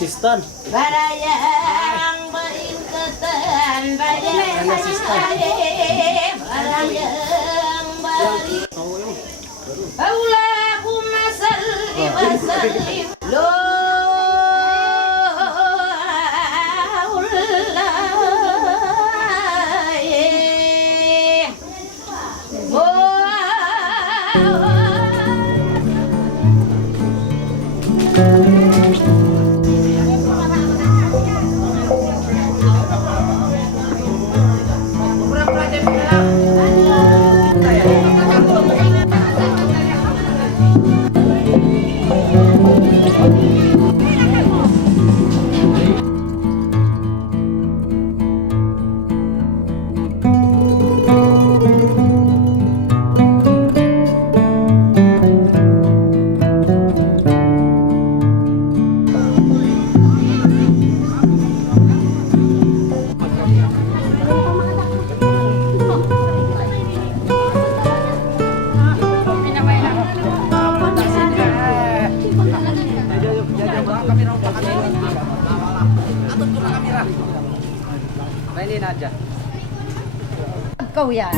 Sistan. Barayang berintatan, barayang Allahumma salli wa sallim. Kainin aja. Kau yan.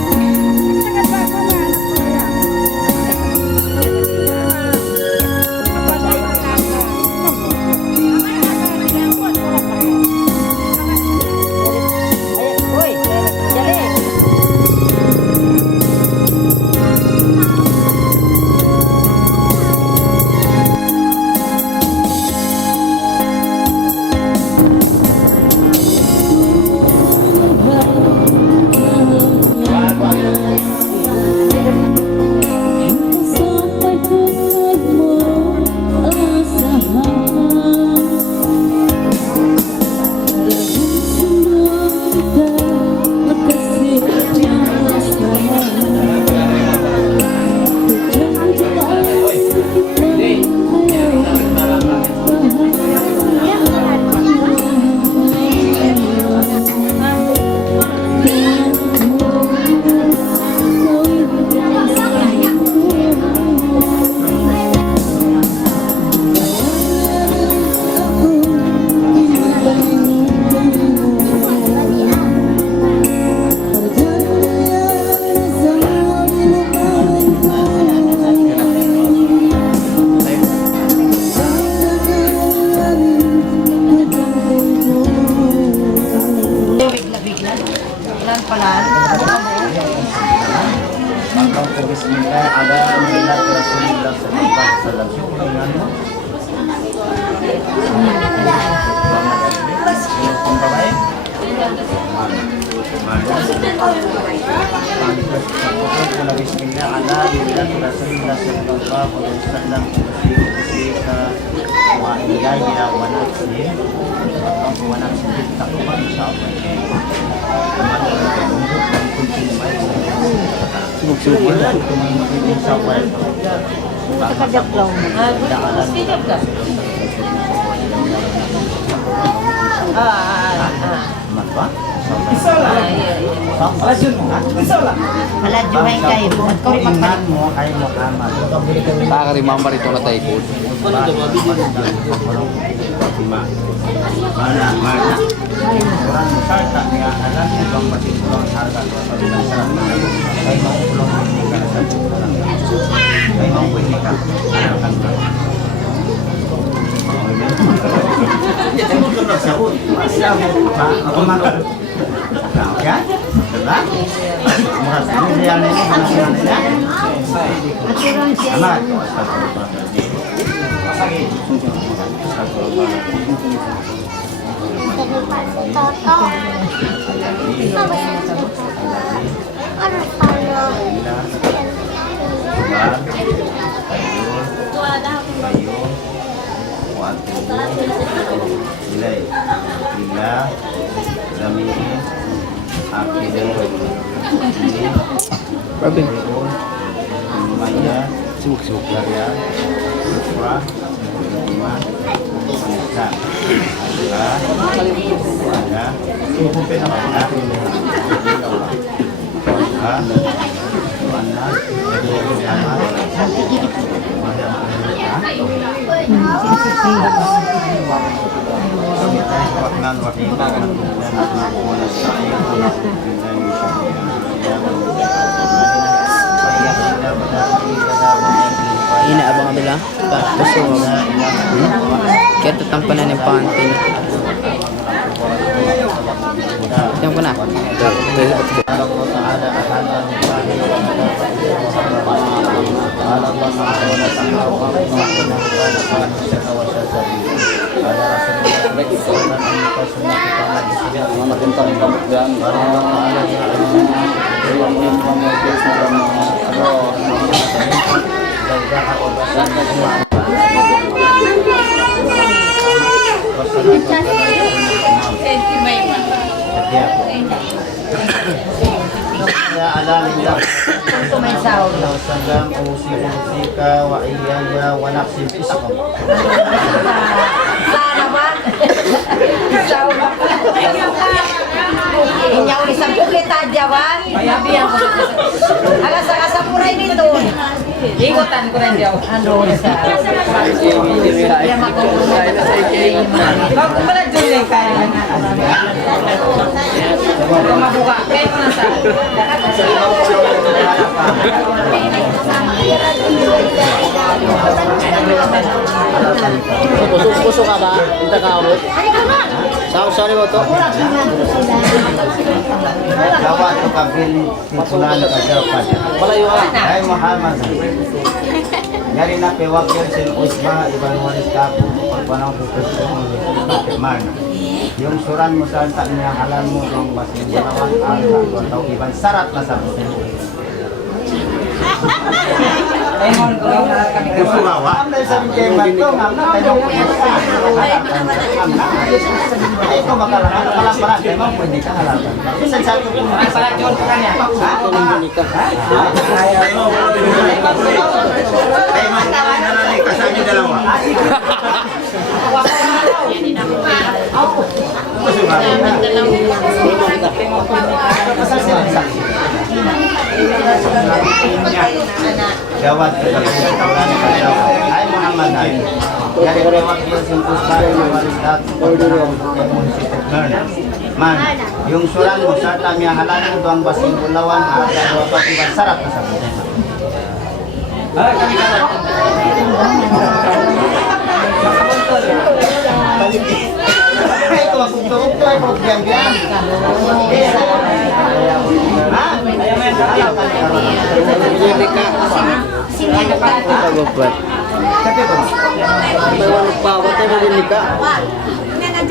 Bismillah ada Muhammad Rasulullah sallallahu alaihi wasallam. Malajuhay kayo. Kau magpalit. Nakaka-remember ito na tayo. Robin. Sibuk-sibuk. Inaabang kabila. Tapos kaya tatampanan ng pantin. Tiyan ko na. Inyaw isang kulit aja ba? Alas sa puray nito. Igutan ko rin daw. Ano sa? Kaya makukulay na sa ikay. Bago pala dyan yung kaya. Mabuka. Kaya mo na sa. Puso ka ba? Punta ka ako. Sorry mo to. Gawat ko kabil titulan ka dapat. Malayo ka. Ay Muhammad. Yari na pewak yan sin Usma Iban Walis Kapo. Pagpanang pupusto man. Yung suran mo sa antak niya halan mo ng basin balawan ang atau iban sarat na sa butin. Kusugawa. Amdal sa tema to, amna tayo pupusta. Ay ko makalangan pala kaya mo pwede ka halapan. Bisan sa to kung pala jon ka kanya. Ay mo nanali ka sa inyo dalawa. Jawab Hai Muhammad Hai. Dari lewat dia simpus kali walisat Man, yung suran mo sa tami halan mo doang basing bulawan ada dua patiban syarat tersebut. Itu aku cukup tuh mau biang-biang. Tapi kok? Bawa lupa, waktu itu nikah.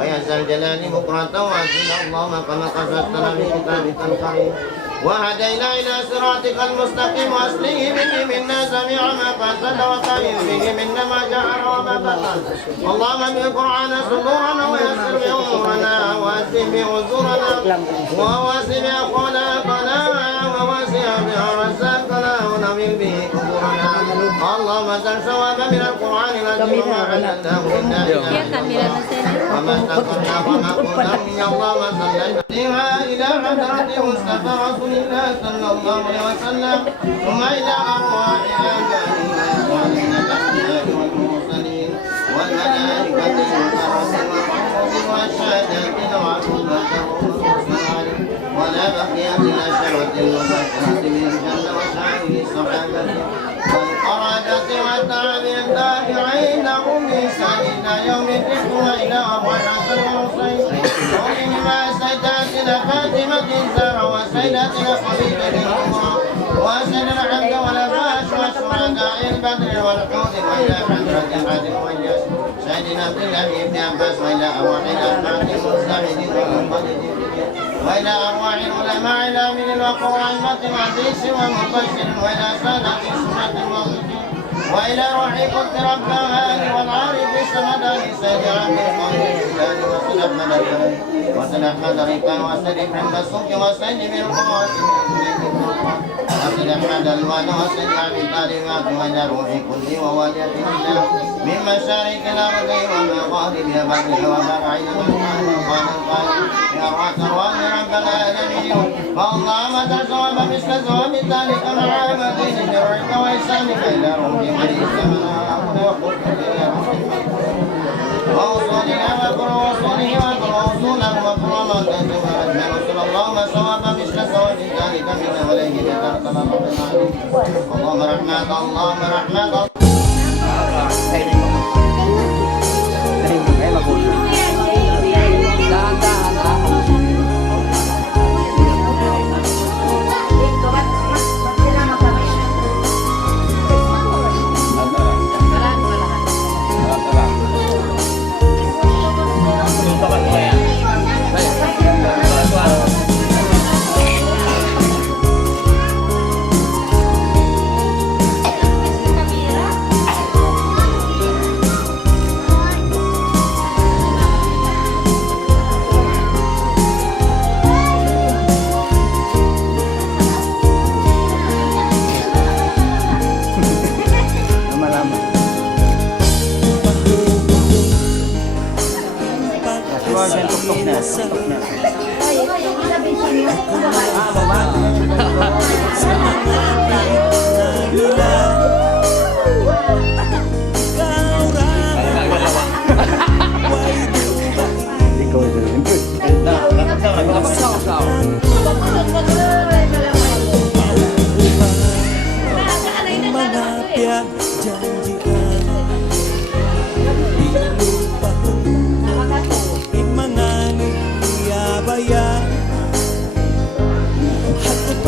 ويا ذا الجلال بكرة وأصيلا اللهم كما قصدتنا بكتابك الكريم وهدينا إلى صراطك المستقيم وأصله به منا جميع ما فسد وطهر به منا ما جعل وما بطل اللهم بالقرآن صدورنا ويسر بأمورنا وأسر بعذورنا وواسع بأخلاقنا وواسع برزقنا ونمل به قبورنا اللهم زل ثواب من القرآن الذي ما علمناه إنا إلى وما استغفرنا وما قلنا يا اللهم صل إلى حضرة مصطفى رسول الله صلى الله عليه وسلم ثم إلى أرواح آبائنا والأنبياء والمرسلين والملائكة المقربين والشهداء والعباد والرسل ولا بقي من أشرة المبشرة بالجنة وسائر الصحابة والقردة والتابعين التابعين لهم بإحسان إلى يوم الدين وإلى أرواح حسن الحسين ومنهما سيداتنا فاطمة الزهراء وسيداتنا خديجة الكبرى وسيدنا الحمد والعباس والشهداء البدر والحوض وإلى حضرة الحاج والياس سيدنا عبد الله بن عباس وإلى أرواح الأحمد المزدحمين والمقلدين وإلى أرواح العلماء الآمنين وقرائمة الحديث والمبشر وإلى سادة السنة المغفرين وإلى روح قدس ربها والعارف السمدان سيد عبد القادر وسيد أحمد الكريم وسيد أحمد الركان وسيد محمد السوق وسيد من القاسم وسيد أحمد الوان وسيد عبد الكريمات وإلى روح كل ووالية الله من مشارق الأرض ومغاربها بدر وبرعين والقرآن وقال القائل يا أرواح رب العالمين فاللهم تزوم مثل زوم ذلك مع عبدين برعك وإحسانك إلى روح من استمناه وقلت إلى روح ووصولنا وقل وصوله وقل وصوله وقل وما تنزل رجل رسول اللهم صواب مثل زوم ذلك من وليه بترك اللهم رحمة اللهم رحمة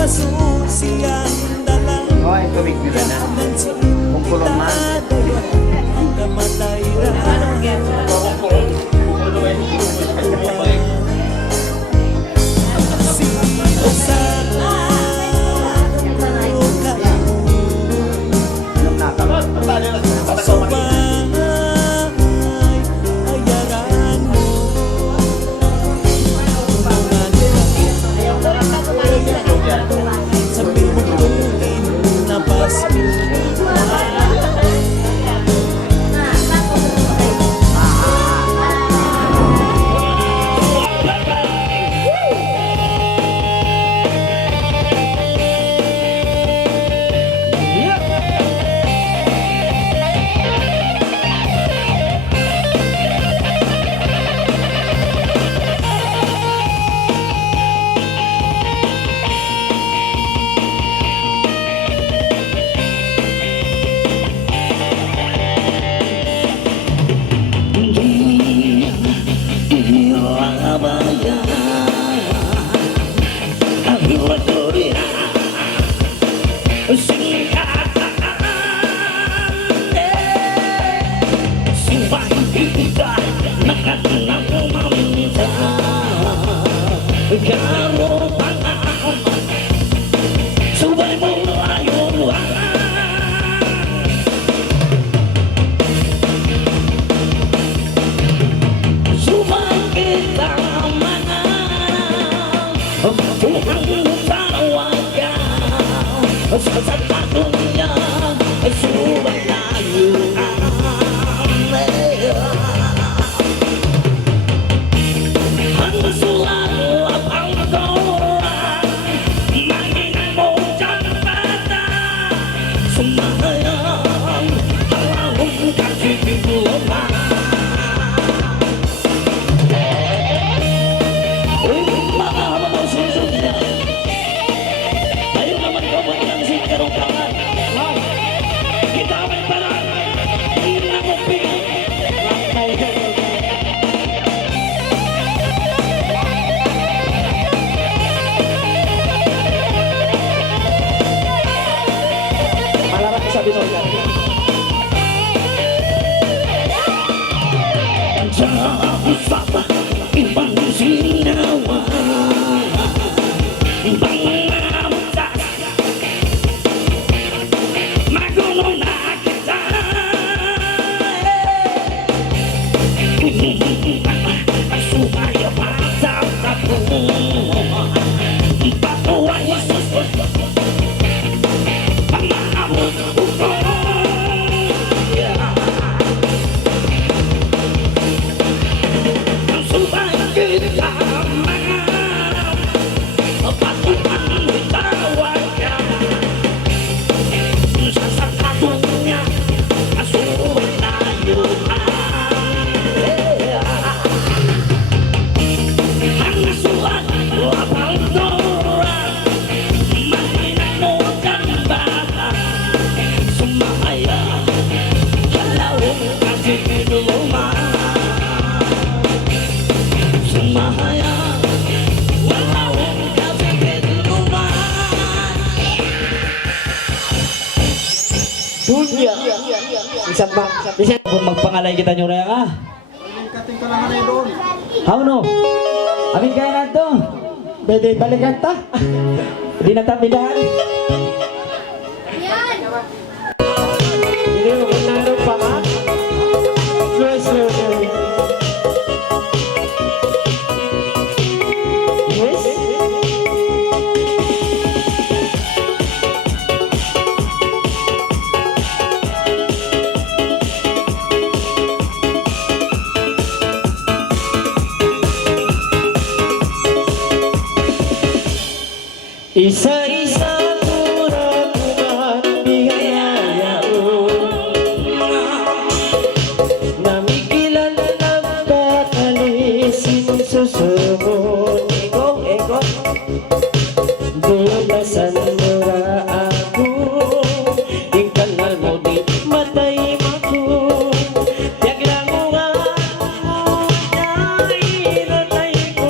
Pasusiyan Karo panahon subay mo ayon subay kita manang Tuhan tawagan sa dunia subay ayon ibang sinawa pangamutas magulo na kita supaya pasang ako patuwa Yesus pangamot ko Dunya. Bisan ba? Bisan kung magpangalay kita nyo rin ah. Kating ko naman ay doon. How no? Amin kaya na to. Pwede balikan ta. Hindi na tabidahan. Hindi mo kung naroon pa ha? Slow, slow, slow. Yes? Isa-isa turatungan bihayao namigilan nagpakalisin susunod ego bulasan mura ako tingkanal mo di matay mako tiag lang mo nga natay ko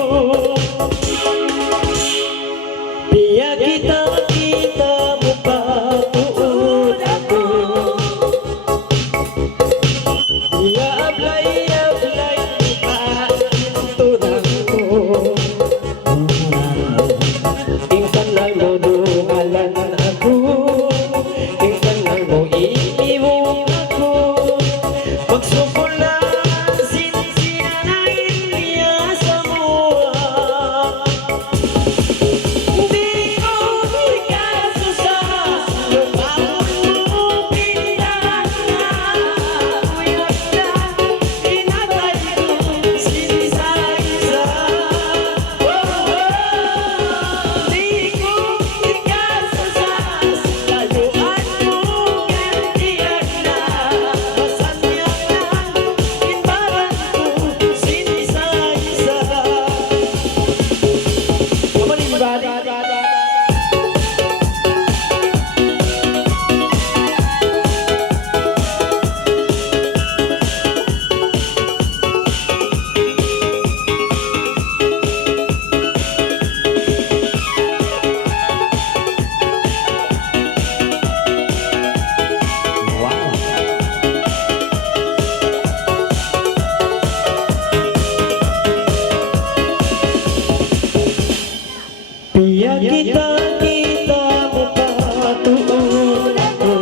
biya kita mo pa tuod ako biya ablay mo pa tunang ko Kita-kita mo pa tuon ako.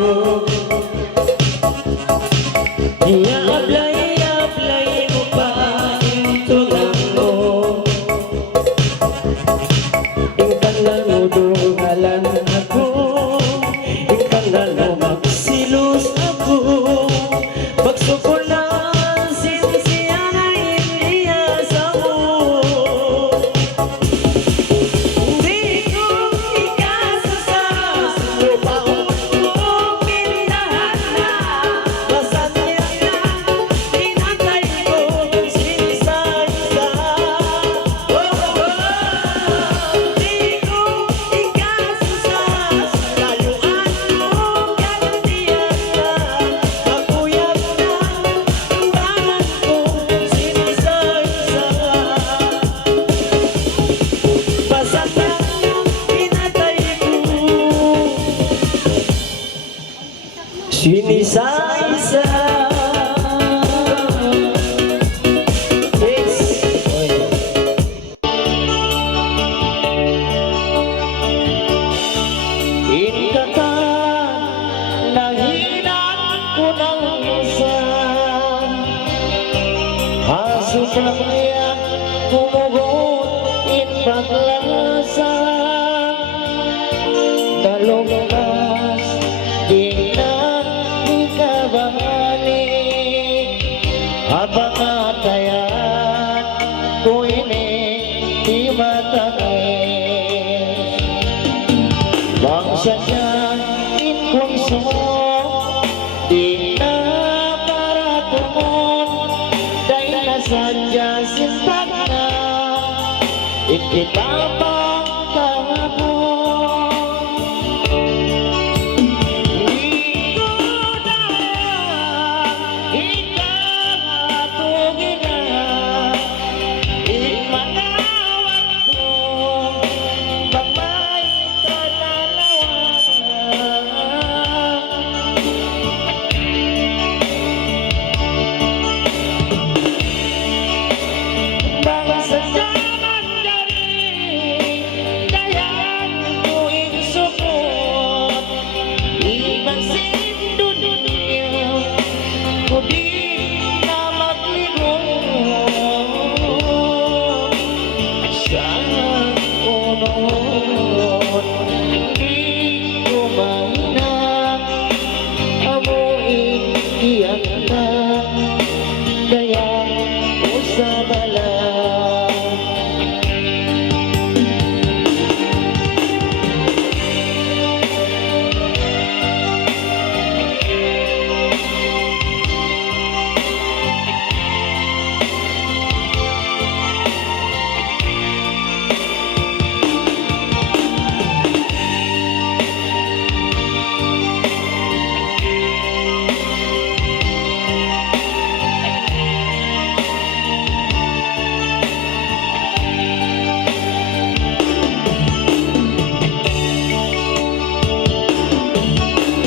I-apply mo pa ito lang mo. Ingkanan mo duhalan ako. Ingkanan mo magsilos ako. Pagsukulan sinsiyan ay iniasa mo. Hindi ko ikasasa lupaon mo pindahan na. Basan niya na pinatay ko sinisa-isa. Hindi ko ikasasa layuan mo gantiyan na. Maguyab na imbangan ko sinisa-isa. Basan na pinatay ko sinisa-isa. Yes. Ingatan nahinan ko ng isa. Hasok lang niya kumugot ipaglasa. Dalungkas di na ikabalik. Habang atayan ko ini di matangis. Bangsa niya inkunso di na para tumon. Dahil nasadya sintak na itinapang kahapon. Di ko na ikatugin na imanawag ko pagmaitan na lawan. Bangsa zaman dari dayan ko insukot. Ibang sindun niya ko di na magligon. Saan ko noon di ko mahinang amuin iyan na. Dayan ko sa balang.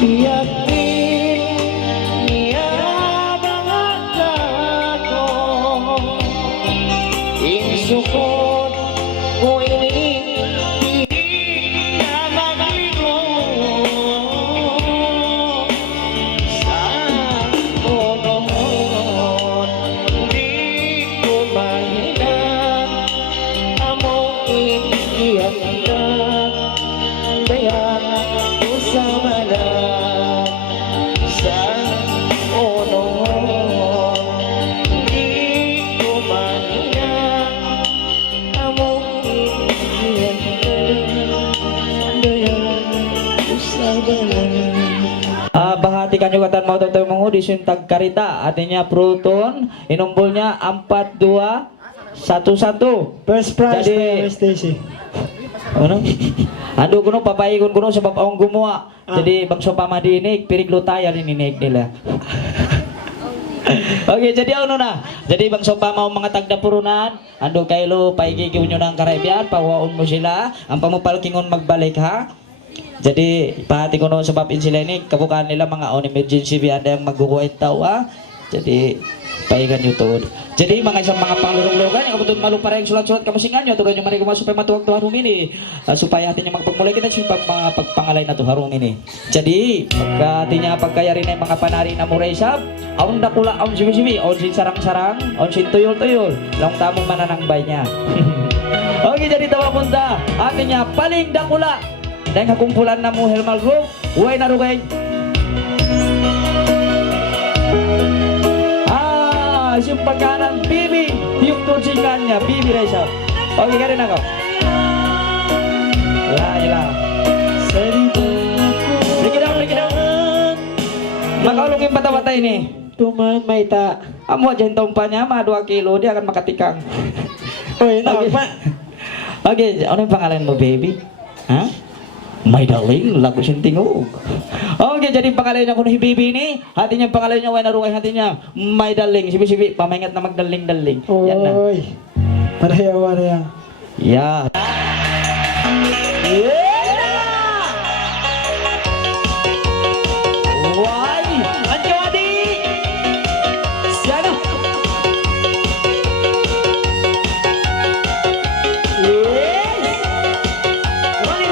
Yakin niya mga ako. Insukot ko ini di na magligo. Sa unohon di ko mahinang amuin iyan na. Dayan ko sa balang. Sa unohon di ko mahinang amuin iyan na. Dayan ko sa balang. Bahati kanyo katan mau tayo mga audition tagkarita atinya Proton inumbol niya 4211. First prize Jadi- to Stacy. Ano? Ando kuno papaikon kuno sa papaong gumawa. Jadi bangso pamadinig pirig lutayan ininig nila. Okay, jadi ano na? Jadi bangso pa mau mga tagdapurunan, ando kaylo paigigil nyo ng Caribbean, pawaon mo sila, ang pamupalkingon magbalik ha. Jadi pahati ko no sa babin sila ni kabukaan nila mga on emergency biyanda yang magkukuha tao ha. Jadi paigan nyo to. Jadi mga isang mga panglurong-lurogan yang kabutun malu para yung sulat-sulat kamusingan nyo turon yung maniguma supaya matuwag to harum ini supaya atin yung magpagmulay kita sa mga pagpangalay na to harum ini. Jadi pagka atin niya pagkayari na yung mga panari na muresab aun dakula aun simi-simi aun sin sarang-sarang aun sin tuyol-tuyol lang tamong mananangbay niya. Okay, jadi tawa punta atin niya paling dakula dahil kakumpulan na mo Helmal Group uway na rugay. Yung pagkanan Bibi yung tursingannya Bibi Reza. Oke, karin ako. Lah. Beri daw. Makaulungin bata-bata ini. Tuman maita. Kamu aja tompanya mah 2 kilo dia akan makatikang. Oy, napa? Oke, ano yung pangalan mo, baby? Hah? My darling, lagu sintingog. Oke, jadi pangalan niya kung hibibi ni, hati niya pangalan niya, wala narungay hati niya. My darling, sibi-sibi, pamaingat na magdaling-daling. Yan na. Oy. Paraya. Ya. Why? Anjo Adi. Siapa? Yes. Rani.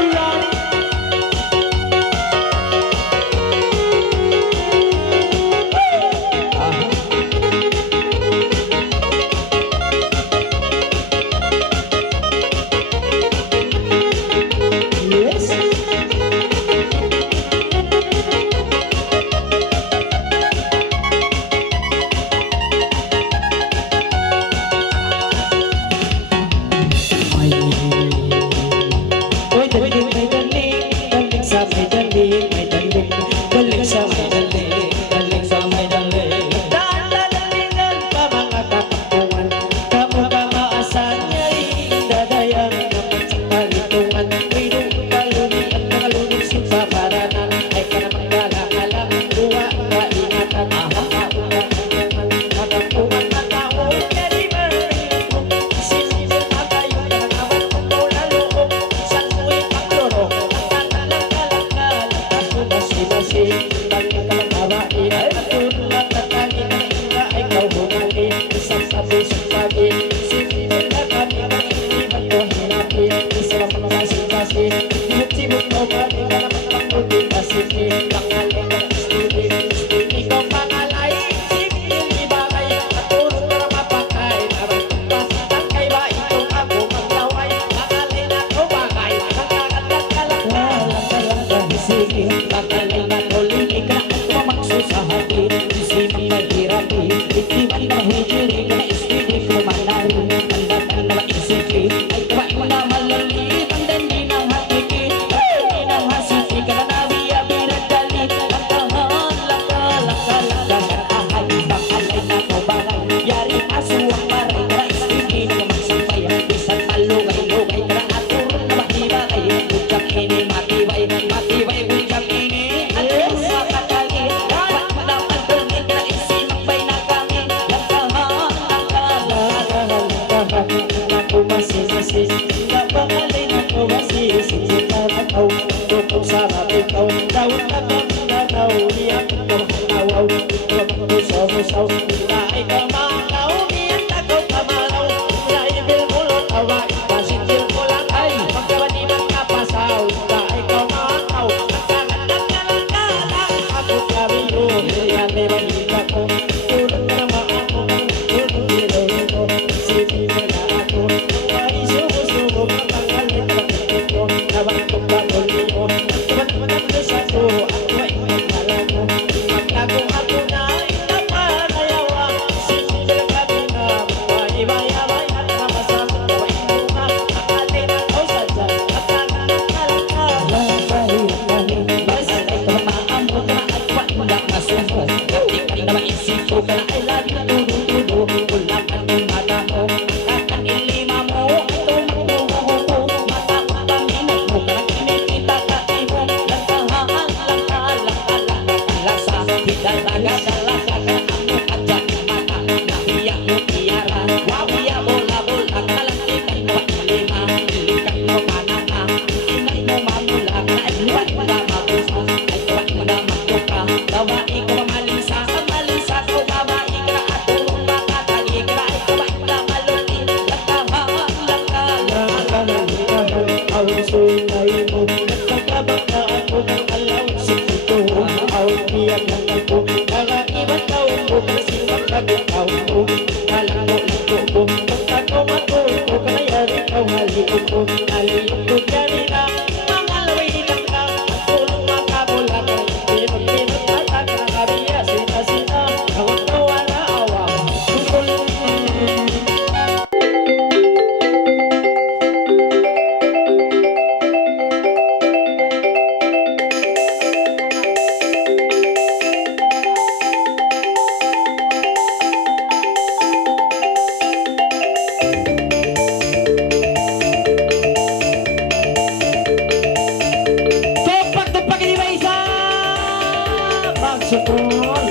ikaw halikot ko, halikot ka nila. Mga lawinang na, pulong makabulakan. Pinot-pinot at nakakariya, sina-sina. Ako tawa na awa, tungkol. Tumpak-tumpak ini ba isa? Magsukol.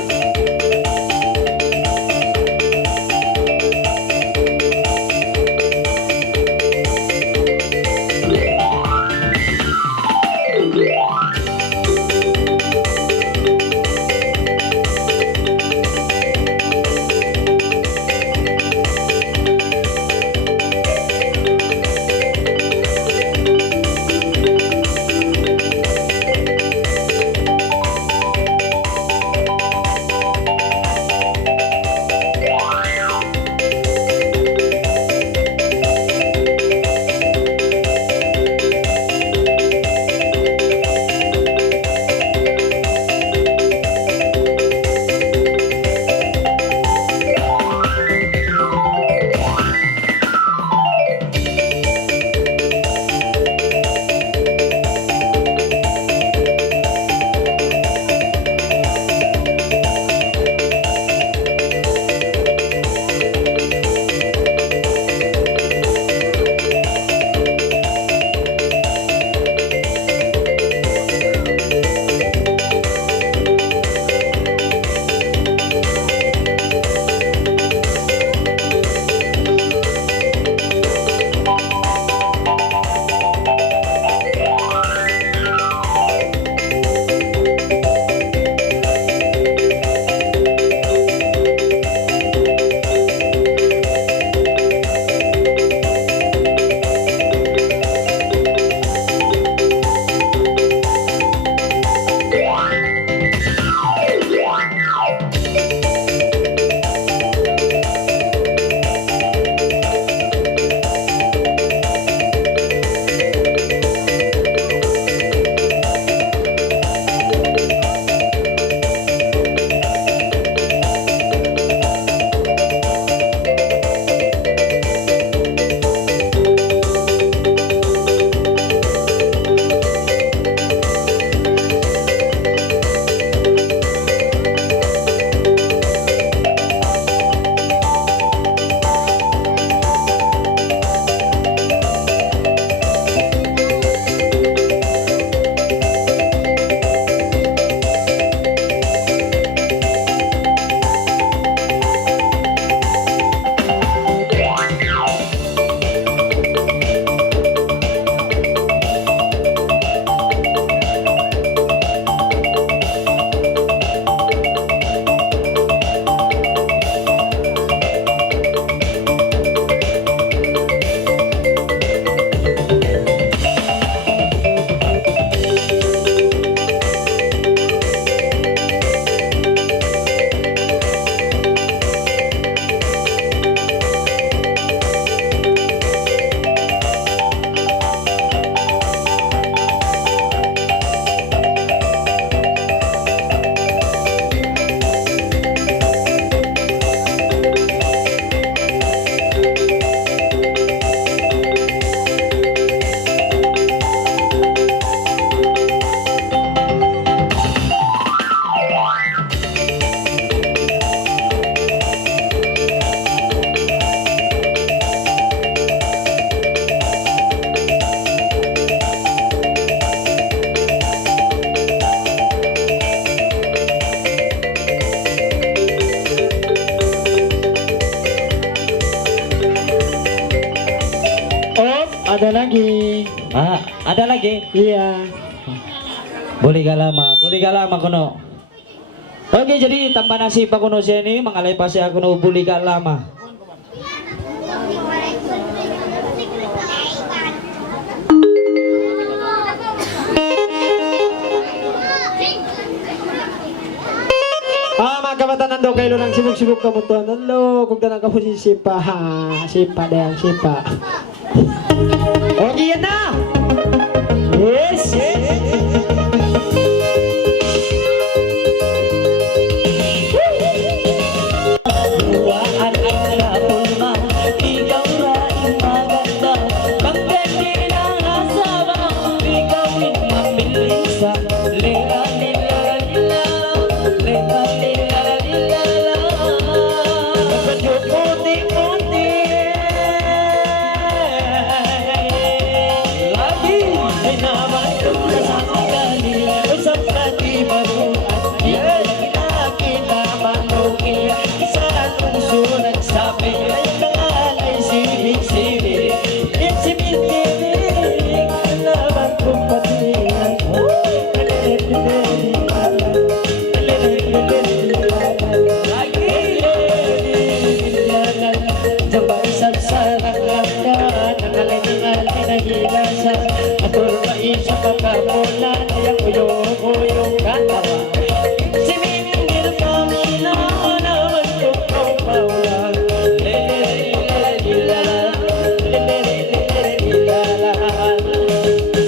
Ada lagi. Ah, ada lagi. Iya. Boleh gak lama kuno. Oke, jadi tanpa nasi pak kuno sini mengalai pasti aku nu boleh gak lama. Mga kabatanan daw kayo nang sibuk-sibuk kamu tuan. Hello, kung tanang kamu si Sipa. Sipa deh, Sipa. nagilasa atul maisha kakamulan yang uyong-uyong katawa si minggir kamina naman tukong paulan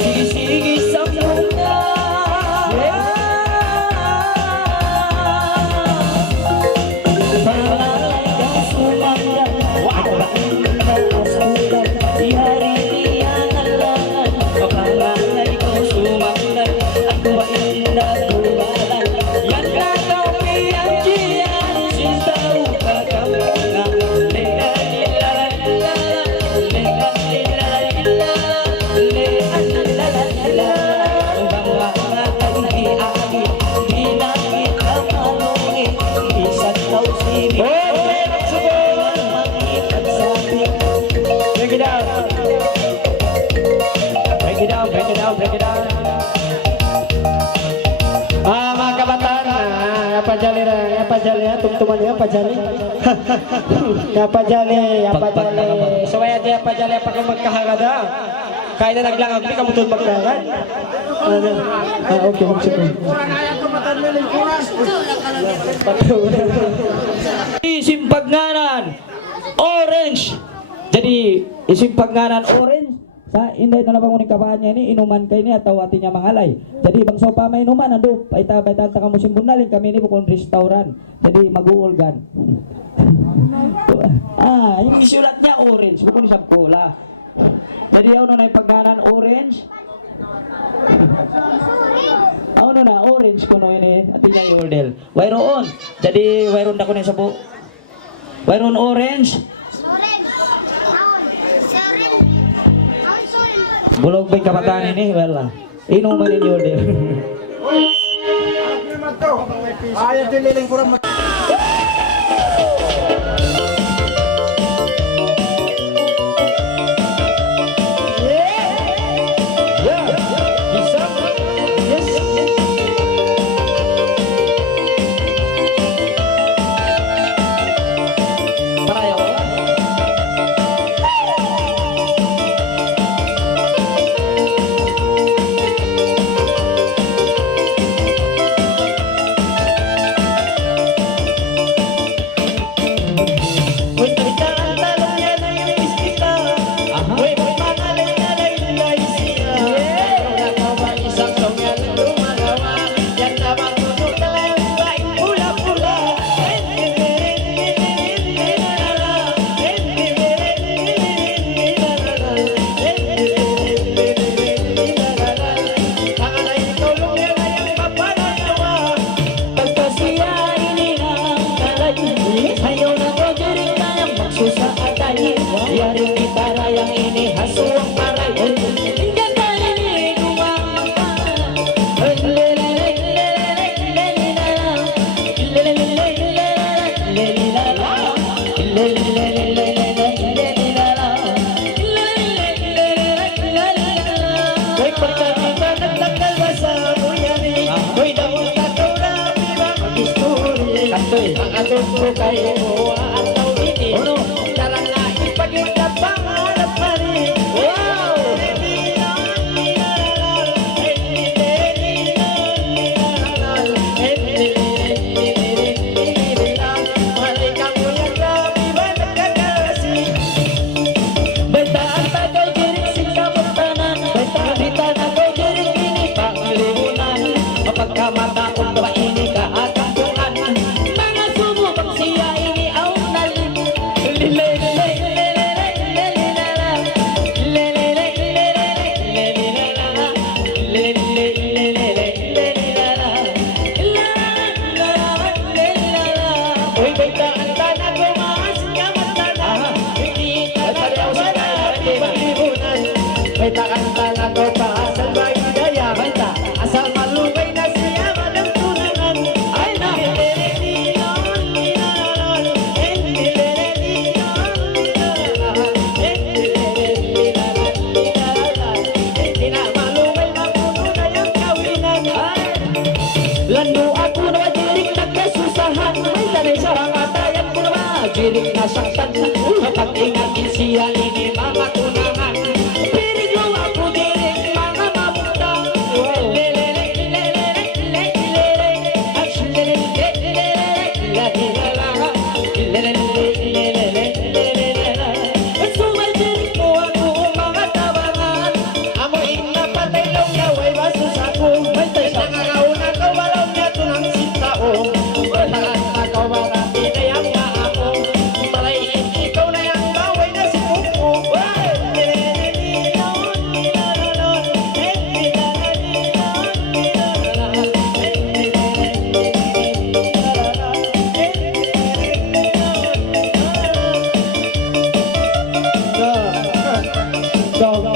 sige-sige sa muna Pangalagang sumanggang Wakain na asulan Di hari niya nalangan Pangalay ko sumanggang At kumain na kumalan Yan na kami ang diyan Sintaw kakampangan Break it down. Break it down, break it down, break it down. Mga kabataan, apa jali ya, tumtuman ya, apa jali. Apa jali. Suwaya dia apa jali apa kang magkahagada. Kaya na naglangag ni kamutun magkahagad. Okay, magsipin. Isimpagnanan orange. Jadi isimpagnanan orange sa inday na labang uning kabahan ni inuman kay ni ataw atin niya mangalay. Jadi bang sopa may inuman ando paita-paita ta kamo simbunalin kami ni bukon restaurant. Jadi mag-uulgan. Yung isulat niya orange bukon sa cola. Jadi ano na ipagnanan orange. Ano na orange kuno ini atin niya i-order. Wayroon. Jadi wayroon na ko ni sa bu. Wayroon orange. Bulog ba yung kabataan ini? Wala. Inuman ninyo din. Ayaw dililing ko rin. Jirik nasaktan kapag ingagin siya ini mamatunangan. Pirig lang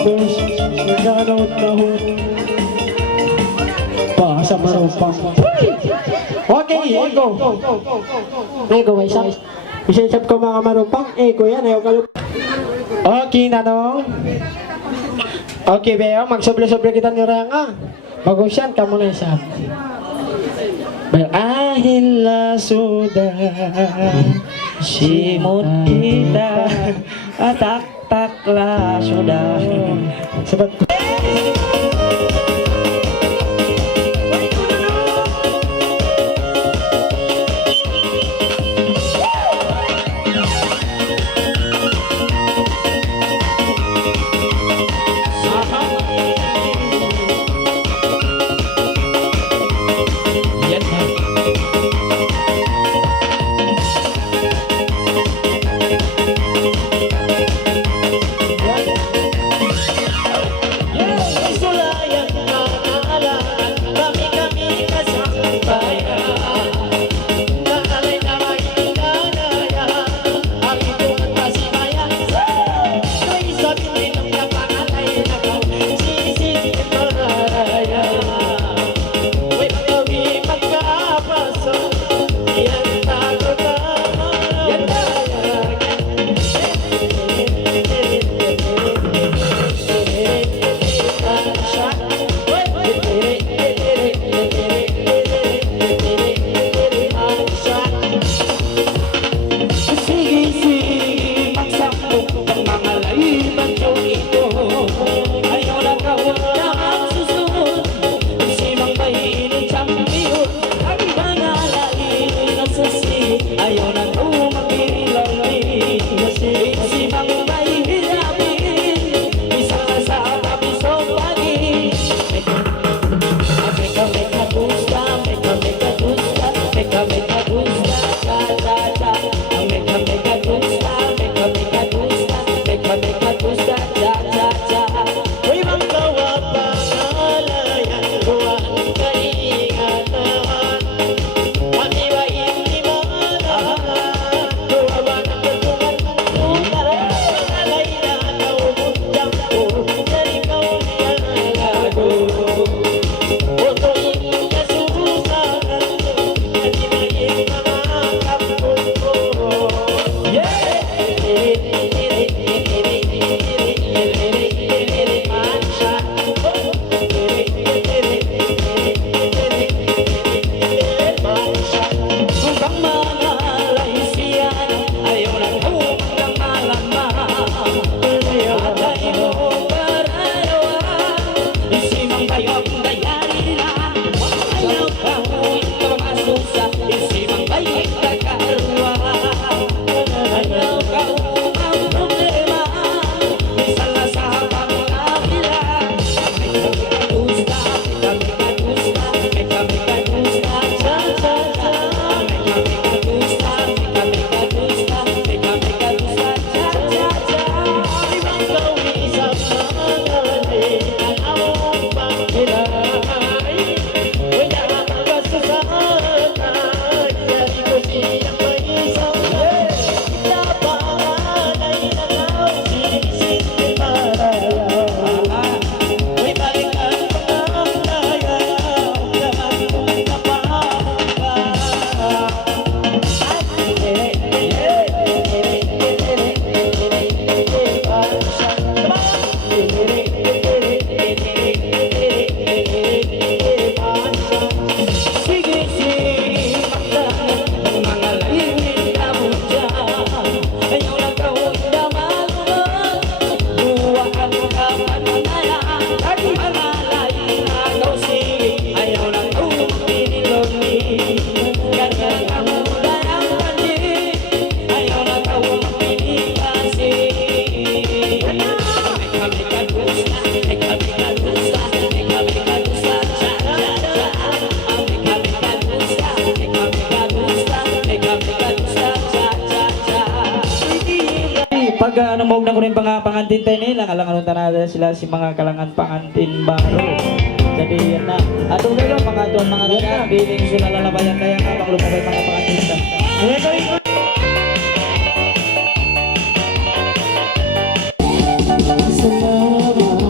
sus, naganood na ho. Pa, sa marupang. Okay, ego. Ego, may isa. Isisip ko mga marupang. Ego yan, ayaw kalup. Okay, nanong. Okay, Beo, magsobre-sobre kita ni Ranga. Bagusyan ka muna isa. Berahil la sudah Simut kita tak-taklah sudah. Sebab Pag namog na ko rin pangantin tayo nila, kalangan na sila si mga kalangan pangantin baro. Jadi yan na. Atong dalo mga tuan mga naga, biling sila lalabayan tayo nga, maglumabay mga pangantin ta. Salamat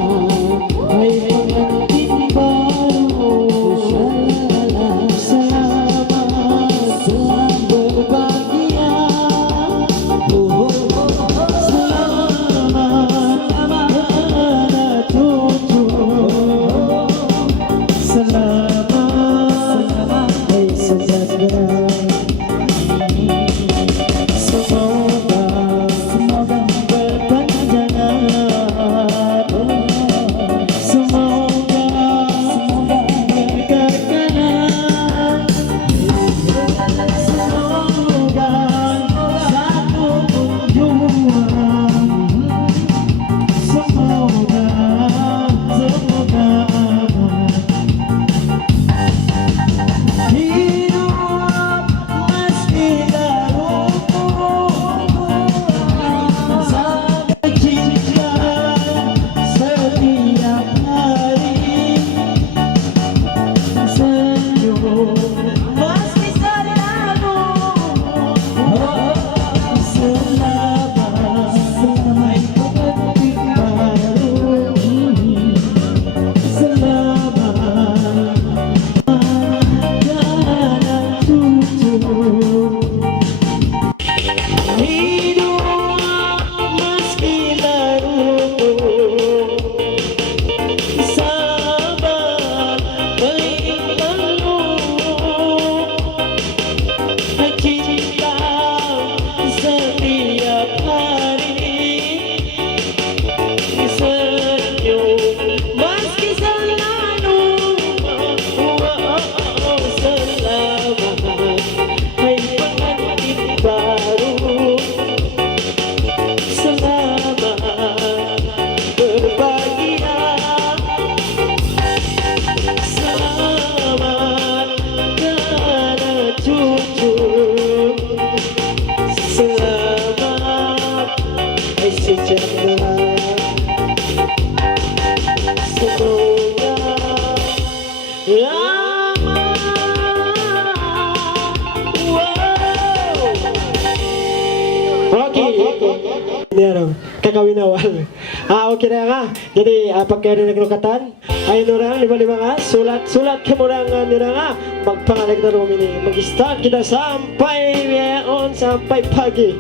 niya kakawinawal. Okay na nga. Jadi pag kayo rin naglukatan, ayun orang lima-lima nga, sulat ka mo lang nila nga, magpangalag na rumini. Mag-start kita sampai ngayon, sampai pagi.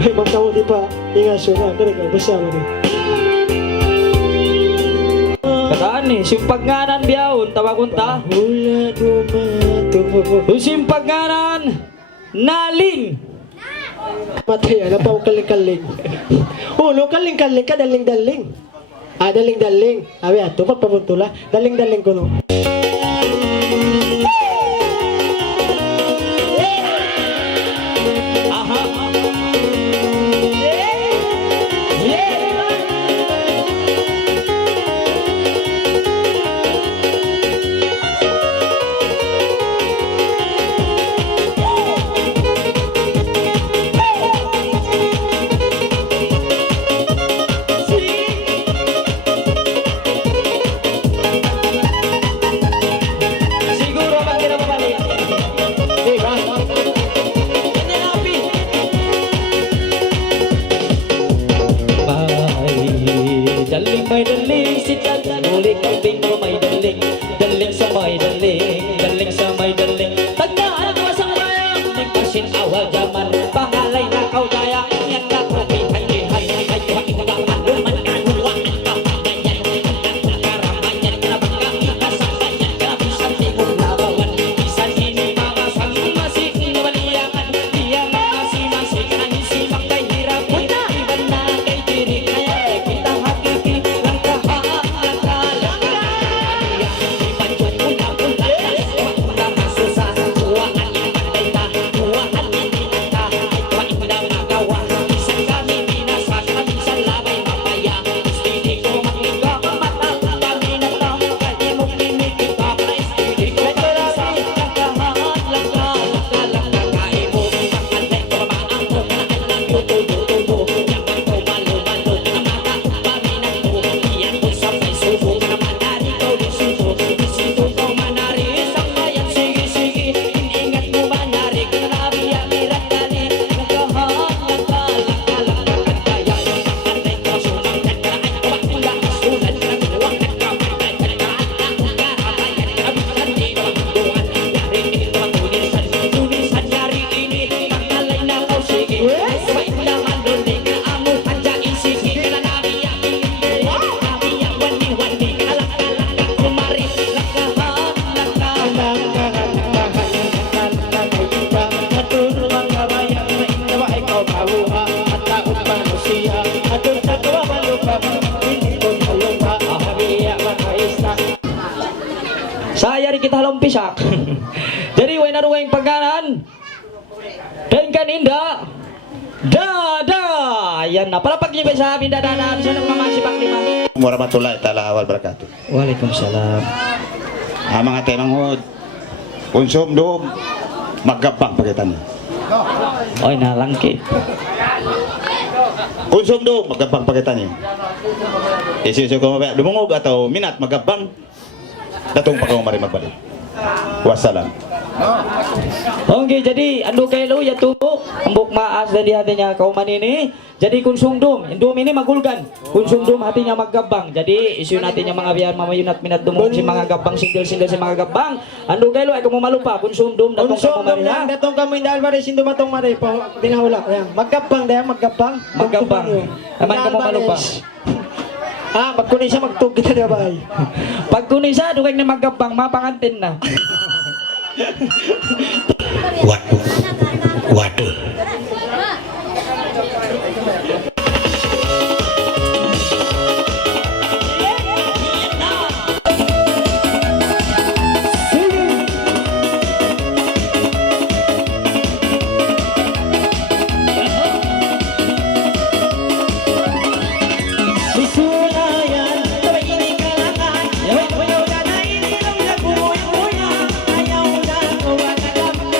Ay magtaon di pa, ingasyo na, kaya basta mo rin. Kataan ni, simpagnganan biyahon, tawagunta. Hula dumato. Simpagnganan, nalin. Matay, ano pa kaling-kaling. Ulo, kaling-kaling ka, daling-daling. Daling-daling. Abi, ato, pagpapuntula. Daling-daling ko, no? Siguro pag kinababalik. Diba? May daling si Tata Muli kambing ko may daling Daling sa may daling Daling sa may daling Tagdaan ko sa bayan Nagpasin awal jaman Pangalay na kaudaya Yan na kapitan lihay Ay pakinggan luman kanuwa Kapaganyan Karamayan Kalabang kasabayan Kapisan tingog labawan Pisan ini mamasan Masih inawaliyakan Dia masih Anisimak kay hirap Iban na kay diri Kaya kita hakiki Saya rin kita halumpisak. Jadi way na ruweng pagkanan. Dan kaninda. Da. Yan na. Palapag niyo ba sa amin dadaan sa nang mamasipak ni mami. Warahmatullahi ta'ala wabarakatuh. Waalaikumsalam. Mga tenanghod, konsum doom, maggabang pagitan niya. Oy nalangki. Konsum doom, maggabang pagitan niya. Isu-isu ko mabaya, dumungog atau minat maggabang, datong pa ko mari magbalik. Wassalam. Okay, jadi ando kay lo ya tubo, ambok maas dari hatinya kaum manini. Jadi konsumdum, indum ini magulgan. Konsumdum hatinya maggabang. Jadi isu natin yung mga biyan mamayunat minat dumong si mga gabang single si mga gabang. Ando kay lo ay kamo malupa konsumdum datong Konsum ka lang, datong kami dahil mari sindo matong mari po dinahula. Ayan, maggabang dahil maggabang. Maggabang. Aman kamo malupa. Magkunay siya magtug kita na ba? Pag kunay sa dugay ni maggabang mapangantin na. Waduh. Ayaw na ko, wala ka,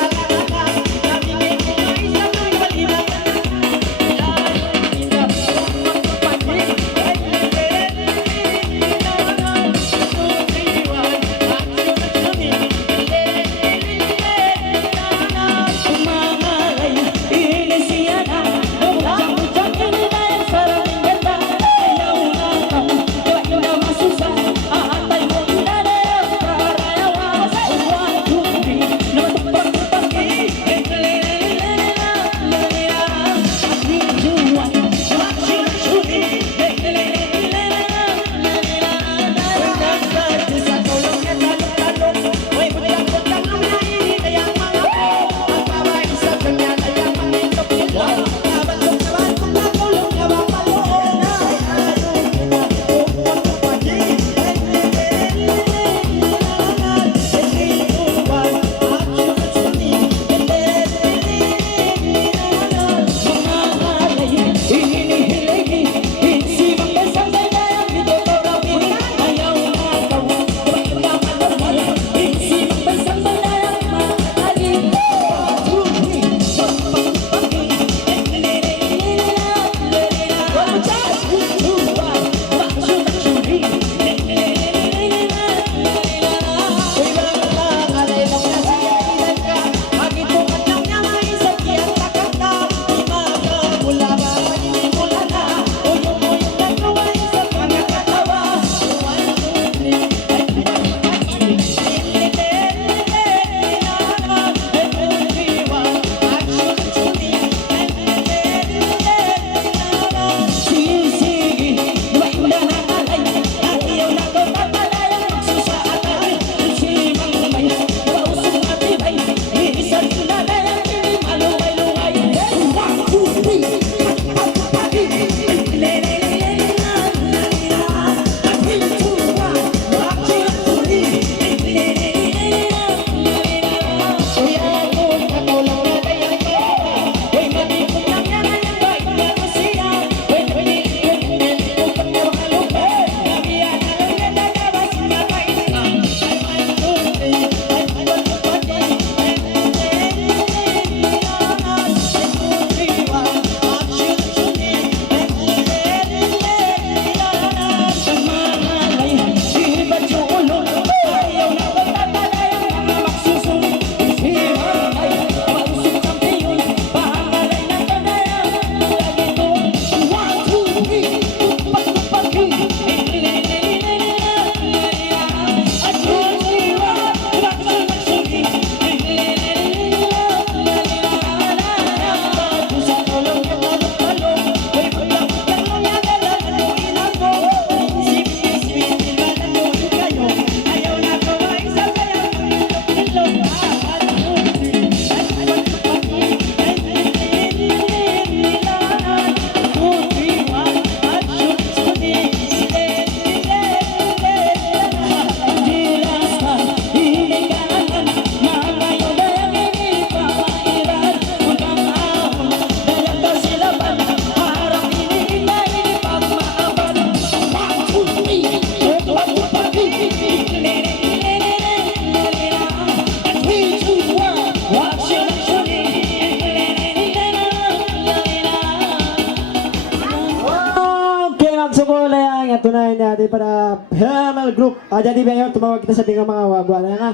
daripada Helmel Group. Jadi biar tumawag kita sa tinggal mga wagwa na nga.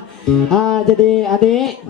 Jadi adik.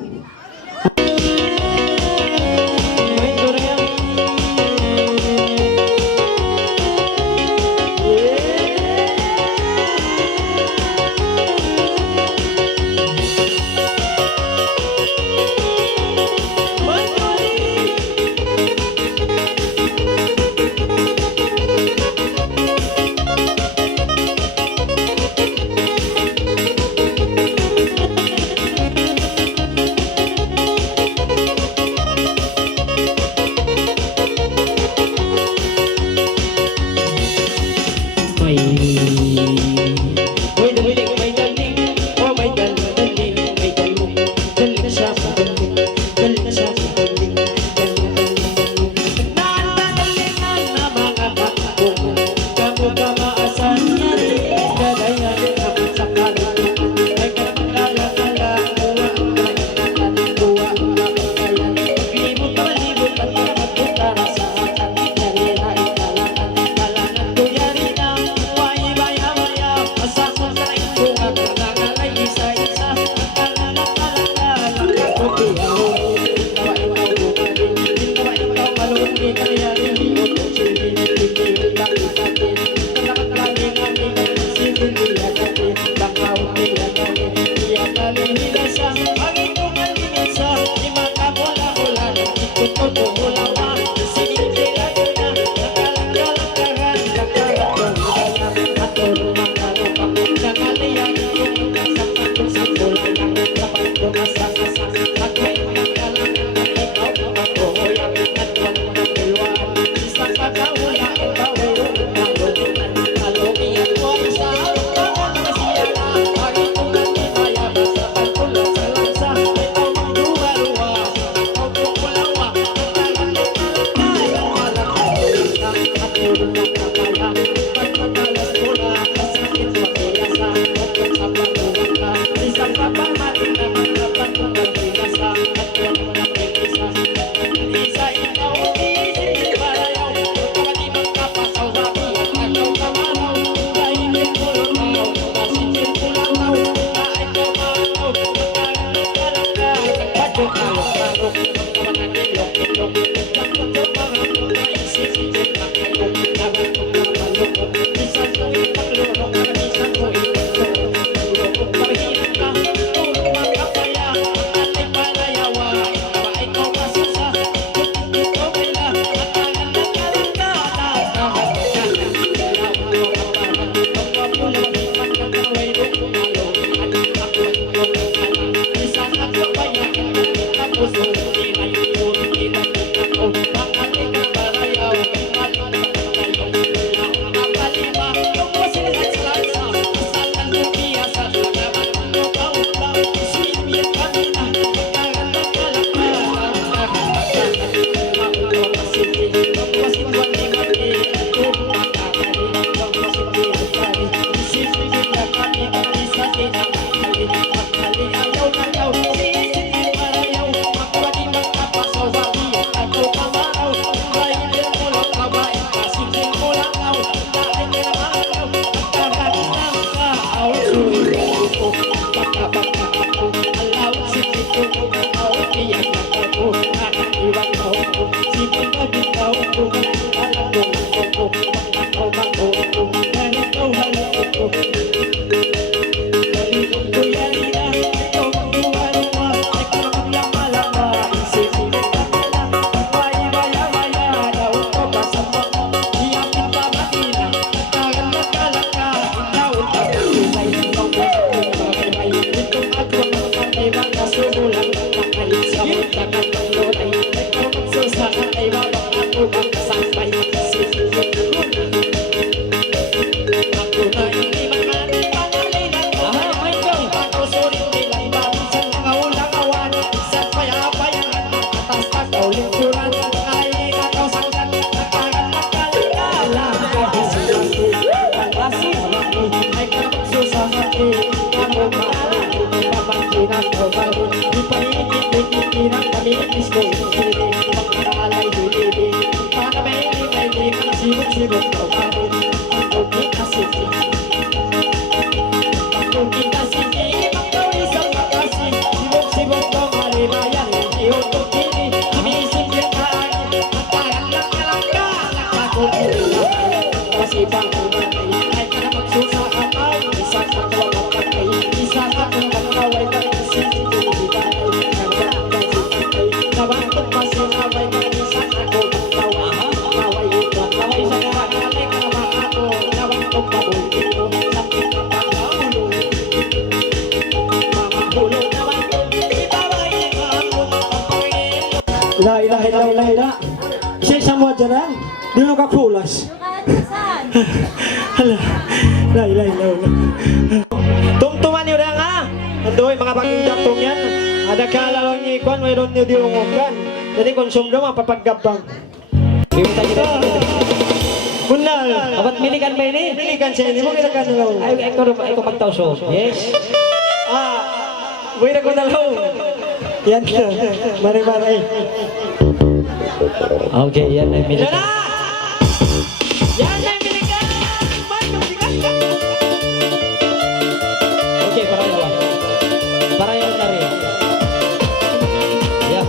Lukas. Hala. Lay. Tumtuman niyo lang ha. Andoy, mga pagkindaptong yan. Ada kala lang ni Kwan, mayroon niyo diungogan. Jadi konsumdo, mapapagabang. Bibita kita. Kunal. Abat milikan ba ini? Pilikan siya, hindi mo kinakan na lang. Ay, ikaw magtawso. Yes. Buhay na ko na lang. Yan na. Maring-maring. Okay, yan ay milikan. Yan na, milikan! Okay, parayaw lang. Parayaw na rin. Yeah.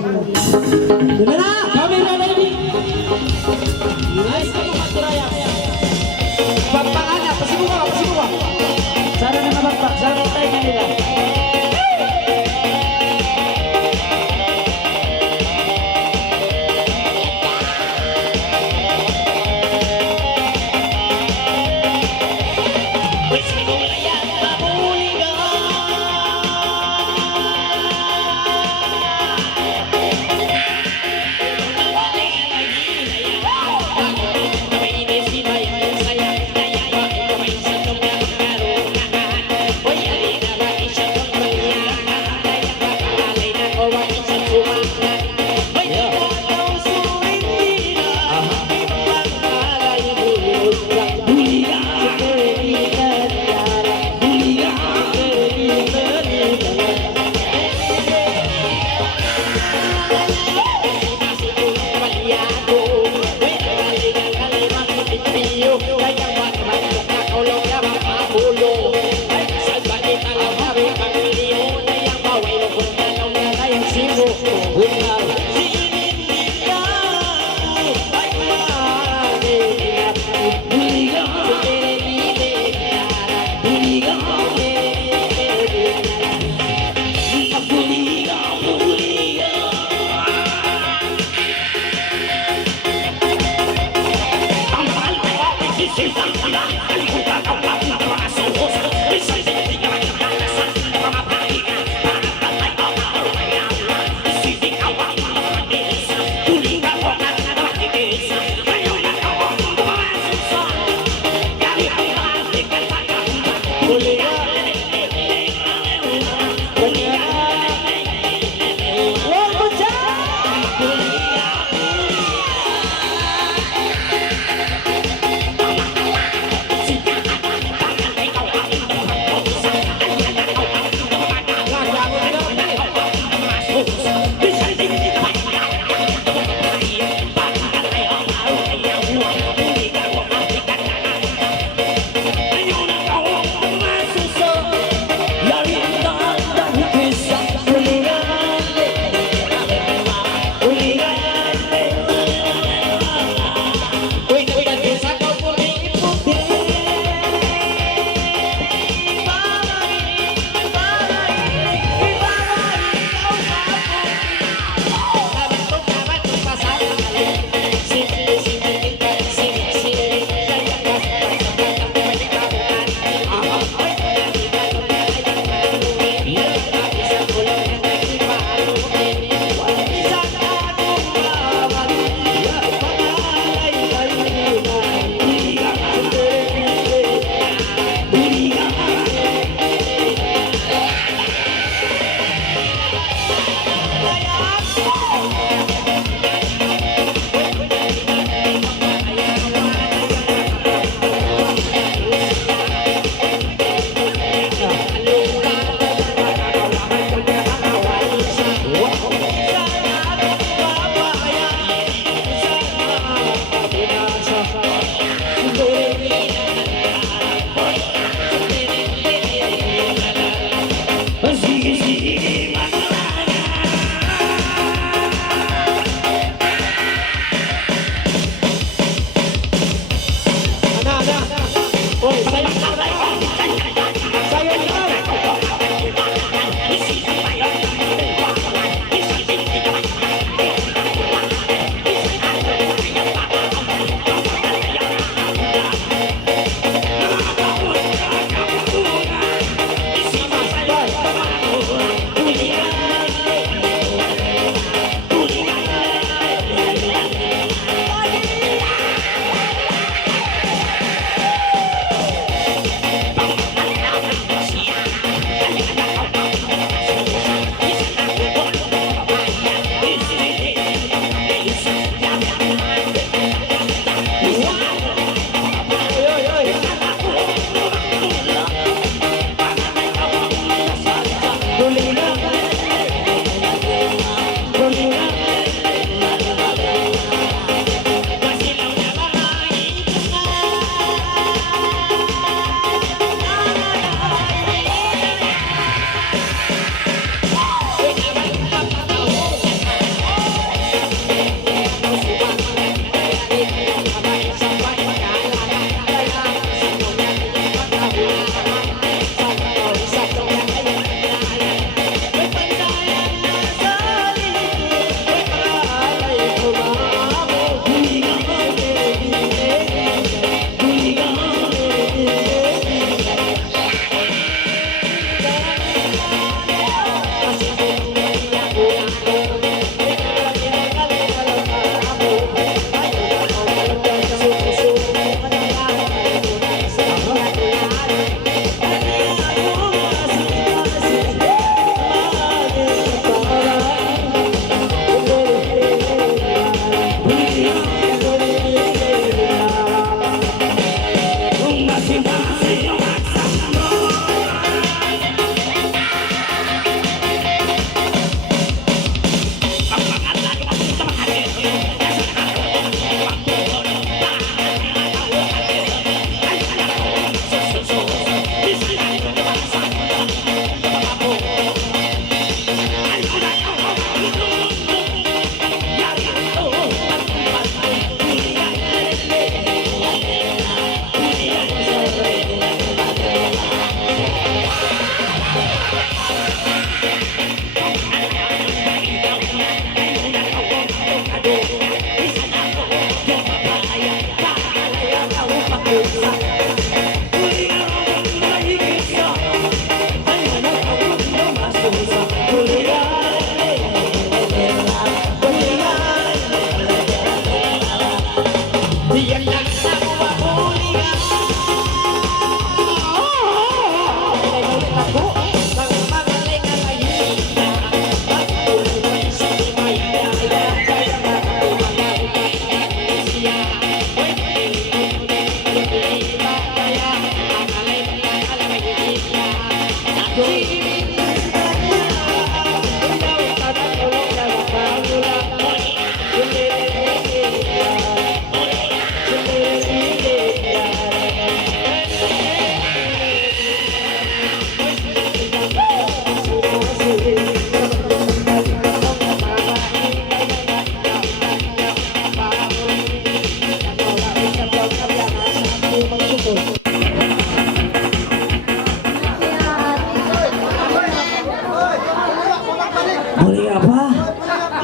Dila na! Kami na lady! Ay, sa mga turaya! Pagpangana! Pasibuka! Pasibuka! Sana na mabagpak, sana tayo kanila.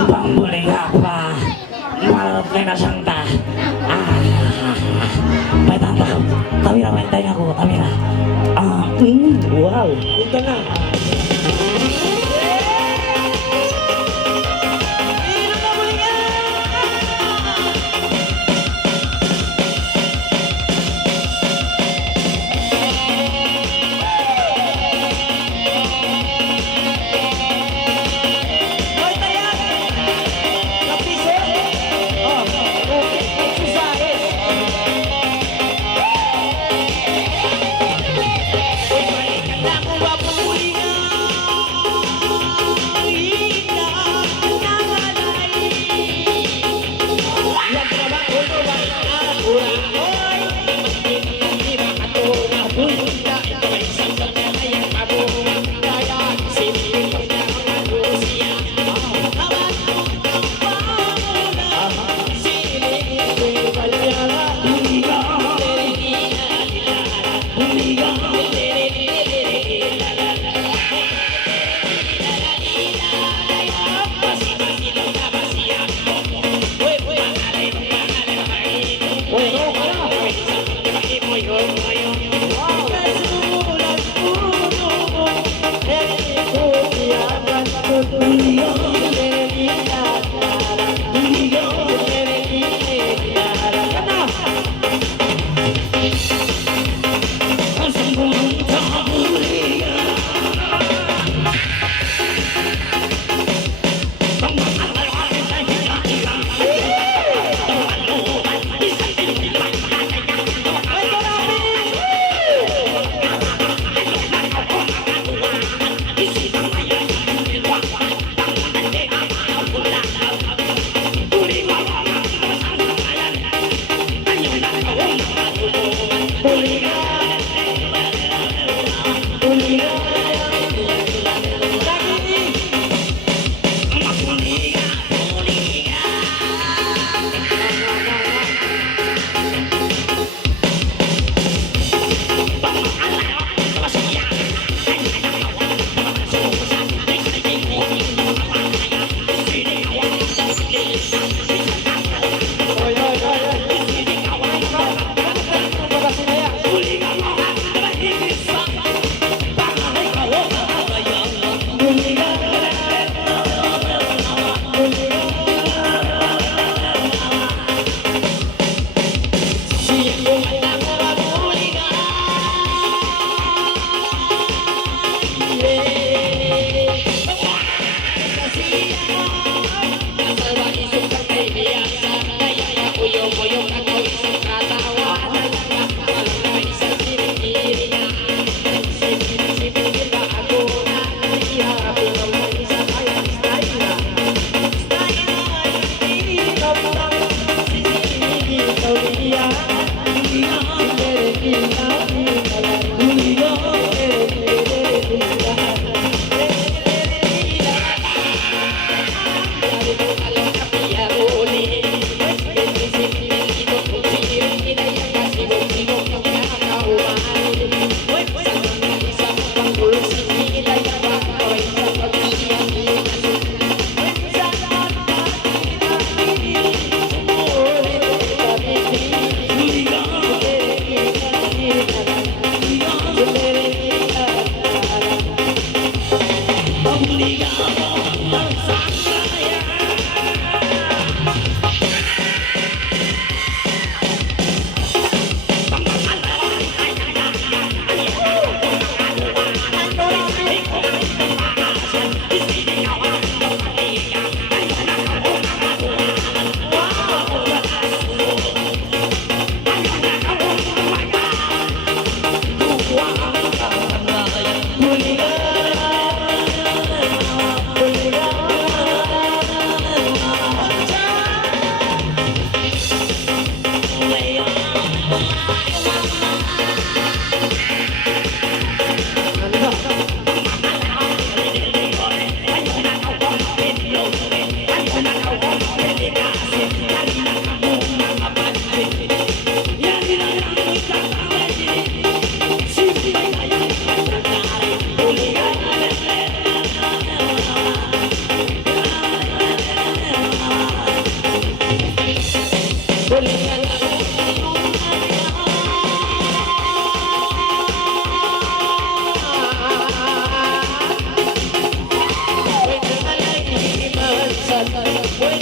Abang boleh apa? Malut kena sangta. Baik tante, tapi lah main tanya aku, tapi lah. Wow, itu nah. Aku bapak pulingan.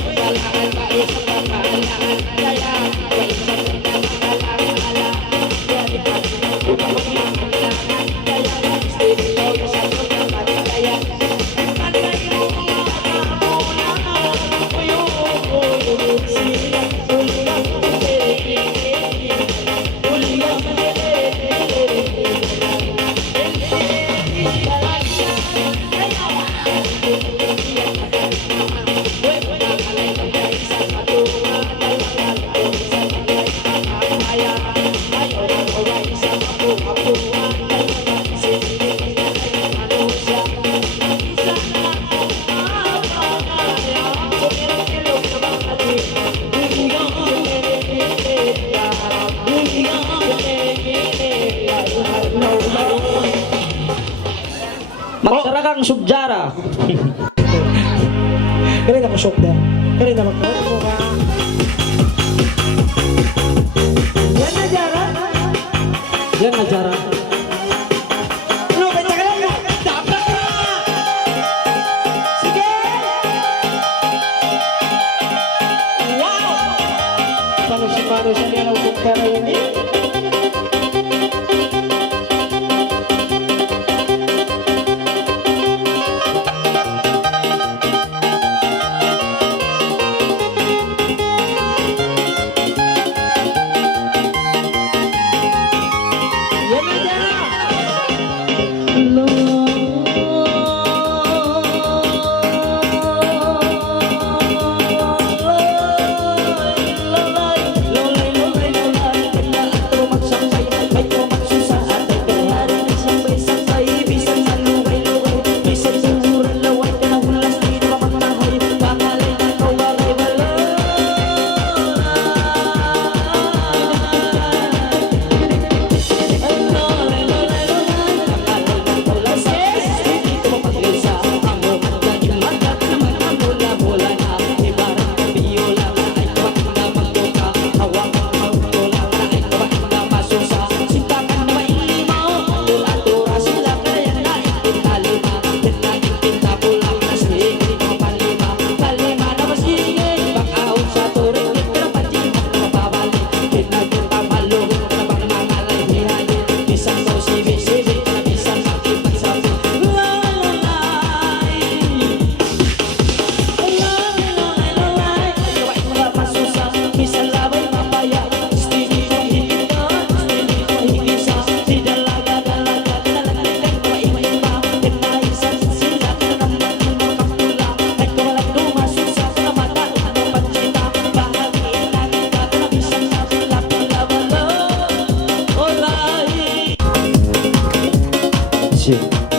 Kalaan tayo sa kamahalaan. Kaya kaisa mo na makalaan-ala. Dari pati na pumapagin ang kailangan. Kaya nag-stay tayo sa pagkaman. Kaya kanay mo mga kamuna. Uyo, sila ulyang ulyang Magsara kang subyara. Kaya na masok na. Kaya na magkawin mo ka. Yan na, Jara. Yan na, Jara. Ano, kaya ka lang. Dapat ka! Sige! Wow! Paano si Mano siya niya ng kumpara yun eh?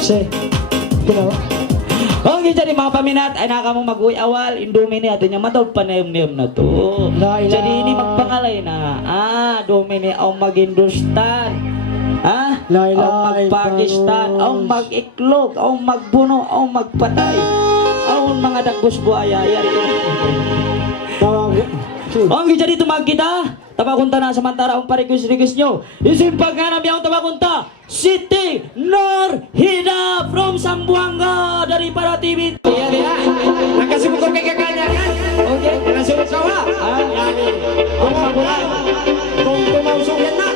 Si, ginawa. Kung jadi mga paminat ay nakamong mag-uwi awal, indomini ato niya matawag panayam-niyam na to. La ilaha. Jadi ini magpangalay na, domini ang mag-Hindustan. La Ang ilaha mag-Pakistan, illallah. ang mag-iklog, ang magbuno, ang magpatay. Ang mga dagbos buhaya, yari Tawag. ang jadi tumag kita, tabakunta na samantara ang parikis-rikis nyo. Isimpag nga namin ang tabakunta, Siti Norhida from Sambuanga dari para TV. Iya, iya. Nakasubok ko kay kakanya kan? Okay. Nakasubok ka wa? Yani. Ang magulang. Kung tumausok yan na.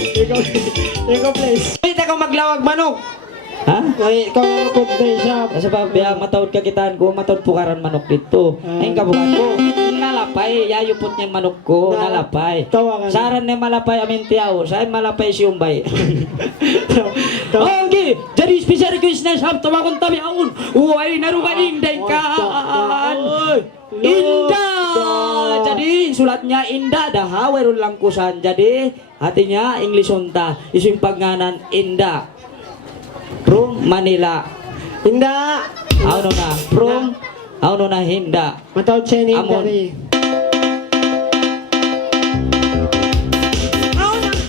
Ikaw, please. Wait, ako maglawag manok. Ha? Ay, ikaw ako siya. Sa biya matawad ka kitaan ko, matawad pukaran manok dito. Ay kabukan ko, nalapay, yayupot niya manok ko, nalapay. Tawagan. Saran niya malapay amin tiyaw, sa malapay siyumbay. Okay, jadi spesial request na sa tawakon tabi aun. Uy, naruga inday kaan. Indah. Jadi sulatnya indah dah hawerun langkusan. Jadi hatinya English unta, isim panganan indah. From Manila. Hinda. Ano na? From ano na hinda. Matawad siya ni Amon. Dari.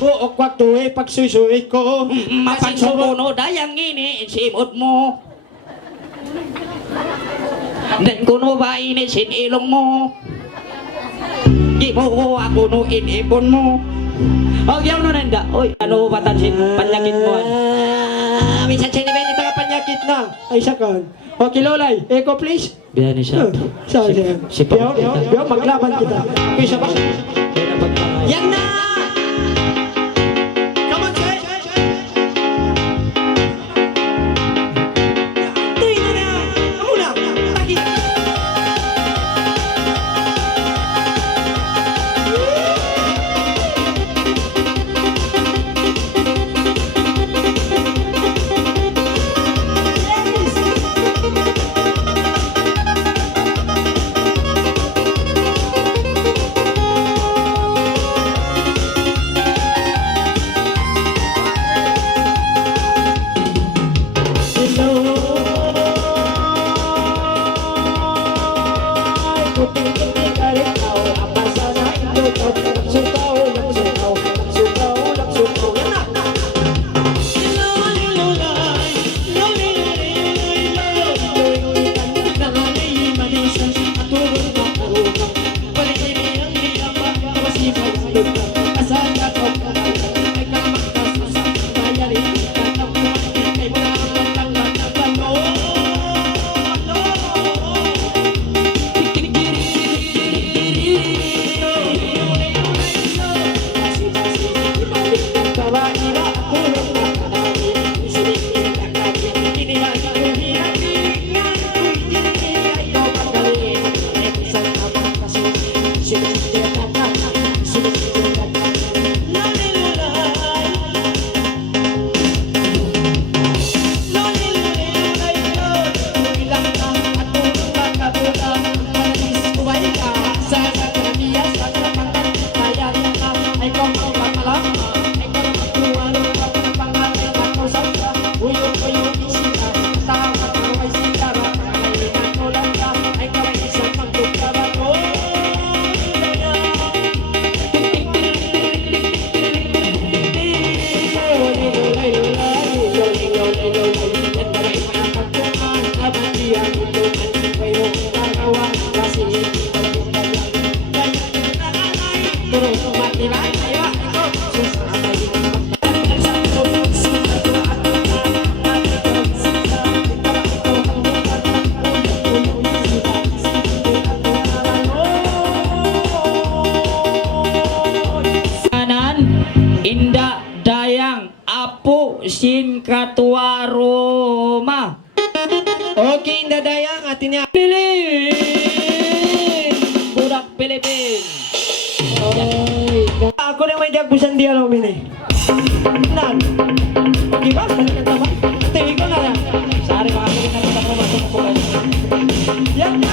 Buok waktu pagsusuy ko. Mapansupuno dayang ini simot mo. Dan kuno ba ini sin ilong mo. Gibo ko ako no inipon mo. Oh, yaw no nanda. Oy, ano patansin panyakit mo? Minsan siya ni Benny mga panyakit na. Ay, sakan. Okay, Lolay. Eko, please. Biyan ni siya. Siya. Biyaw, maglaban kita. Okay, siya ba? Yan na! Come on, Jay! Tuloy na! Kamu na! Takit! Inda Dayang Apo Sin Katua Roma. Okay, Inda Dayang, atin niya. Pilipin Budak Pilipin. Ako na may diagbusan di alam ini. Nan. Okay ba? Kanta ba? Tingin ko na lang. Sari mga ako rin naman ako matungkulan. Yan na!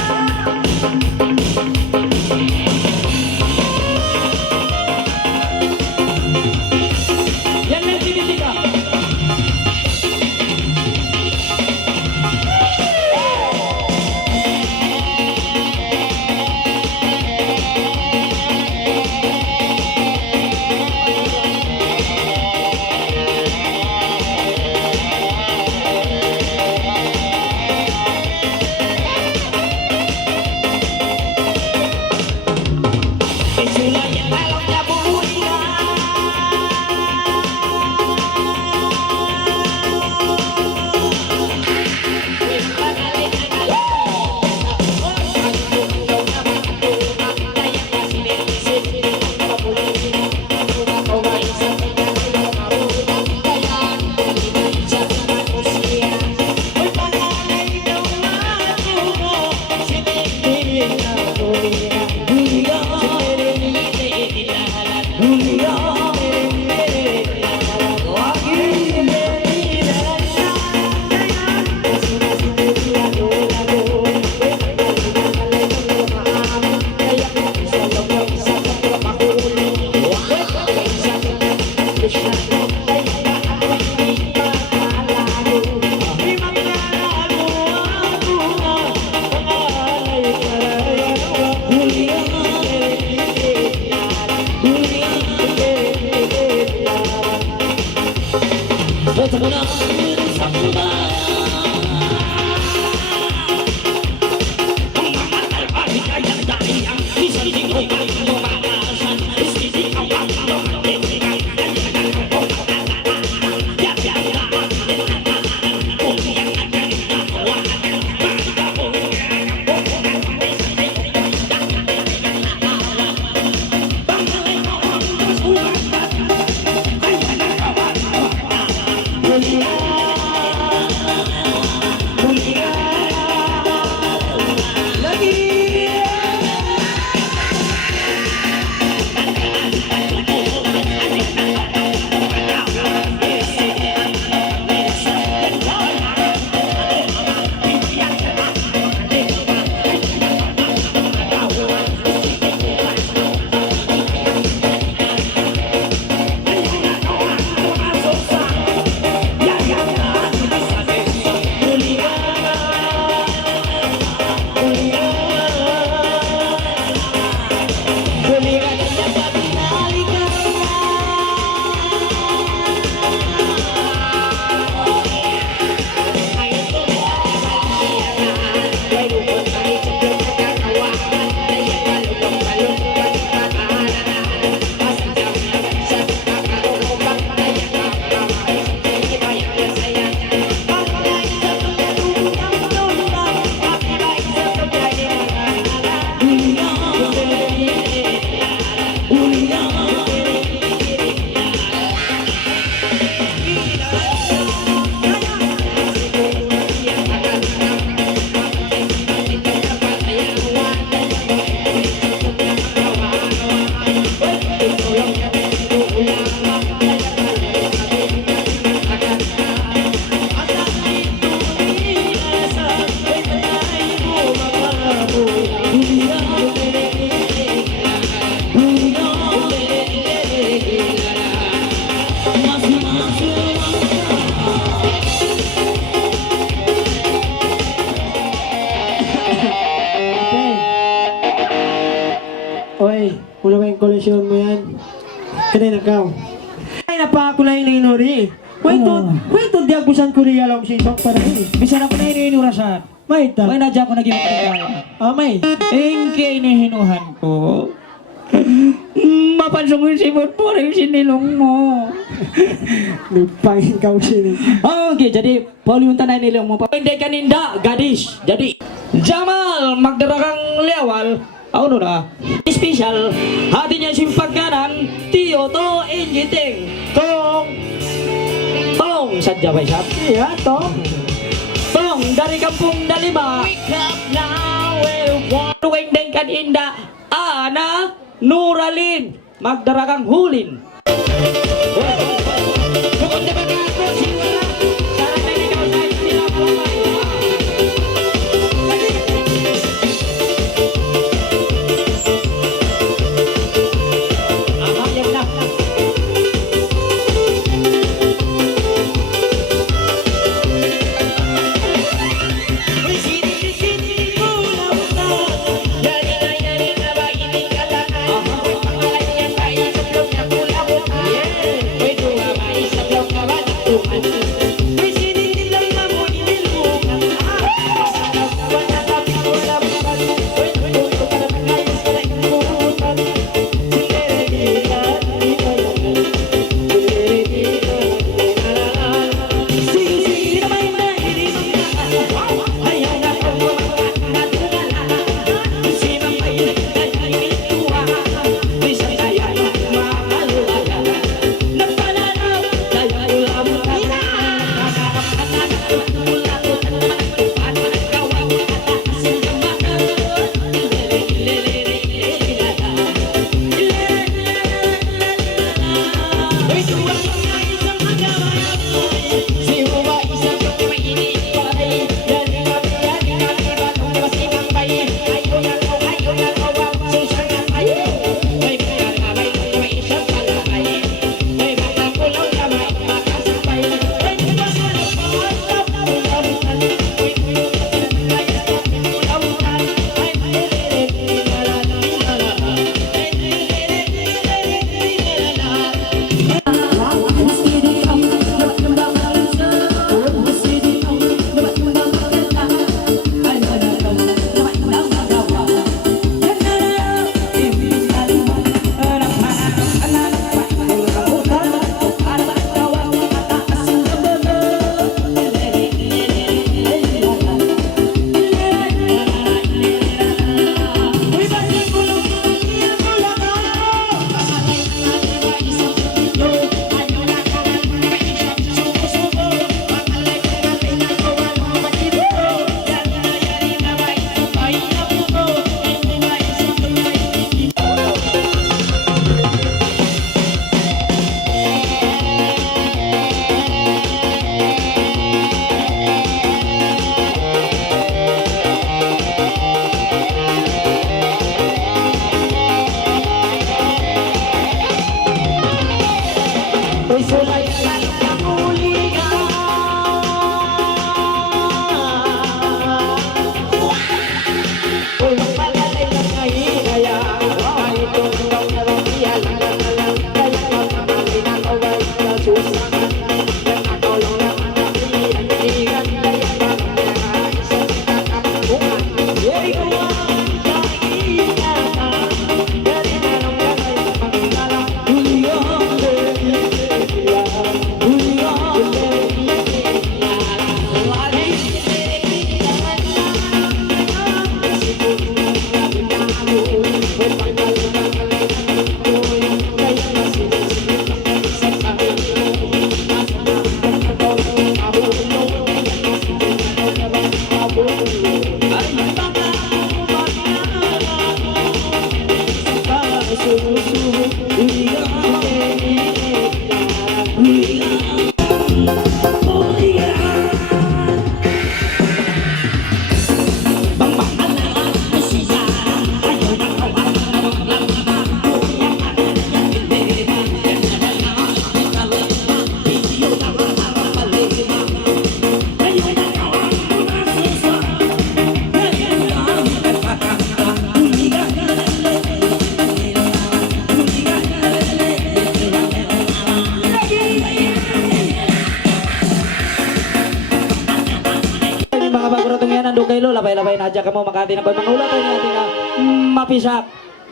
Yan lang tinitika. Oy, wala ba yung koleksyon mo yan? Kanina ka. Ay, napako na yung inuri. Wait, di agusan ko rin alam si Isang para rin. Bisan ako na inurasan. May ta. May nadya ako naging pagkaya. May. Engke inihinuhan ko. Mapansong yung simot po rin sinilong mo. Nagpangin ka sini. Okay, jadi Paul yung tanay nilong mo pa. Hindi kaninda, gadis. Jadi, Jamal, magdarakang lewal. Ano na? Special, hati niya simpagkanan, tiyo to injiting. Tong, sadya ba siya? Iya, to. Tong, dari kampung Dalima. Tuwing din kaninda, Ana, Nuralin, magdarakang hulin. Sulayan ang uligan. Ulong palalay ng kahihaya. Ay tungkaw na lang iyan. Alang-alang kaya magmamali na kaway na susangan. Yang ako lang naman ang iyan. Kaya magmamali sa kakampungan. Yay ko ang kaingatan. Dari manong kamay pangkalang. Uliang belia. Uliang belia. Waring Mga bagurotong yan, nandun kayo, labay-labay na dyan kamo, makati na ba mga ulat ay ating mapisak.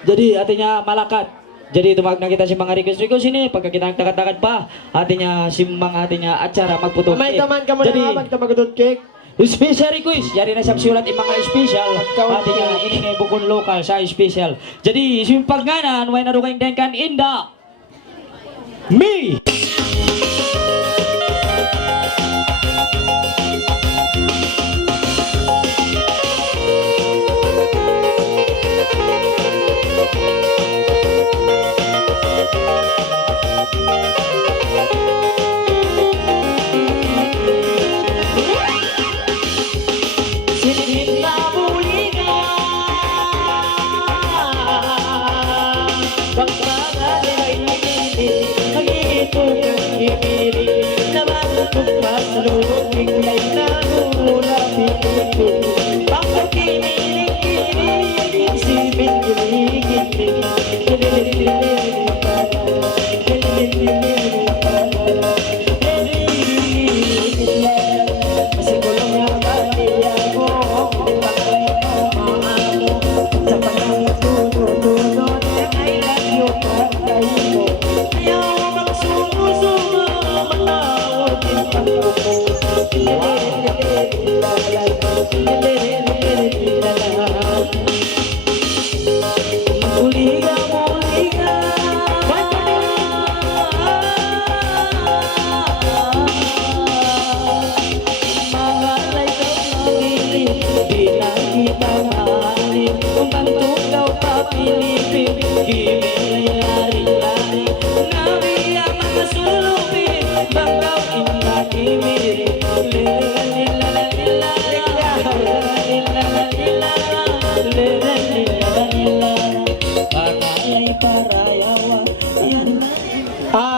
Jadi artinya malakat. Jadi tumag na kita si mga request ini pagka kita nagtakad-takad pa artinya si mga artinya acara magputok. May taman ka mo na magtamadot cake. Special request, jadi na siyang siulat yung mga special artinya ini ngay bukon lokal sa special. Jadi simpag nganan, way na rukayng dengkan inda me. Silipin na buligan. Pagmamahal ay hindi magigitugan ibig na matutog pa sa lubing ay nagulapit ito. Pagkakinilig-kilig isipin kilig-kilig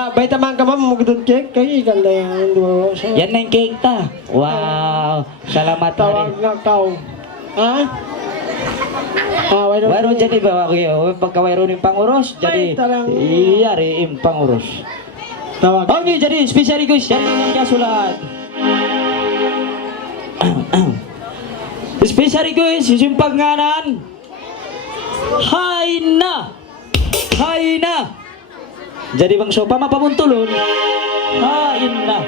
Baitaman ka ma'am, magdun cake kay ganda yan do. Yan na yung cake ta. Wow, salamat Tawag hari. nga kau. Ha? Why don't Waro jadi bawa kayo, pagka waro ng panguros, jadi iyari im panguros. tawag? Oh, ni jadi special request yan yung kasulat. Special request, isimpag nganan. Hay na! Hay na! Jadi bang sopa mapamuntulon. Hain na.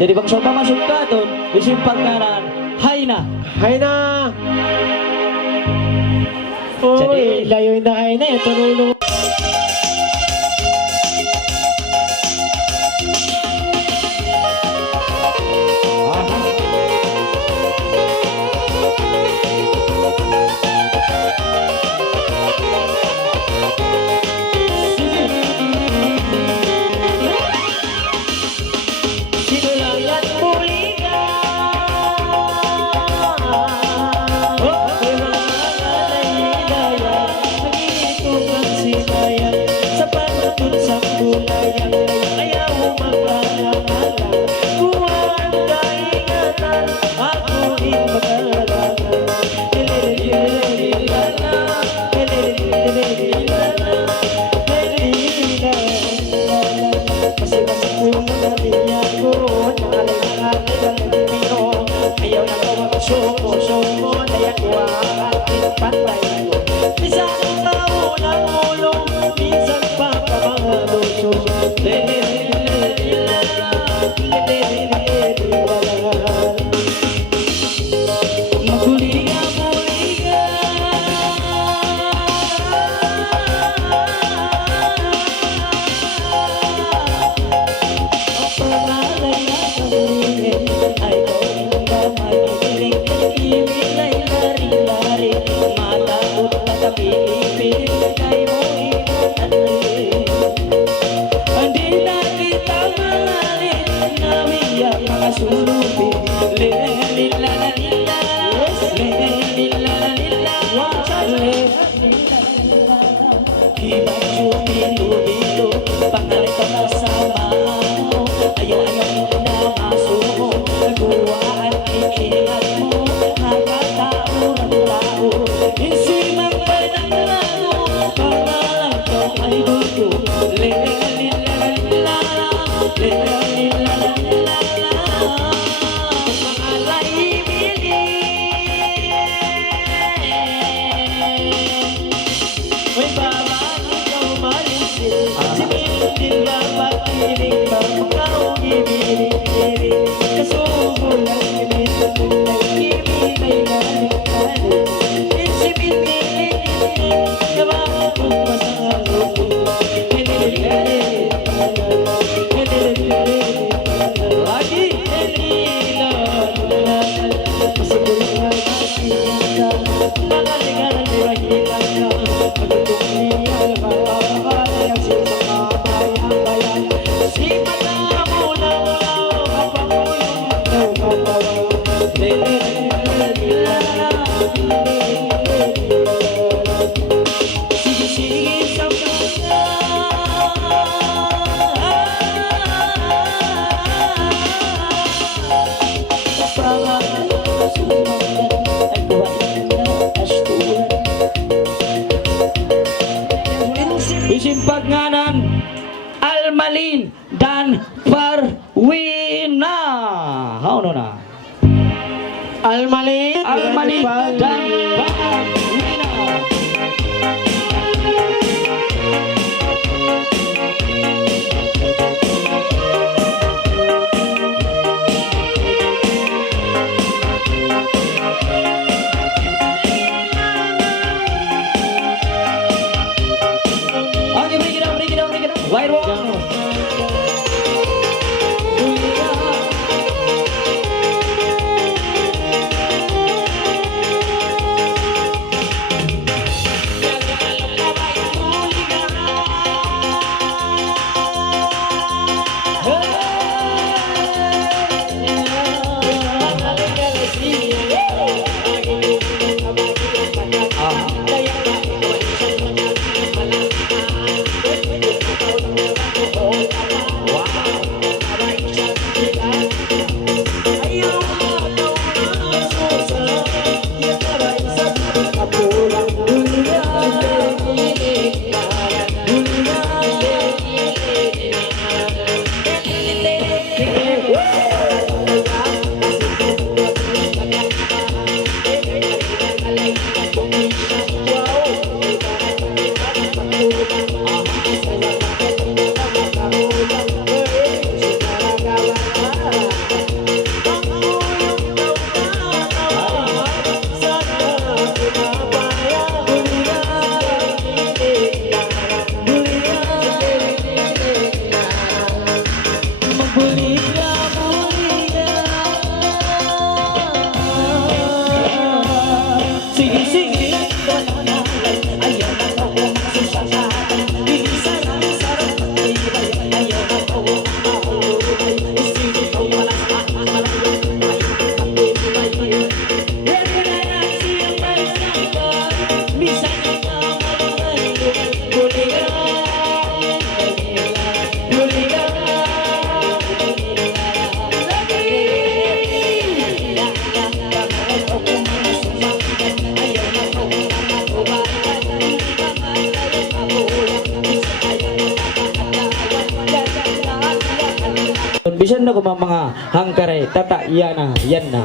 Jadi bang sopa masuk katon, isimpag nganan. Hay na. Hay na! Uy, Jadi- layo na hay na. Ito nuno. Sinulayan muli ka. Oh, pero mga nalay-laya, nagitukan si sulubi. Le-le-li-la-la-li-la. Le-le-li-la-la-li-la. Le-le-li-la-la-li-la. Ibadyo bilo-bilo, pangalit ang kasama mo. Ayaw-ayaw na maso mo, nagawaan ay kinat mo. Nakatao ng tao, insimang pananago, pangalan ka ay dugo. Le-le-li-la-la-li-la, le-le-li-la-la-li-la. Pangalay ibili. May baba ikaw malisin, sinitin dapat piling ikaw ibili-ibili. Kasubo lang ibili-ibili, ibigay galing-galing. Insibili-ibili, kabakot masarap. Lagi sige-sige sa pusa. Isimpagnanan Almalin dan Parwina. Hauno na. Almalin Dan Parwina. Okay, bring it down. Wide one. Bisan na ko mga hangkare, tata, yan na.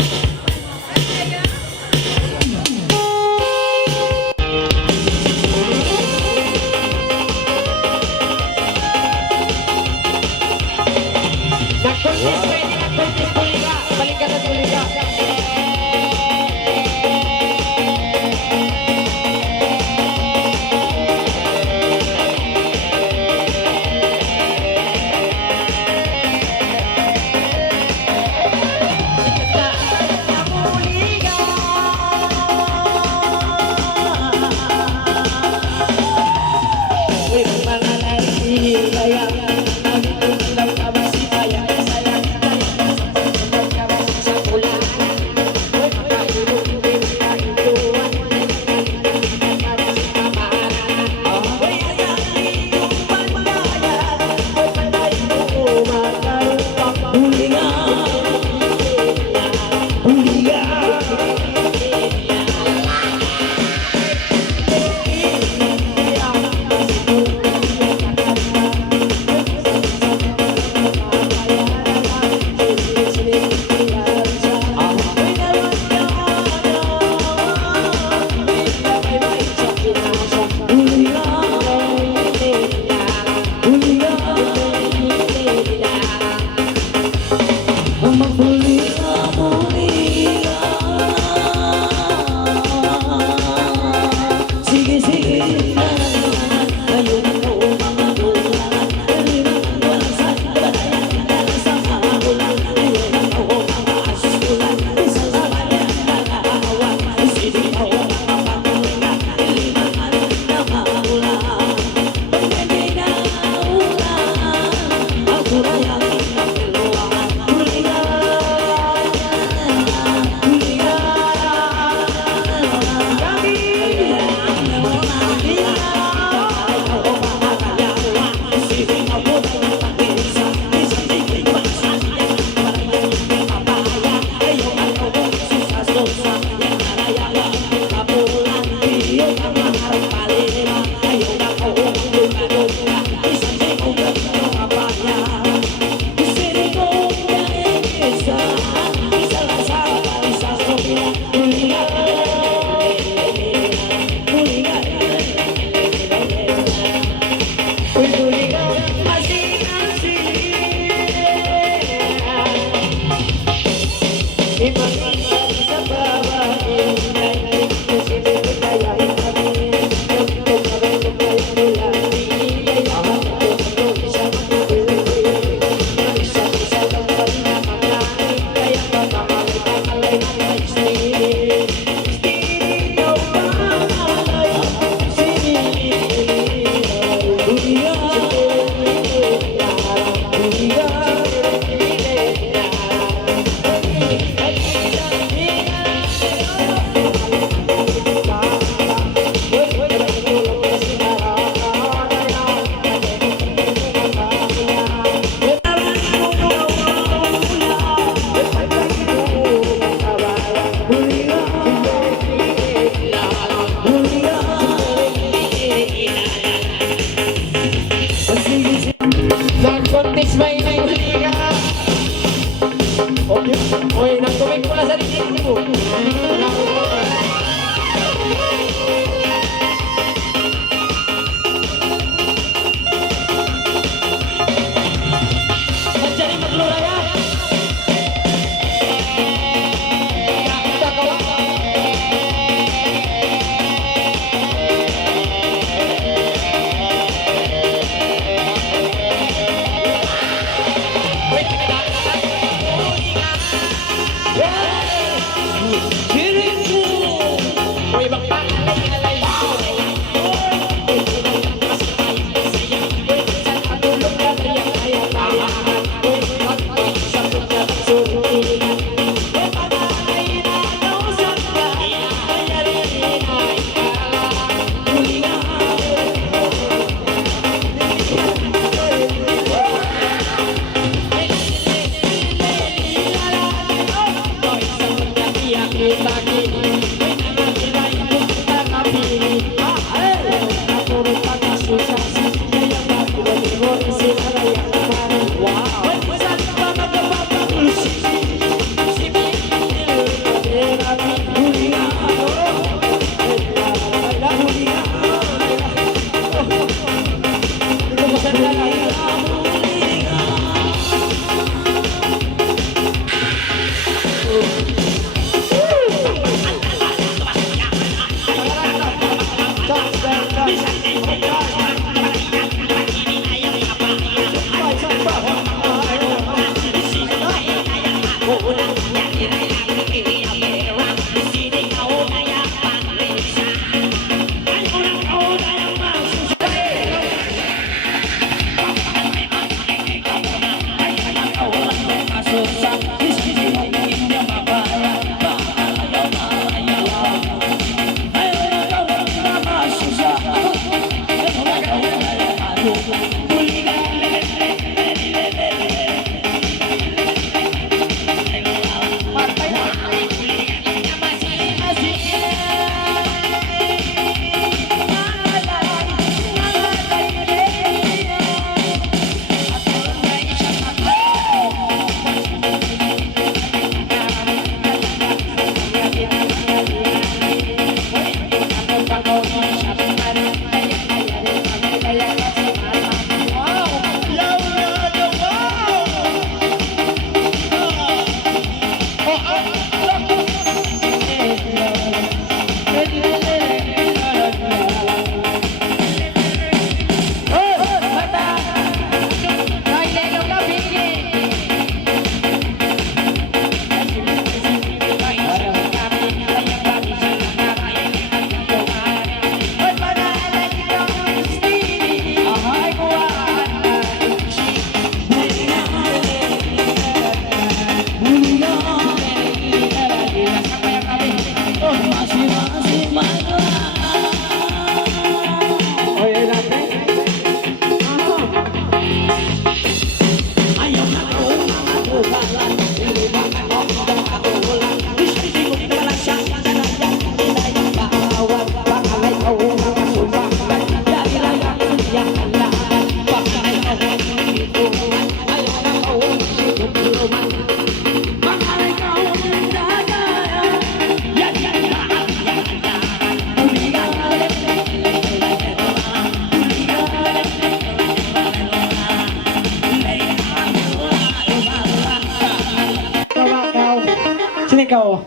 Mencari magluraya. Sino ikaw?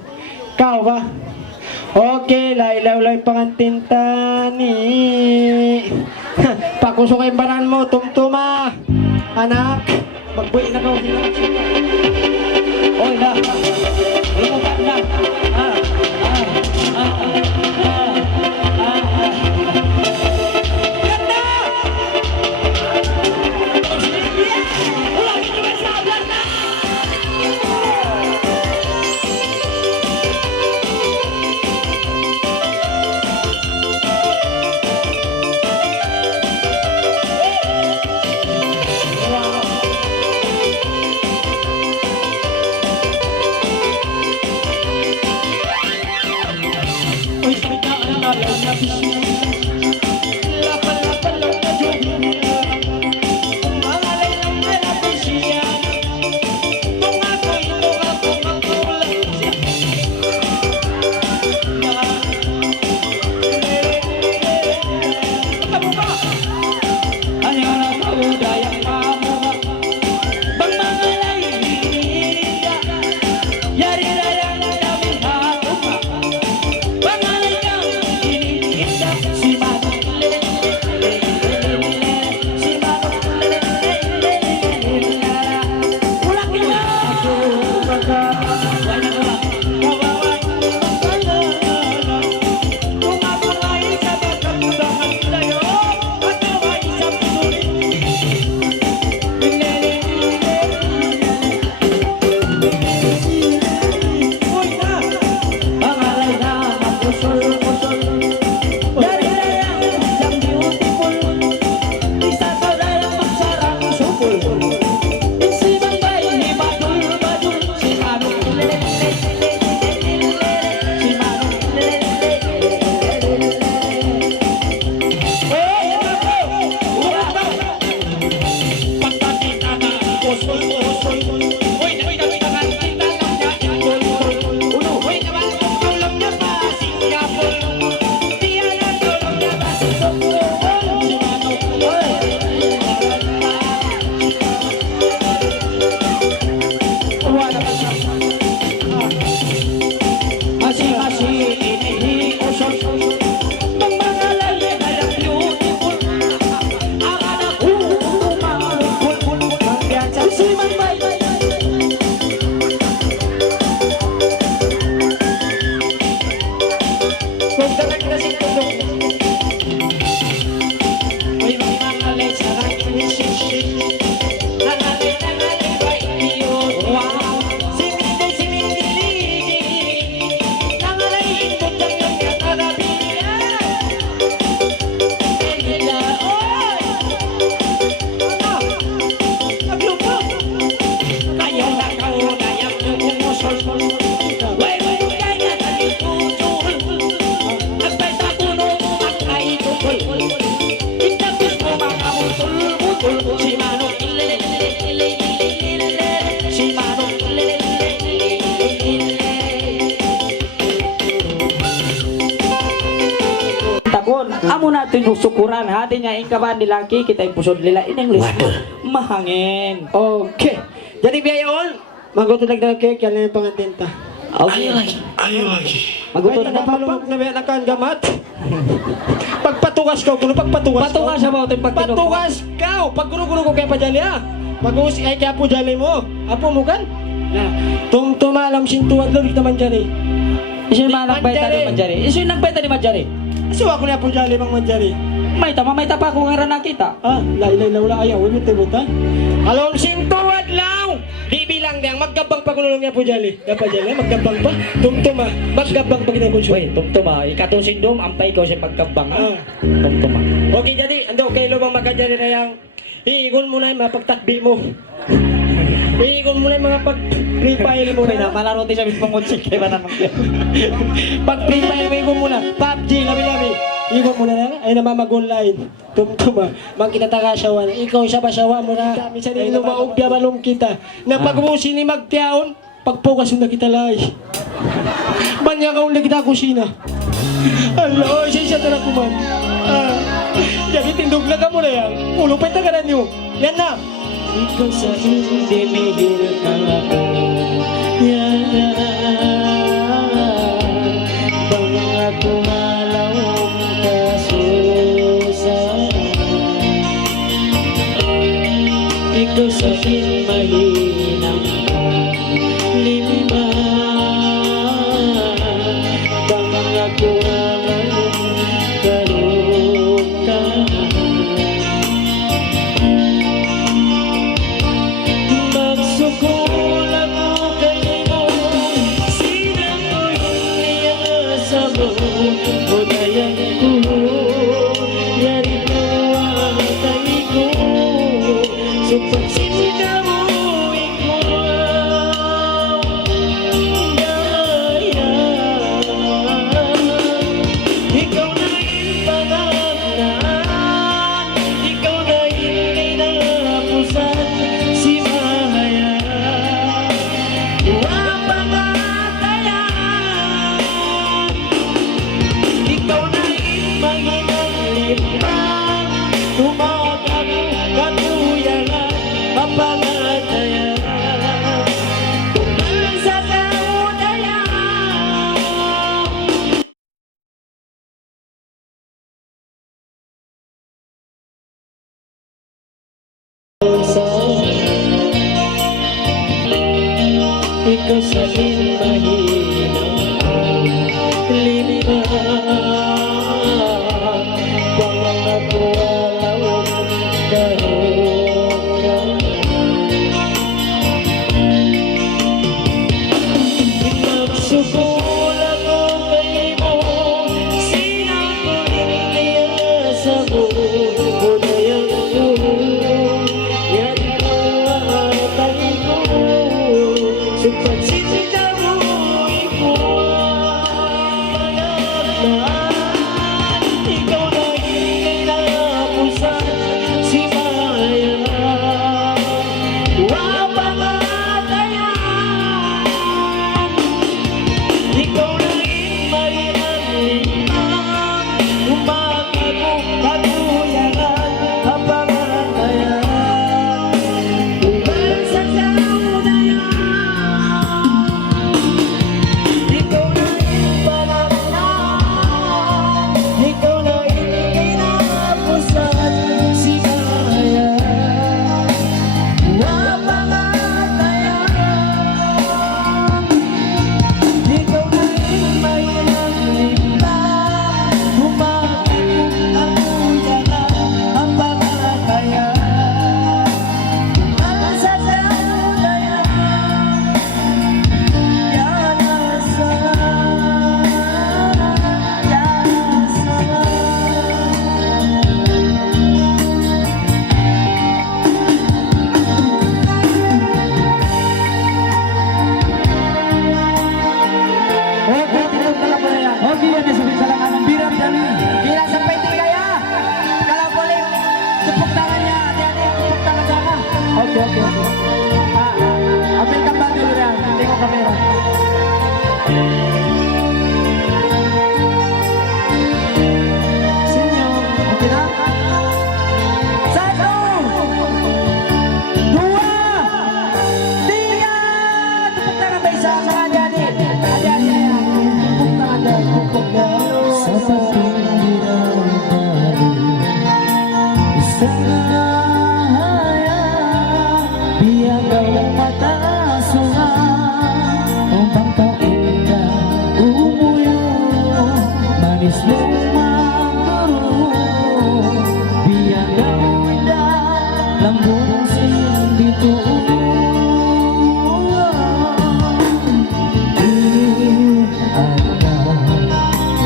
Ikaw ba? Okay, lailaw-lay pangantinta ni pakusukay baran mo, tumtuma. Anak, magbuhi na ka. Oy, na. Lumabas na. sumaga. Why na ba? Kawawa kung ako ay kabagandahan sa'yo, ako ay isang sulit. Uy na! Pangalay na mapusol-pusol, dari layang isang beautiful, isa sa layang magsarang sukul. Si Bangay, ni Badul-Badul, si Manong lele-lele-lele-lele, si Manong lele-lele-lele-lele. Urat ba? Pagkakita na usol-usol, uy, nakita kita lang na ingol-ngol. Uy, naman kung kaulam niya pa Singapore, di alam kaulam niya pa Singapore. Si Manong wala pa siya. Hasi-hasi, inihi-usol, ang mga layan ay ang beautiful. Ang anak ko, umalungkol, ang biyansa si Maybay. Kung dalag na si Tulong, uy, mga alay sa aking sisig. Nangalay ba iyon? Wow! Si Mindy Ligi, nangalay ikot ang iyong katarabihan. Nila, oy! Ano? Naglupo! Ayaw na kaunayang yung umusol. Way, kaya nagitutul. Nagbay sa puno at ay tukol. Itapos mo mga mutul-mutul. Si Manong ilele-lele-lele-lele, si Manong ilele-lele-lele-lele. Takon, amo natin yung sukuran ha, di niya ikaban nilaki, kita yung pusod nila in English. Mahangin. Okay. Jadi biayon, magutulag na cake, yan lang yung pangatinta. Ayaw lagi. Magutulag na palumog na biya na kan gamat. Pagpatugas ka, kuno pagpatugas ka. Patugas sa mga pagtinog. Patugas ka, paggulo-gulo ko kaya pa dyan ya. Pag-uus ay kaya po dyan mo. Apo mo kan? Tum-tumalam sintuan lulik naman dyan eh. Iso yung nagbay tani Manjari. Iso yung nagbay tani Manjari. Iso ako na po dyan mang Manjari. May tapa ako nga nakita. Lailay-lawla ayaw. Huwag yung tibuta. Along sintuan lang. Di bilang diyang maggabang pa kunulong niya po dyan. Gapa dyan maggabang pa. Tumtuma. Maggabang pa kinabunso. Uy, tumtuma. Ikatusing dom. Ampay ko siya maggabang. Tumtuma. Okay, jadi. Ando, kayo lumang magkadyan na yang iigon mo na yung mapagtakbi mo. Iigon mo na yung mga pag-pre-file mo na. Malaro din siya mismong utsik. Kaya ba naman yan? Pag-pre-file mo, iigon mo na. PUBG, labi-labi. Iigon mo na. Ay namamag-online. Tumtuma. Magkinatakasawan. Ikaw siya basawa mo na. Minsan yung lumaog diya balong kita. Na pag-umusin ni magtiyaon, pagpukas yung nakitalay. Banya ka ulit kita kusina. Alo, siya tala kuman. Jadi tindog na ka mo na yan. Ulupay tagaran nyo. Yan na. Ikaw sa hindi mihil ka ako. Yan na. Bang ako malawang kasusan. Ikaw sa hindi mahinang lima. Bang ako malawang karukan. Magsuko ikaw sa mahirap lima walang nagwalaw karoon nagsukol ako kay mo sinakuling niya sa mo budayang ko yan ang atay ko sukat sinita mo ikaw panaglaan ikaw na inapusan si Maya wapangatayan ikaw na imarinaliman umagagong kaguyanan ang pangatayan umalang sa kaunayan ikaw na ipanaman ikaw na inapusan si Maya wapangatayan ikaw na imayanang limang humaging ang uyanan ang pangatayan umalang sa kaunayan Okay. Apil ka ba dulu yan? Hindi ko kamera. Sinyo, okay na? Satu, dua, tiga. Tepuk tangan ba isa sa adik-adik? Adik-adik. Tepuk tangan dan tepuk tangan. Seperti biar kau mata sungai umpang kau indah umuyo manis lumang turun biar kau indah lambung sinditu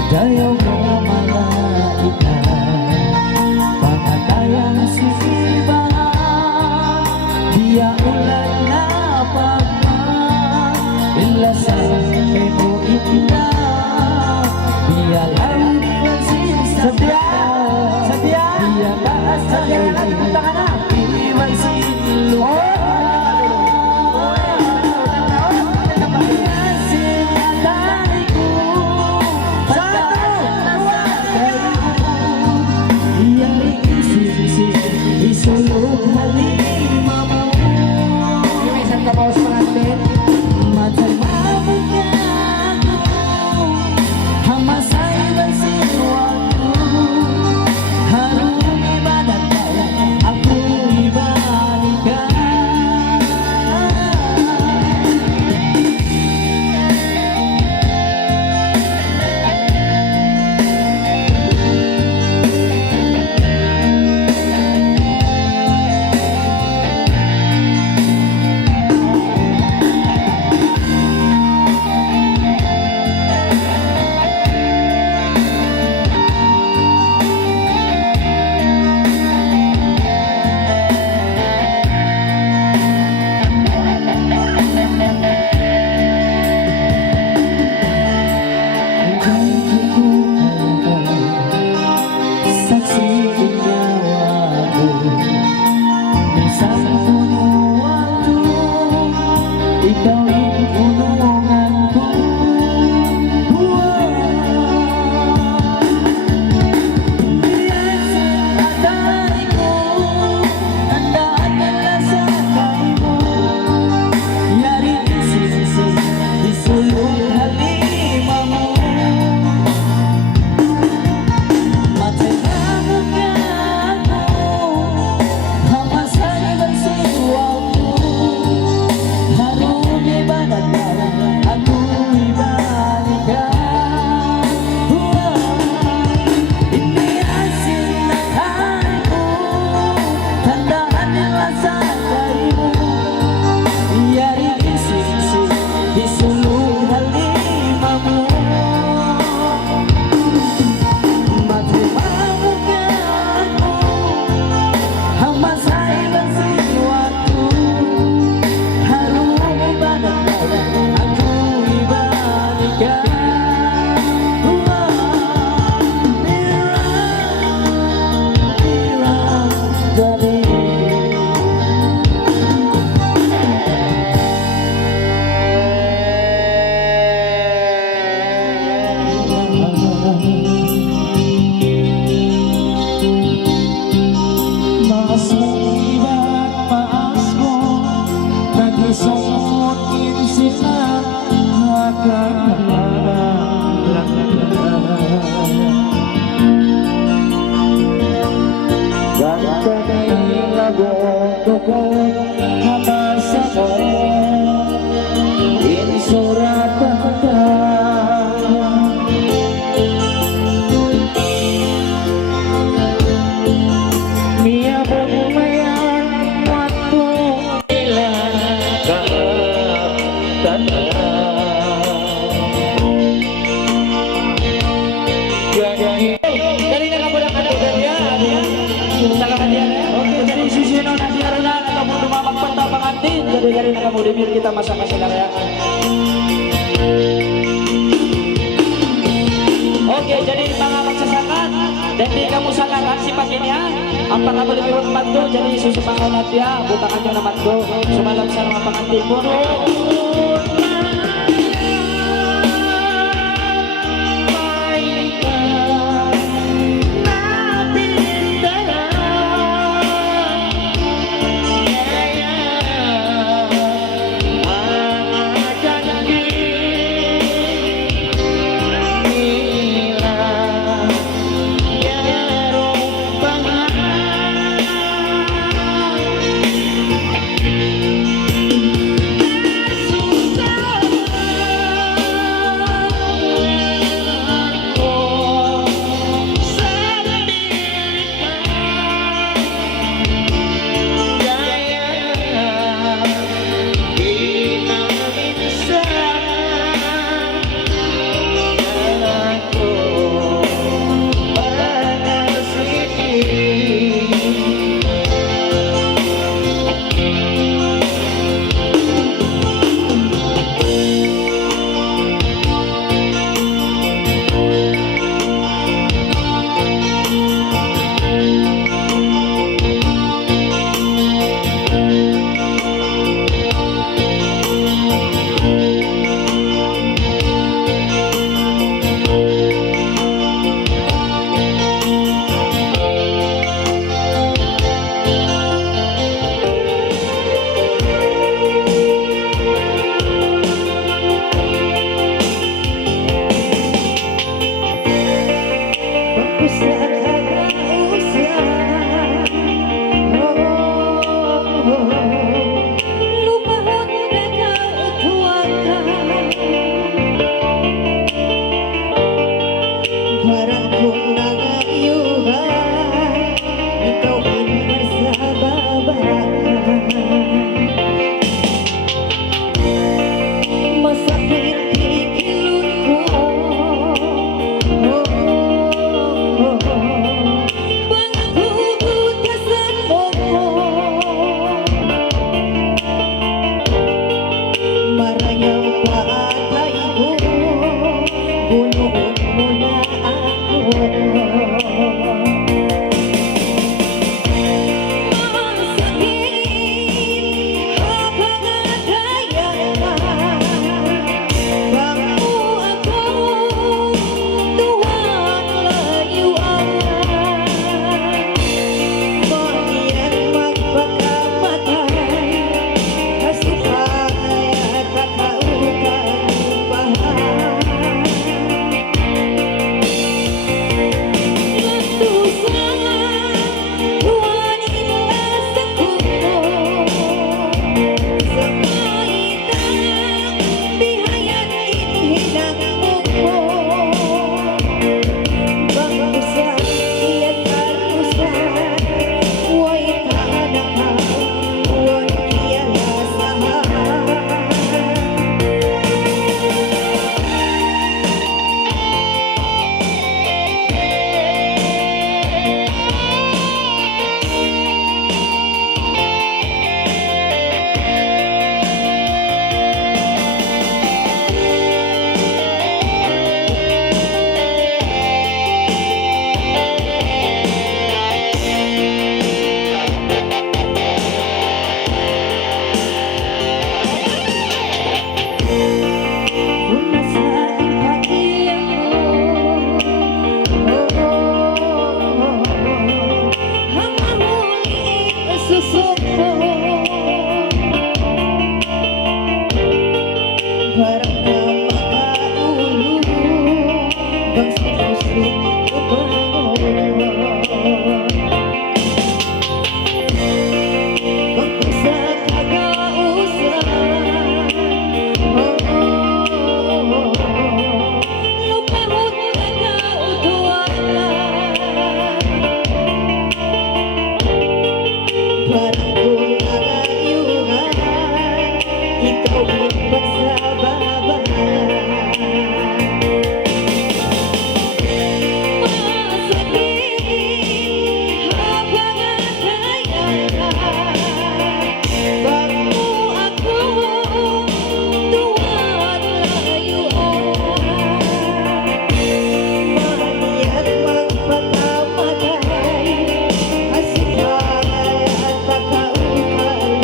daya malaikat pangatayang sisibahan dia ulan na pagman ilasan kay mo itina dia lang dengan setia dia taas sa kaya punta ka na iwan sinuha Isulong halimamu may isang kapaos pa natin matalaman ka ako hamasay bersinuatu harung ibadat aku ibadahkan Harumi Isulong halimamu Matrimamu kamu Hamba saya sesuatu Harum ibadatkan Aku ibadahkan Dari na kamu dapat dia. Salamat dia. Oke, jadi sisino na diarunan ataupun dumamag panta pangantin. Jadi dari na kamu dimir kita masa kasilarayan. Oke, jadi mga magsasakat. Dan di kamu sakaran si pakinya. Ang pangabu lebih membantu. Jadi susupangan na dia. Butakan nyo naman ko. Sumalam sa mga pangantin mo. Sudah parang makaulo bang sinuslit ko Bakit sa kagausap lupahot nagautuan parang kung nagayungan ikaw lipat sa baba masakit habang atayan ka bago ako tuwag layuan maniyak magpakamatay asipangal at pagkaukaluan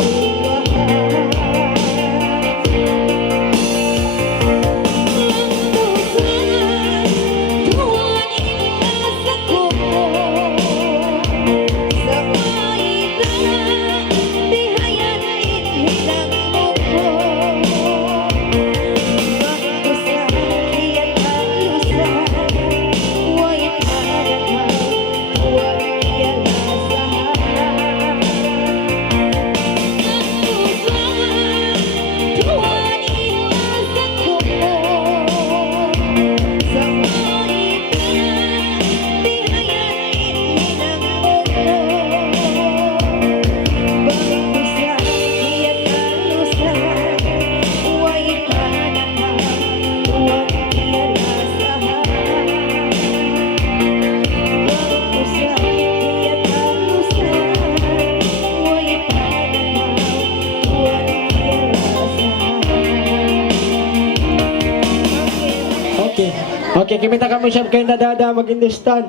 Okay, kimita kami siya kayo nadada mag-Hindustan.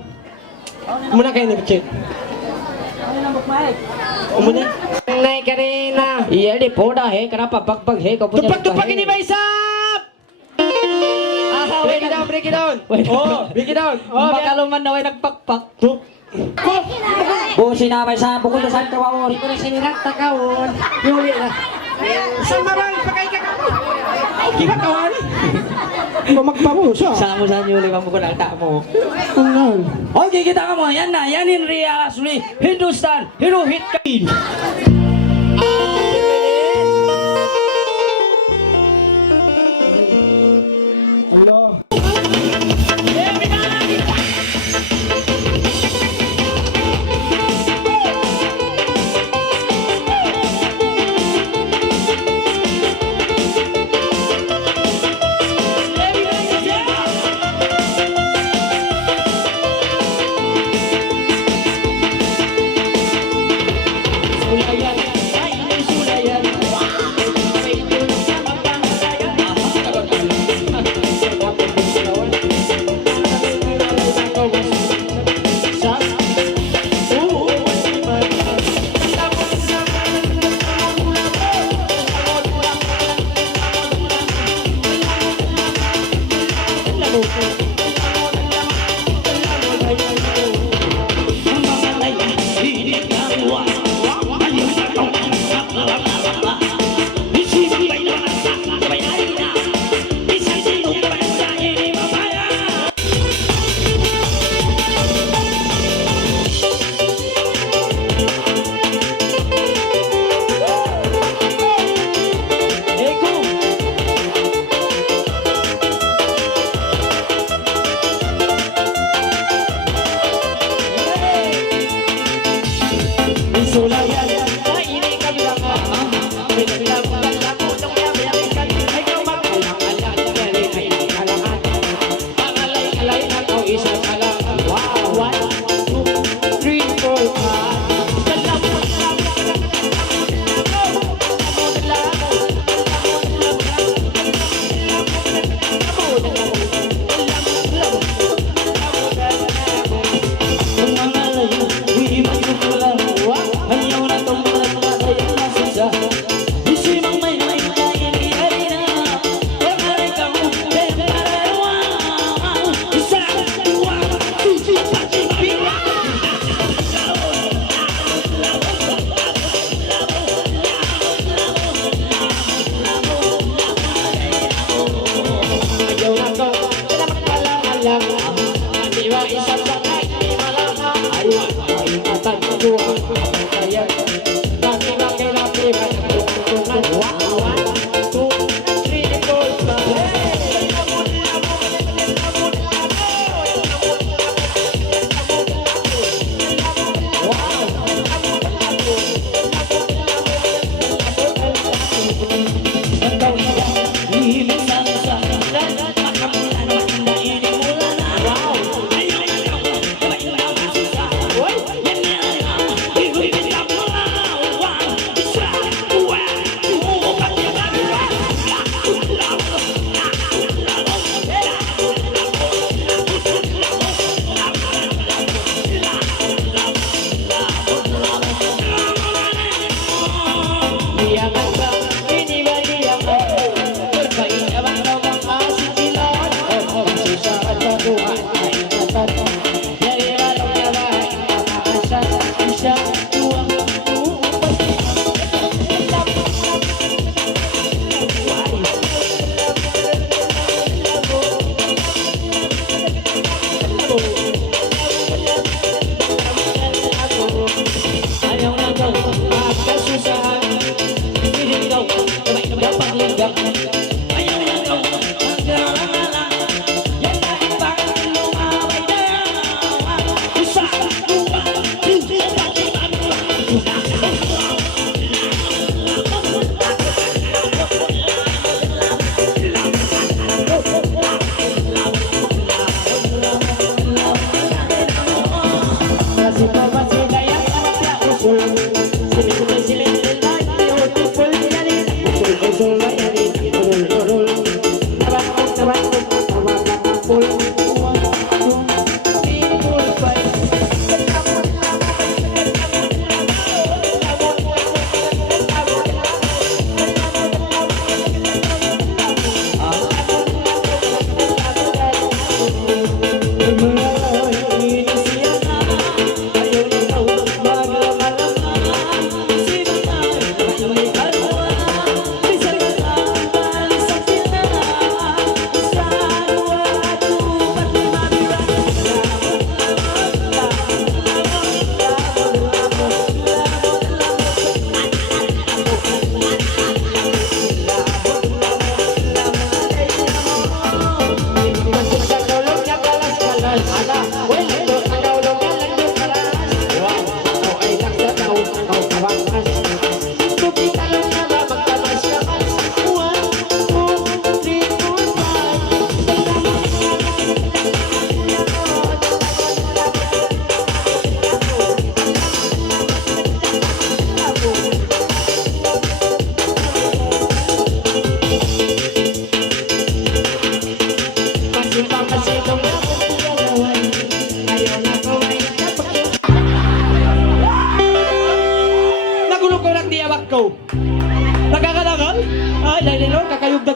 Muna kayo ni Pichit. Muna. Nay Karina. Iya di poda he, kenapa pag he kau punya Tupak ini Baisap. Break it down. Oh, break it down. Oh, Makaluman na way nagpakpak. Tup. Busi na may sa bukod sa kawawon. Iko na sinirat takawon. Yuli na. Sumarang pakay ka. Kita kawan. Magpamuso. Sa mo sa nyuli mo ko nagta mo. Okay, kita ka mo. Yan na, yanin Ria Asli. Hindustan, hero hit kain.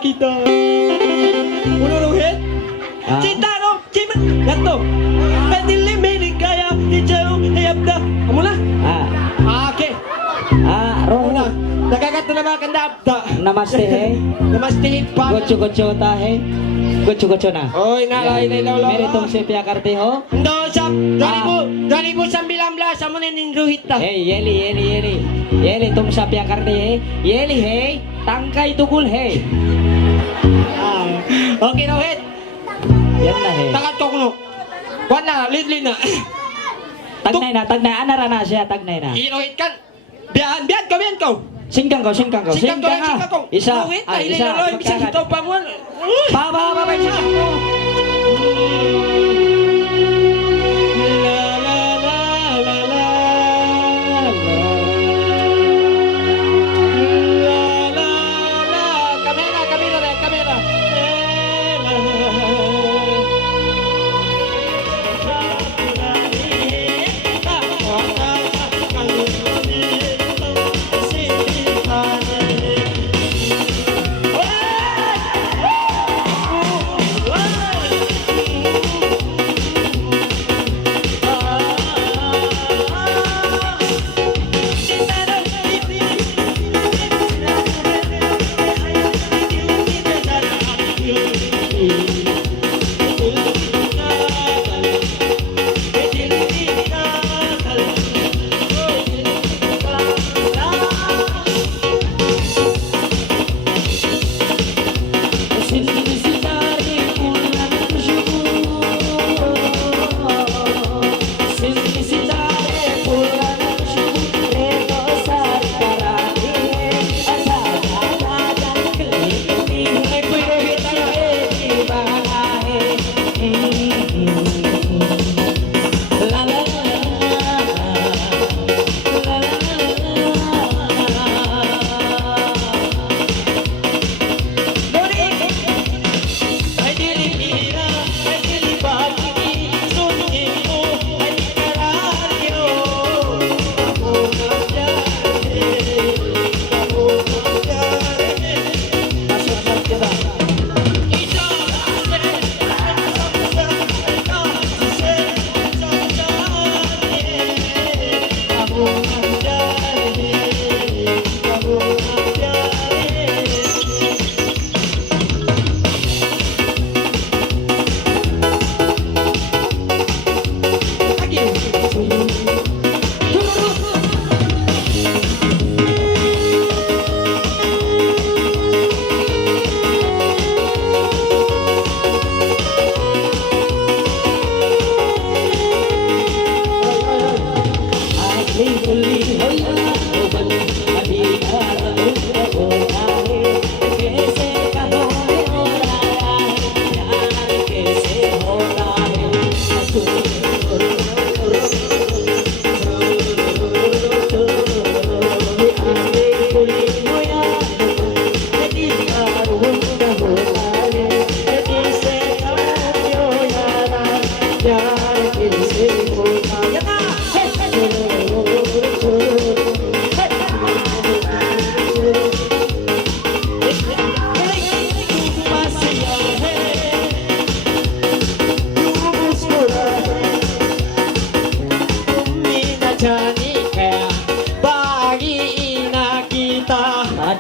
kita. Uno Rohit. Ah. Cinta no, cimen, ganto. Pendili milik kaya hijau ayabda. Kamu lah. Okay. Rohit. Nagkakato na mga kandapta. Namaste he. Namaste pa. Gocho ta he. Gocho na. Oy, nalay na ilaw. Meri tong si Pia Karte ho. Ndo sa 2019 amo ning Rohit ta. Hey, Yeli tum sa Pia Karte he. Yeli he. Tangkay tukul he. Okay, Rohit. Yan na he. Takatok no. Kuan na, lidli na. Tagnay na. Anara na siya. Tagnay na. Rohit kan. Biyan ko. Singkang ko. Singkang ko. Isa. Rohit, Isa. loy bisa kita pa mo. Ba. Isa.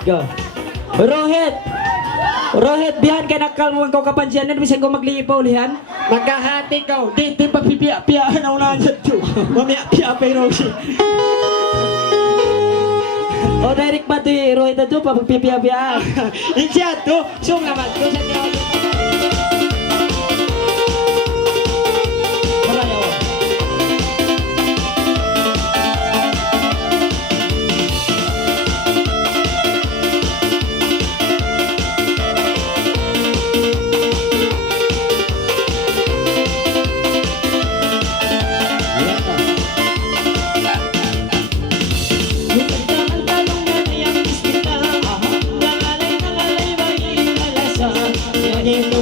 Go. Rohit, bihan kay nakal mo ko kapansiyanan bisan ko magliipaw lihan. Magkahati ka. Di papipiya-piyahan na unahan sa to. Mamaya-piya pa yung Rosie. O direct ba ito Rohit ito papipiya-piya? Insya to. Sung naman to sa tiyaw. Naging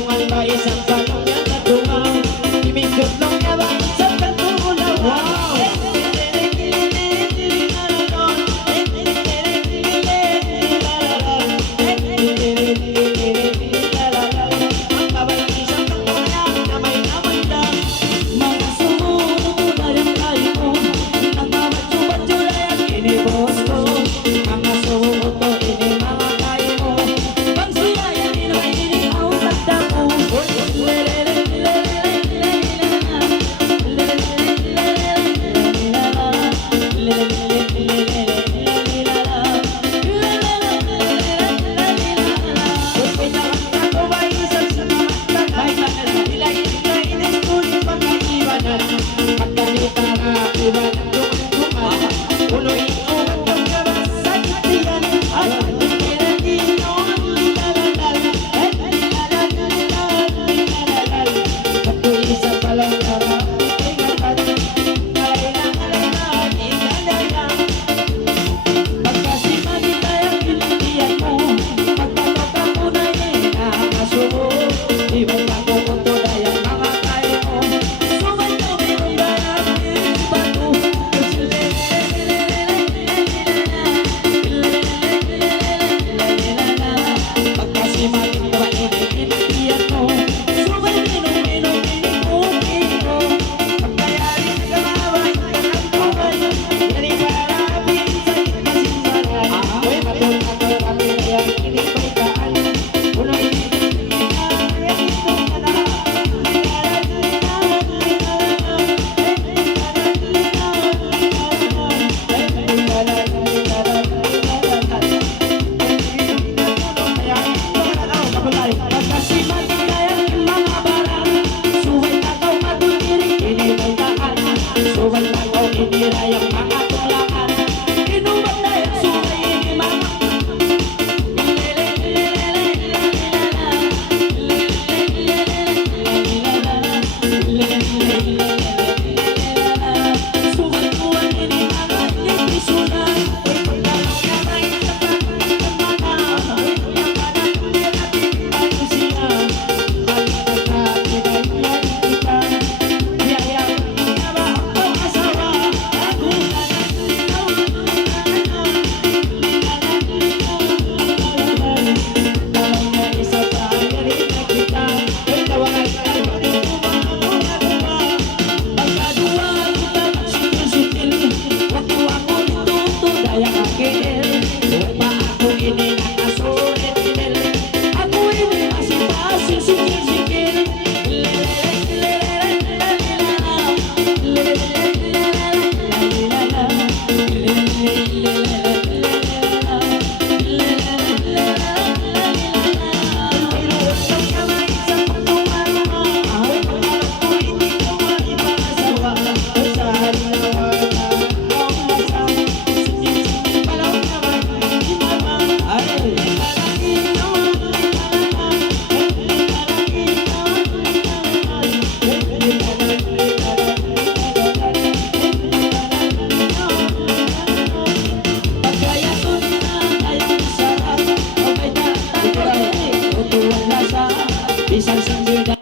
isang sanggunian.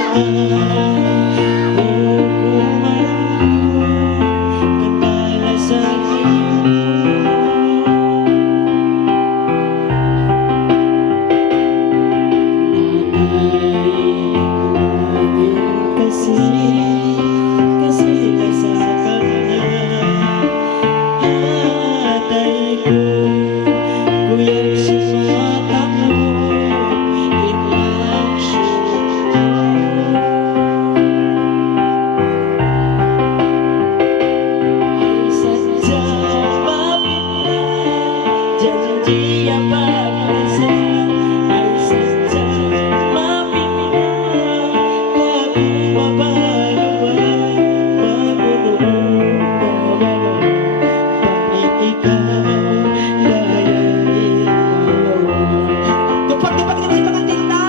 Tupag-tupag na mga tinta.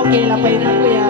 Okay, lapay na kuya.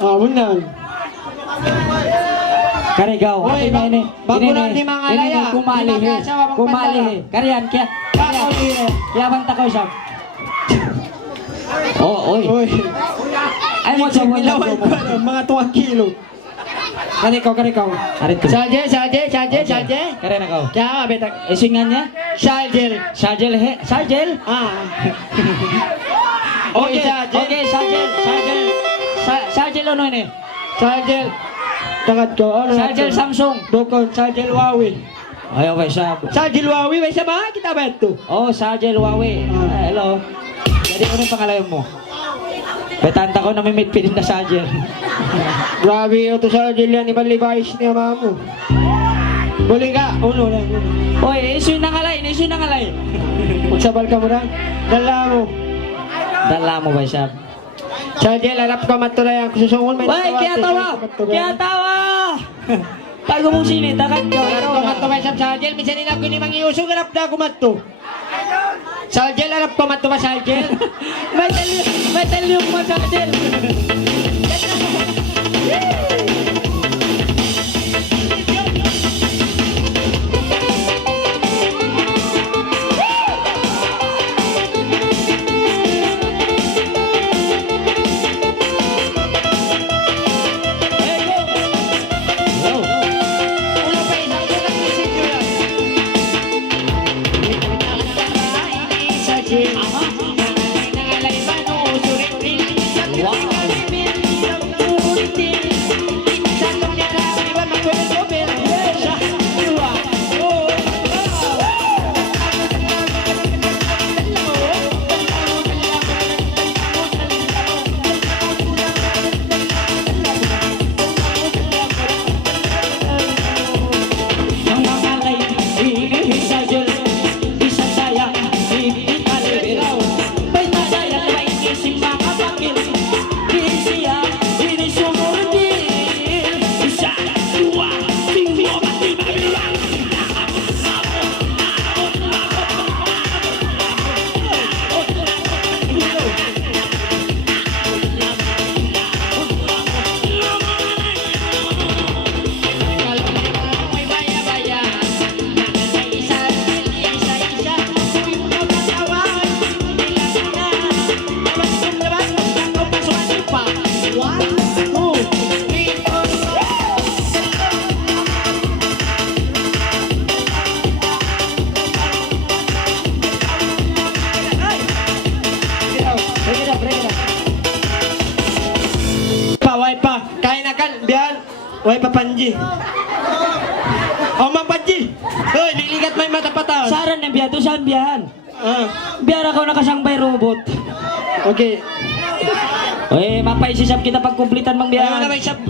Bunal. Karigaw. Oy, bagulan ni mga alaya. Kumali. Di mag-asawa, Kumali. Kariyan, kaya. Kaya bang takaw siya. Oh, oy. Oy. Ay mo sa Ilawan ko na, mga 2 kilo. Karikaw. Arit ko. Salje. Kare na ka. Kaya betak. Isingan niya. Saljel. Sajel. Okay, Okay, Sajel ano ini? Saljel. Takat ko. Sajel Samsung. Bukon, Saljel Huawei. Ay, okay, siya. Saljel Huawei, may sama kita ba ito? Oh, Sajel Huawei. Hello. Jadi ano yung pangalayon mo? Betanta ko namimit-pitin na Sajel. Grabe ito Saljel yan, ibang Levi's niya mamo. Buli ka, uno lang. Oy, isu na ngalay. Magsabal ka mo lang. Dala mo. Dala mo ba siya? Saljel, harap ka matulay ang susungon. Oy, kaya tawa! Tago mong sini, takat ka. Harap ka matulay sa Saljel. Minsan nila ko ni mangiusog, harap na ako mato. Saljel, harap ka mato ba Saljel? May talyong mo, Sajel. Way papanji. Oh, mapanji. Hoy, liligat may mata pataw. Saran ng biyan, saan biyan? Biyan ako nakasangbay robot. Okay. Oy, mapaisisap kita pag kumplitan mang Ayaw na biyan. may sab.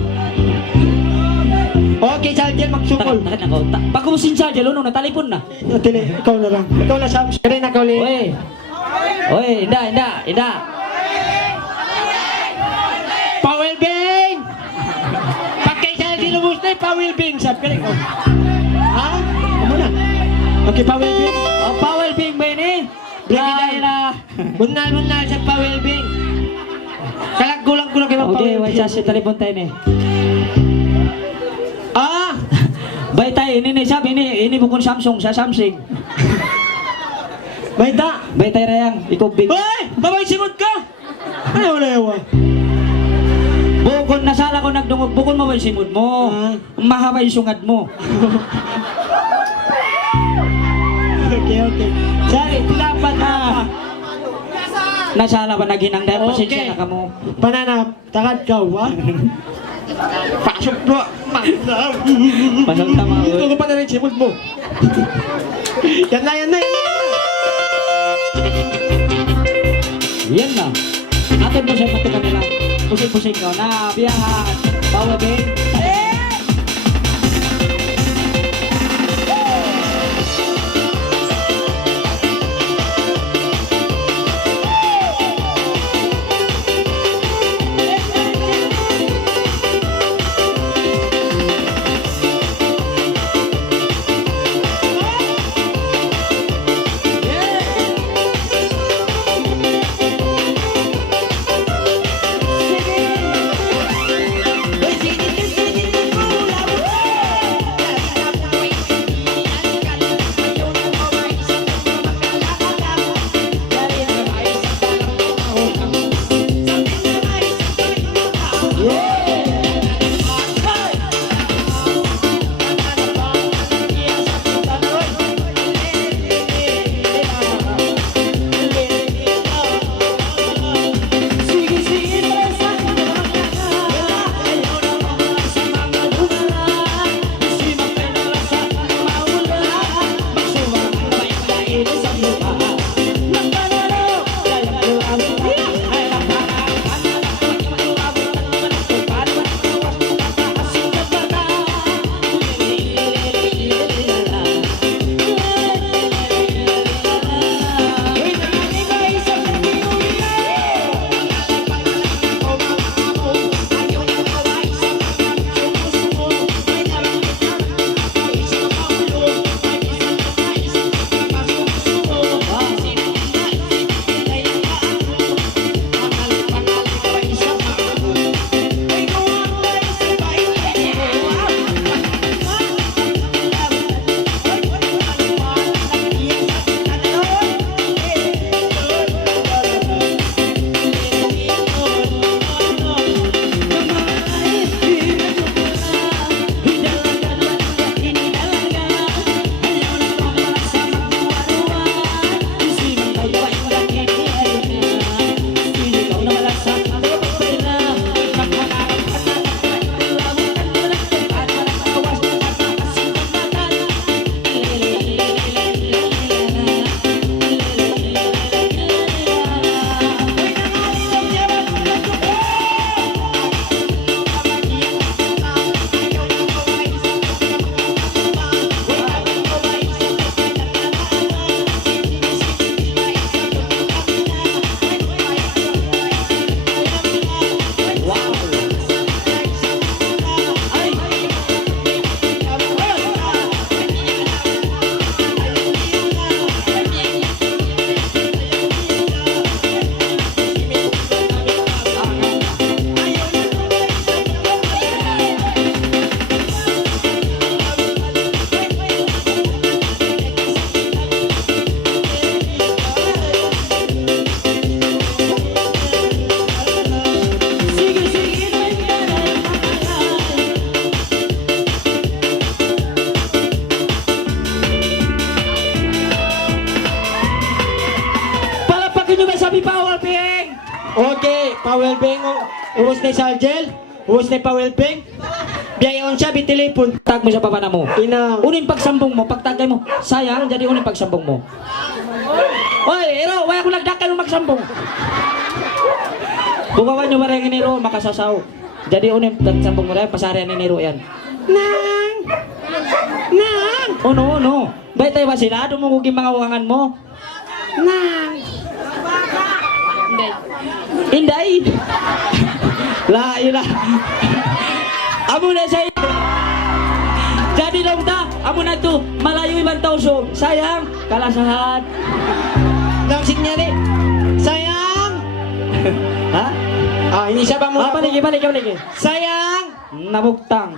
Okay, Saljel, magsukol. Takat na ko. Pag kumusin sa jalo, natalipon na. Tili, ikaw na lang. Ikaw na Sam. Kaya na kauli. Oy, inda. Powell Bing! Pagkay Saljel, lubos na yung Powell Bing. Sabi ka ikaw. Ha? Ano na? Okay, Powell Bing. Oh, Powell Bing ba ini? Brigida na. Bunal sa Powell Bing. Kalag-gulang kay Powell Okay, Bing. wala siya talipon tayo ni. Ah! Bay tayo, ini sabi ini bukon Samsung sa Samsung. Baita! Bay tayo rayang, ikaw big. Hoy! Babay simot ka! Ano wala yawa? Bukon nasala ko nagdungog, bukon mo ba yung simod mo? Mahaba yung sungad mo. Okay. Sorry, tilapan na. Nasala ba naghinang dahil pasensya na ka mo? Pananap, takad ka, wa? Pasok bro! Pasok tama. Ito ko pa na rin simod mo. Yan na. Yan na. Atin mo siya mati kanila. Pusing-pusing ka na. Biyahan. Bawa din. Powell Beng, uwas na Sargel, uwas na Powell Beng. Biyayon siya, bitelepon. Tag mo sa pamana mo. Ina. Uning pagsambong mo, pagtagay mo. Sayang, jadi uning pagsambong mo. Oy, ero, wala ko nagdakay mo magsambong. Bukawan nyo marang niro, makasasaw. Jadi uning pagsambong mo rin, pasarian ni niro yan. Nang! Nang! Ono, ono. Bay tayo ba sila? Doon mo kuging mga uwangan mo. Nang! Inday. La ilah. Amo na sa jadi lang ta, amo na to, malayo ibang tauso. Sayang, kalasahan. Nang sinyali. Sayang! Ha? Ah, ini siya ba mo? Balik. Sayang! Nabugtang.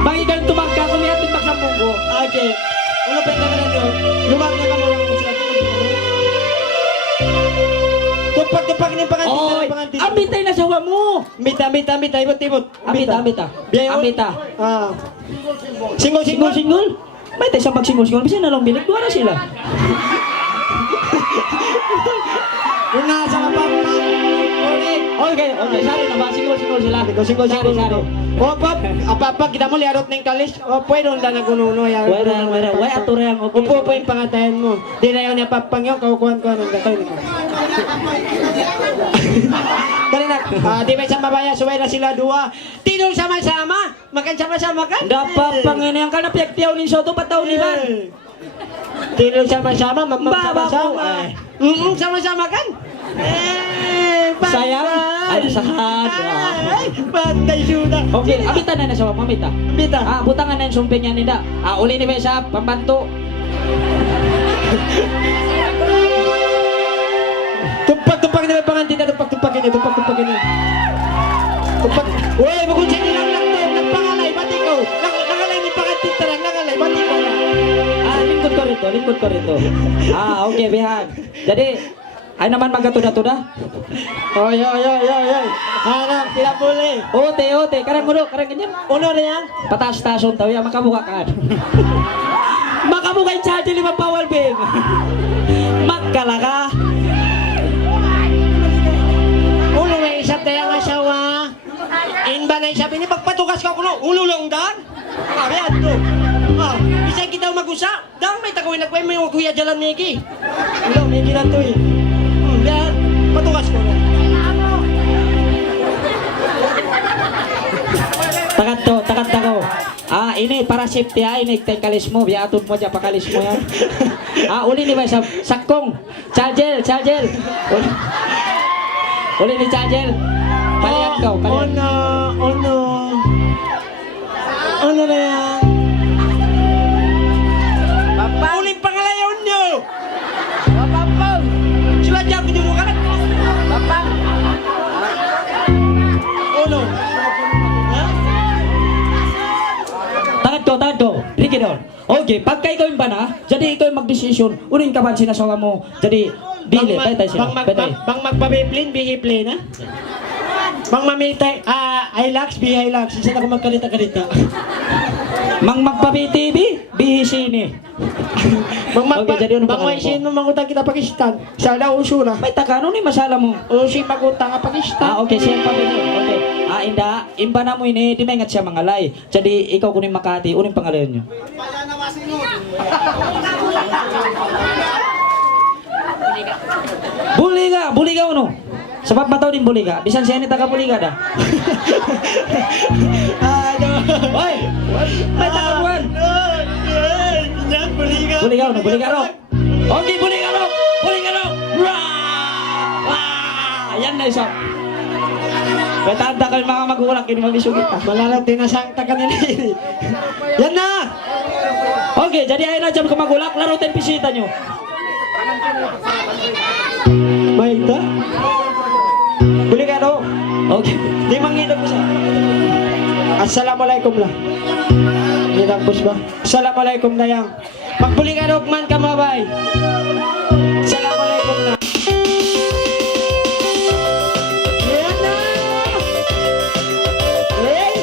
Bangigan tumangka ko niya tin pagsambong ko. Okay. Uno pa yung nyo. Lumag na ka mo lang sila. Tupak-tupak ni pangantin. Oy, ambitay na sawa mo. Ambita. Ibot. Ambita. Biyayon. Ambita. Ah. Single. Single. May tayo sa pagsingle-single. Bisa na lang bilik. Duwa na sila. Yung nasa ka pa. Okay. Sari na ba? Single sila. Single. Sari. O, pap. Apa, kita mo liarot na yung kalis. O, pwede na nagununo. Wala ato rin. Upo po yung pangatayan mo. Di na yun yung papangyo. Kaukuhan ko ng gatoy. Dali na. Di ba isang babaya. Suway na sila dua. Tinong sama-sama. Makan sama-sama kan? Dapat panginayang ka na piyag-tiyaw ni Soto pataw ni Van. Tinong sama-sama. Sama-sama. Sama-sama kan? Sayang. Ay, sahan. Patay sudah. Okay, abita na sa mamita. Ambita. Butangan na yung sumping yan nila. Uli ni Besa, pambanto. Tumpak na may pangantin na tumpak ini. Uy, magunsa niyo lang to. Nagpangalay, pati ko. Nangalay ni pangantin tarang, nangalay, pati ko na. Lingkod ko rito. Okay, bihan. Jadi, ay naman magkatuda-tuda. Oy. Hanap, tidak boleh. Ote, karang ganyan. Uno na yan. Pataas-tason tao yan, makabuka ka. Makabuka yung charge 5 Powell Beng. Magkala ka. Uno may isa tayong asawa. Inba na isabi ni pagpatukas ka kuno. Ulo lang dan. Ayan to. Bisa kita mag-usap. Dang may takawin na may kuya jalan Miki. Ulo, Miki na to eh. Yan, patukas ko na. Takat ko. Ini para safety ini kalis mo, biatun mo dyan, pakalis mo yan. Uli ni ba sa sakong. Chargel. Uli ni Chargel. Kalian kau, kalian. Ano na yan? Uling pangalayon nyo! Sila dyan, kunyuro ka na. Uno. Takat ko. Riki doon. Okay, pagka ikaw yung bana, jadi ikaw yung mag-desisyon. Uling ka ba sinasawa mo? Jadi, dili, betay sila. Betay. Bang magpabiplin, bihiplin ha? Bang mamitay, Hilux, Hilux. Isa na ko magkalita-kalita. Mang magpa-BTV, bihisini. Jadi ano bang maisin mo mangutang kita Pakistan. Sana uso na. May takano ni masala mo. Uso magutang ka Pakistan. Okay, siya pa rin. Okay. Imba na mo ini, di may ingat siya mangalay. Jadi, ikaw kunin Makati, unin pangalayon nyo. Buliga uno. Sebab bataw din buliga. Bisan siya ni taga buliga dah. Oi, may takabuan. Buliga uno. Okay, buliga ro. Yan na isa. May tanda kami mga magulang, kini mabisugit ka. Malalang tinasangta ka nila ini. Yan na! Okay, jadi ayun na dyan ka magulak, laro tayong bisita nyo. Baik ta? Buli ka do. Okay. Di manginag mo sa. Assalamualaikum lah. Nginag bos ba? Assalamualaikum dayang. Magbuli ka do man ka mabay. Assalamualaikum na. Yan na! Hey!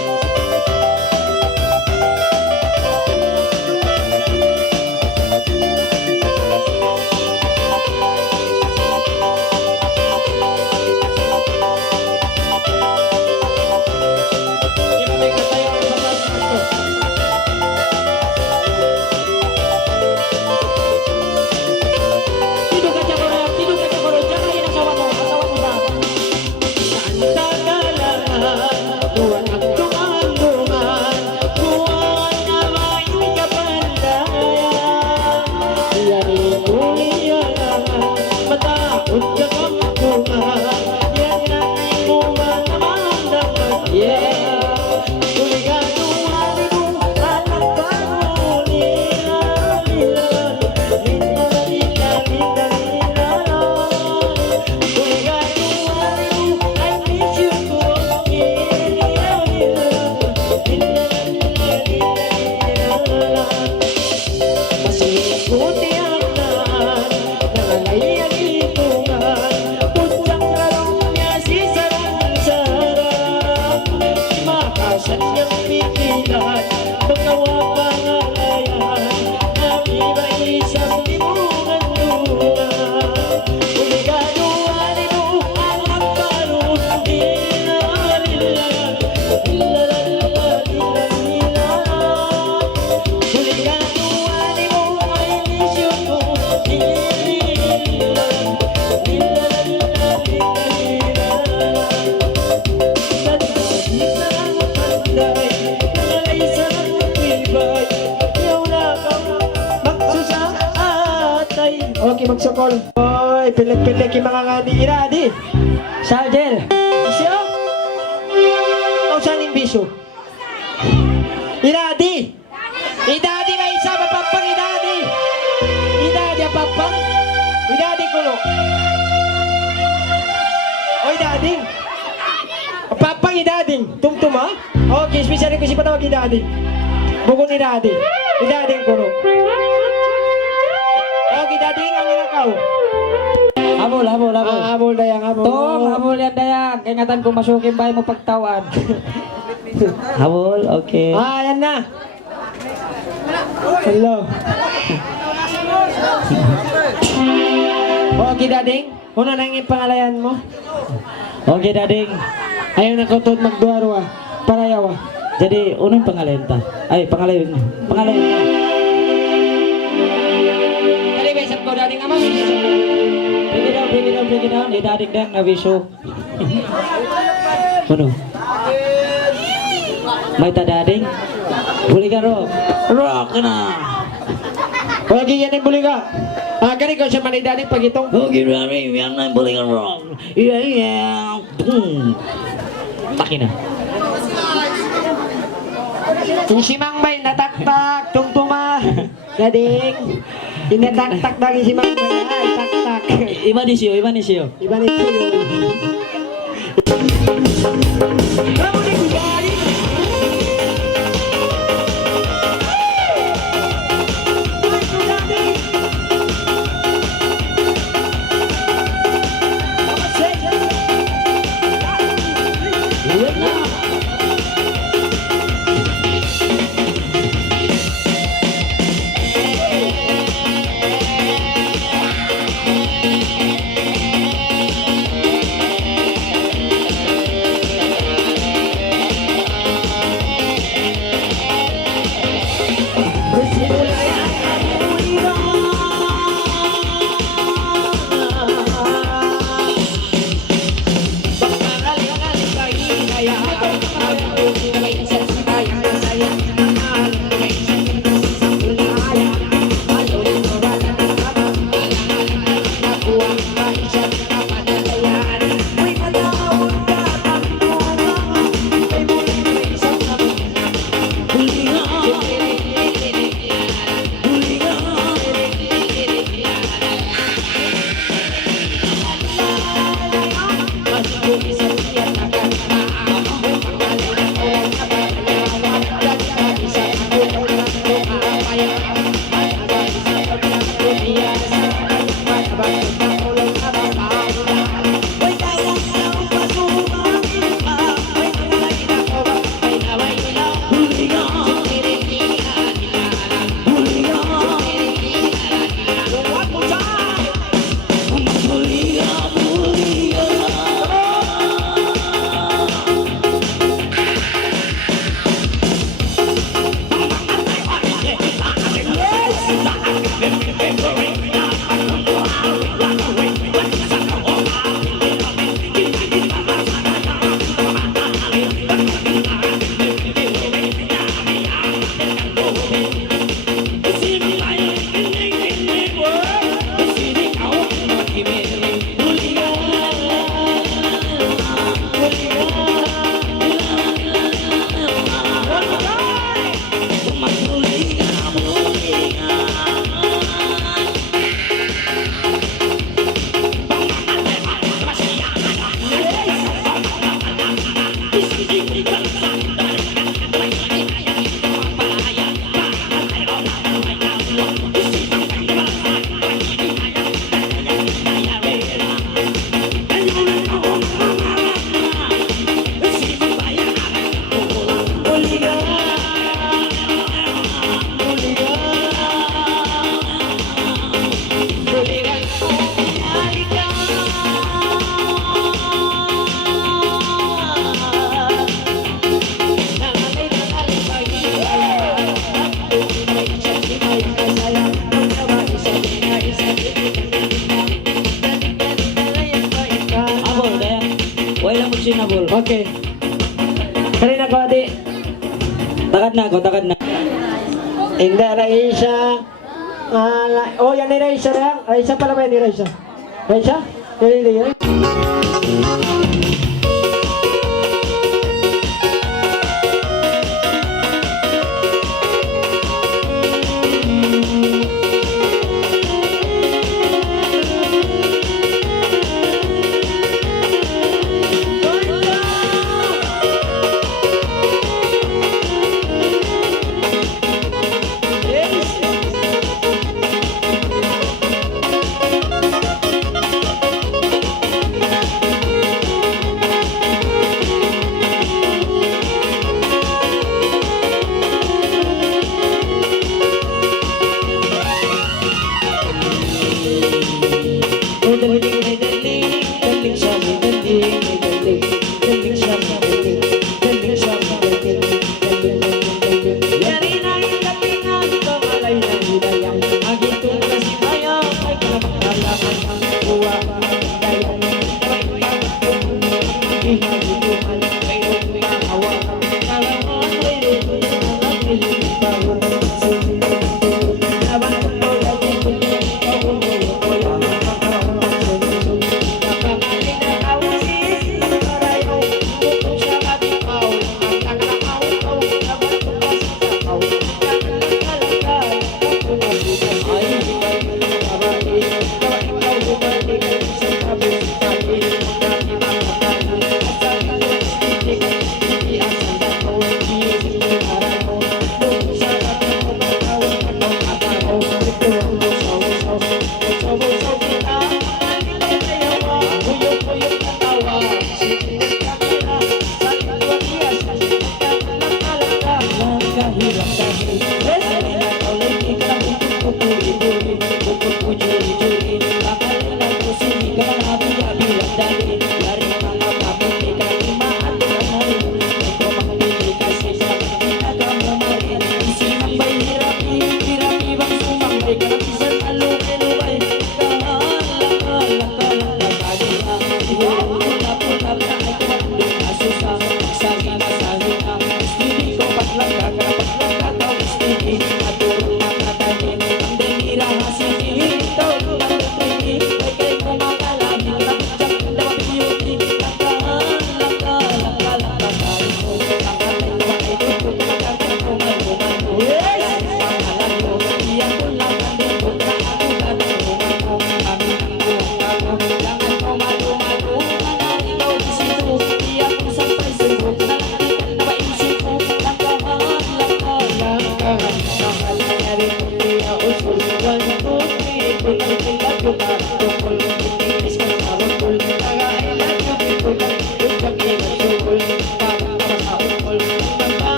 Pagi magsukol. Oy, pilik-pilik yung mga nga di ira, di. Saldel. Siya? Kau saan yung biso? Ira, di. Idadi ba isa? Mapapang idadi. Idadi apapang. Idadi kulo. Oy, dading. Apapang idading. Tumtum ha? Okay, special ko si patawag idading. Bugon idadi. Idading kulo. Okay, dading ang nakaw. Habol, habol, habol. Habol dayang, habol. Tong, habol yan dayang. Kaingatan ko masukin bahay mo pagtawan. Habol, okay. Yan na. Hello. Okay, dading. Una na yung pangalayan mo. Okay, dading. Ayaw na kutod magduaro ah. Parayaw ah. Jadi, unang pangalayan ta. Ay, pangalayan na. Pangalayan na. Kali ba isap ko, dading ama? Bring it down, bring it down, bring it down. Ni dading dang nabiso. Ano? May ta dading? Buli ka rock. Rock na. Lagi yan yung buli ka. Kani ko siya man yung dading pagitong. Okay, dading. Yan na yung buli ka rock. Yeah, yeah. Boom. Taki na. Yung si Mang Bay nataktak, tungtuma. Dading. Inataktak dagi si Mang Bay. Ay, taktak. Iba ni siyo, iba ni siyo. Iba nito yun. Sinabol. Okay. Kanina ko, adi. Takad na ako, takad na. Indara isa. Oh, yan ni Raisa lang. Raisa pala ba yan ni Raisa? Raisa? Yan.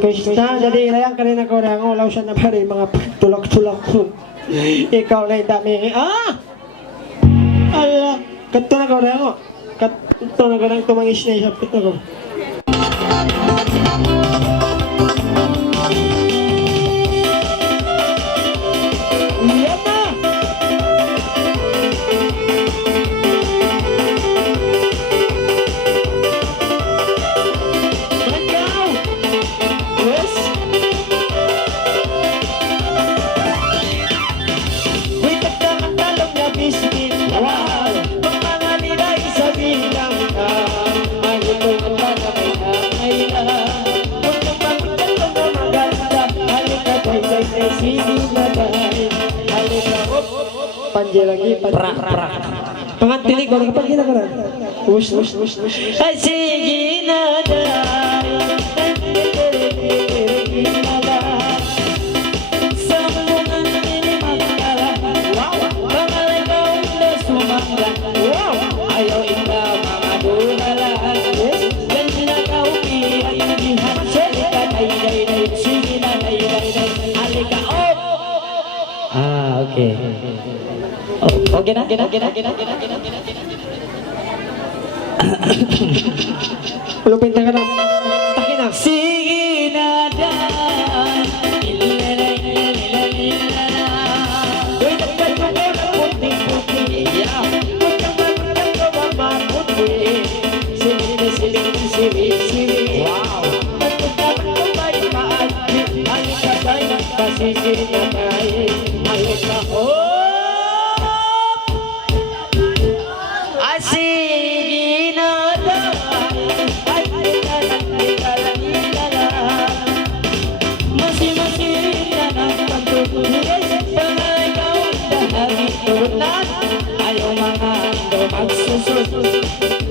Krishna, jadi ilayang kanina ko na ang ulaw siya na bari mga tulak-tulak mo. Ikaw na yung dami. Ala, kato na ko na ako. Kato na ko na tumangis na isang pito ko. Iyan na! Panjir lagi, prak. Pengantilik baru kapan kita kan? Wush. Sige nada. Ayo indah mga duhala. Yan sila kaupi at hindi sige na Okay. Oh, okay na? Lupit na ka na. Taki na. Sige na dahil Uy, nagpatuloy na puti-puti. Huwag kang marunong mamamuti. Siri. Wow. Magpapagpapay maagi. Halika tayo, pasisiri na tayo. Halika, sige na dahil Masin-masin na ng pagtutuloy Para ikaw ang dahil ayaw mga ito magsusunod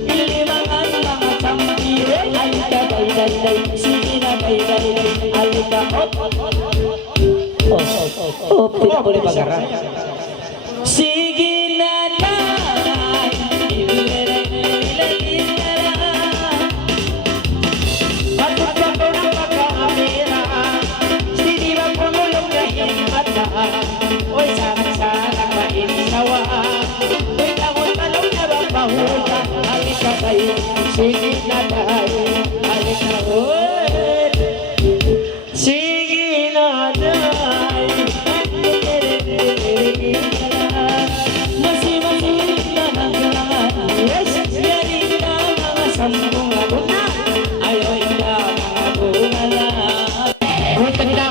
Ilimangan mga tampire Halika day-day-day Sige na day-day-day Halika tidak boleh bakaran sige na dahil Patut ka ko na magkakamera. Sini ba pumulong na iyong mata? Uy, sana mainsawa. Uy, tangon-tanong na ba mahula? Halika kayo, sige na tayo. Halika, uy. Sige na tayo. Masin-masin na ng kailangan Yes, galing na mga sampung laguna Ayaw ina mga bungala Punta nila.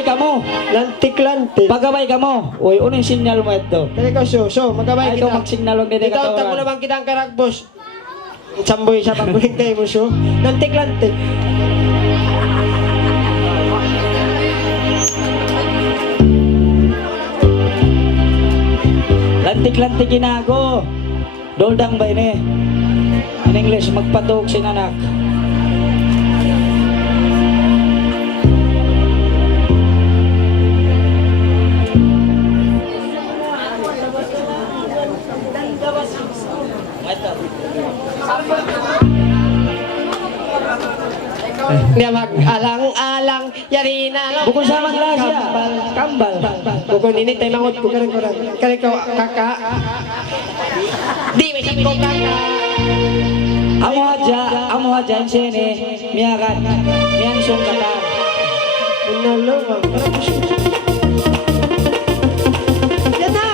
Kamu, Lantik-lantik. pagabay ka mo. Uy, unang sinyal mo ito. Kaya ko so, magkabay Ay, ikaw kita. magsignal og dili Ikaw, ka tago naman kita ang karagbos. Samboy sa pagbuhin kayo mo, so. Lantik-lantik. Lantik-lantik ginago. Doldang ba ini? In English, magpatuk sinanak. Nga mag-alang-alang, yari na. Bukod sa maglasya. Kambal. Bukod ini, tayo mangot ko karang-karang. Karang ko, kaka. Di, may sabi ko kaka. Amo aja in sini. Miakan, miansong kata. Unalawang. Yan na!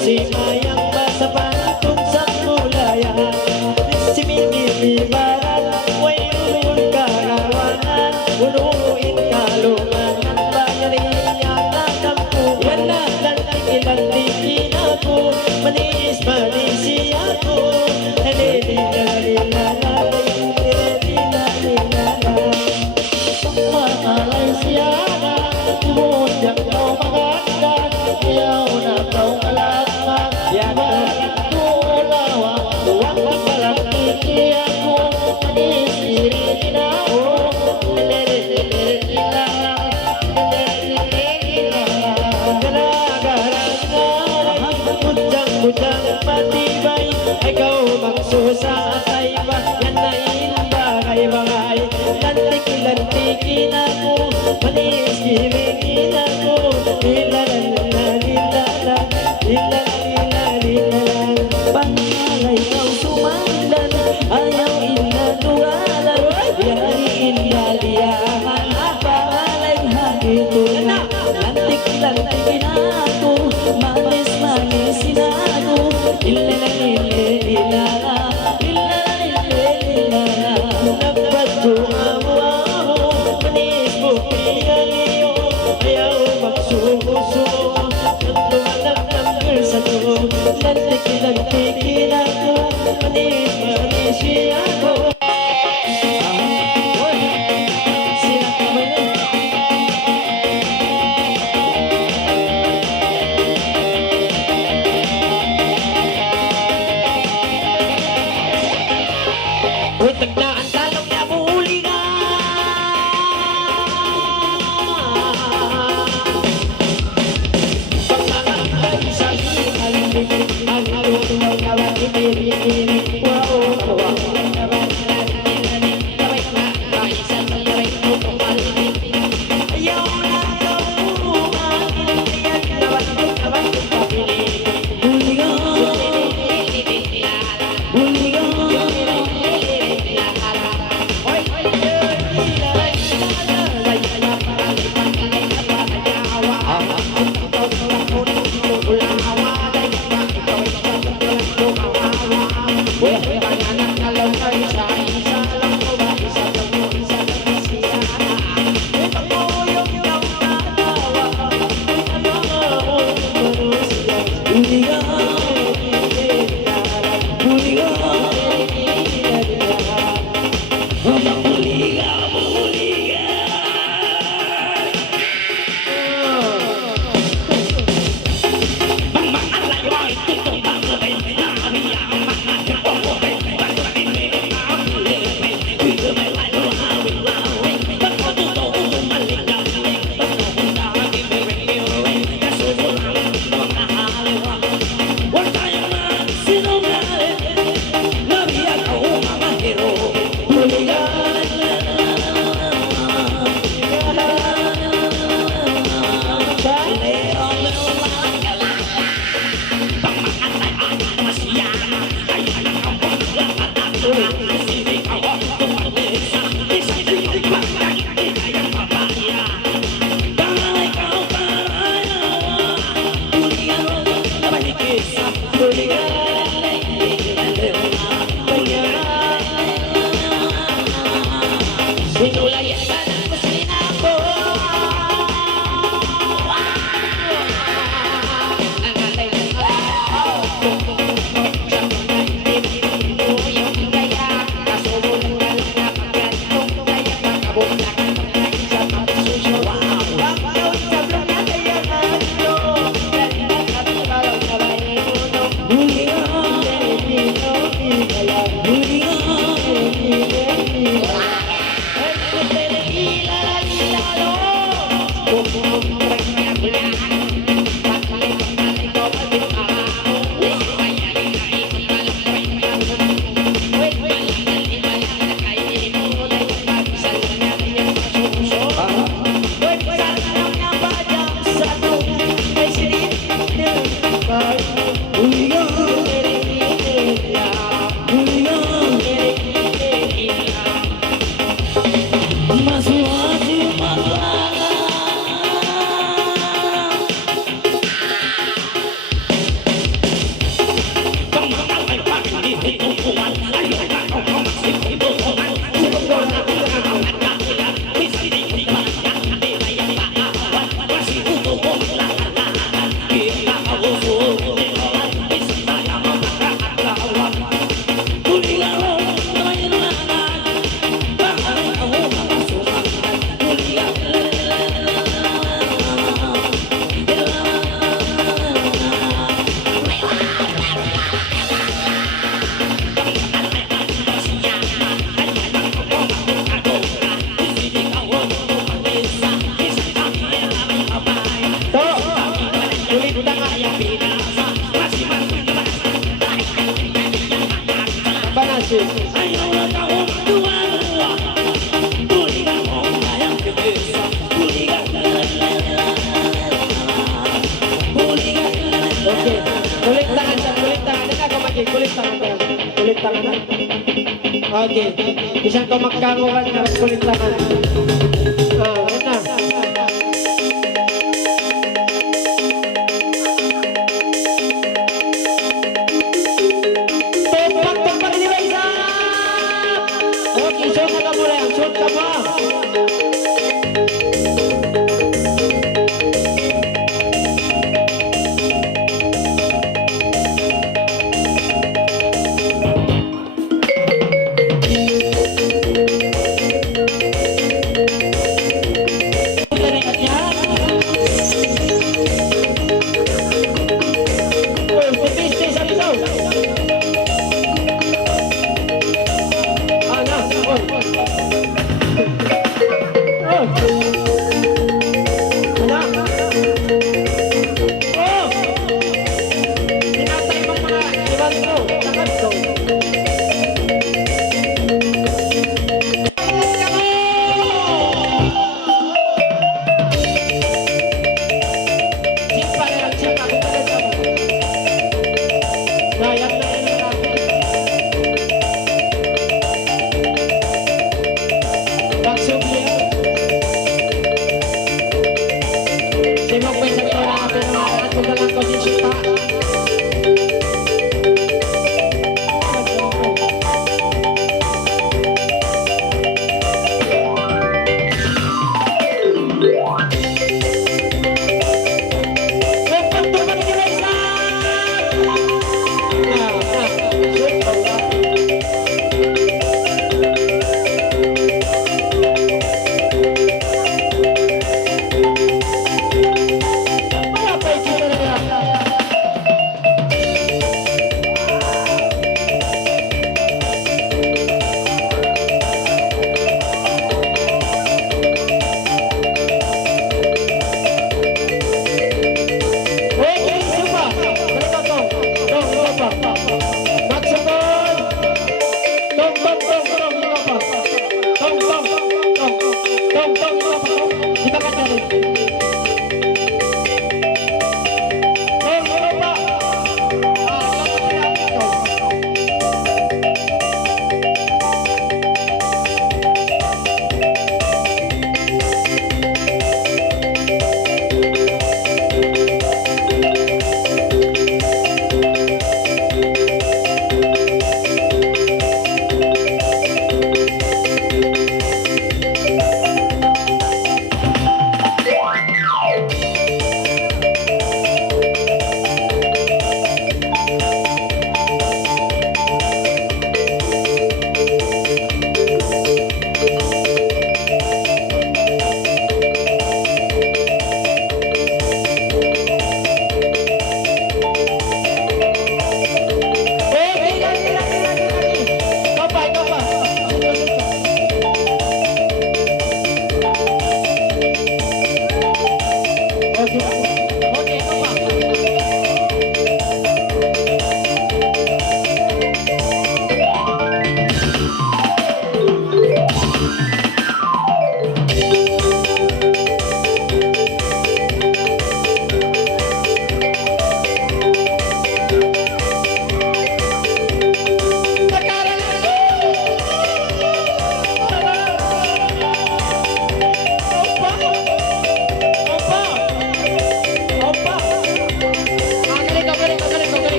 Si Mayang basa pantong sa mulayan, si Mimi Baran, way ulul karawanan, unuin kalungan, bayariya na kampuan na, lantik-lantikin ako, manis-manis ako, halili-lalilala, halili-lalilala. Malaysia na, mudyang kau maganda, yaw na kau alamat, yan pulawa, huwag magpalaki ako, manisirin ako, lelelelelelala, lelelelelelala, gara-gara-gara, mudyang-mudyang matibay, ikaw magsusasay ba, yan na inbagay-bagay, lantik-lantikin ako, manis-giringin ako, lila-la-la-lila-la, lila-la-la-lila-la. Pangalay kau sumandan, ayaw inadualan, yari inaliyahan, pangalay hagitunan, lantik-lantikin ako, manis-manisin ako, lila-la-lila-lila-la, lila-la-lila-lila-la. Nagpatuwa-wa ako, manis mo pinang iyo, ayaw magsuko-suko, naglumanap-namgal sa tuho, lantik-lantikin ako, manis-manis ako. Sila naman yun. Uy, taglaan talong na buhuli ka. Pagmamahal sa himalig, ang alutunaw na wakibiri-biri, ayaw na kauman, ayan naman kapili. Huli ka, huli ka. Okay. Kulit tangan siya, kulit tangan. Hindi ka kumaki, kulit tangan tayo. Kulit tangan na. Okay. Isang kumakkanguhan na kulit tangan. Ano na? Tumpak nila isa! Okay, shoot na ka muna yan. Shoot ka mo.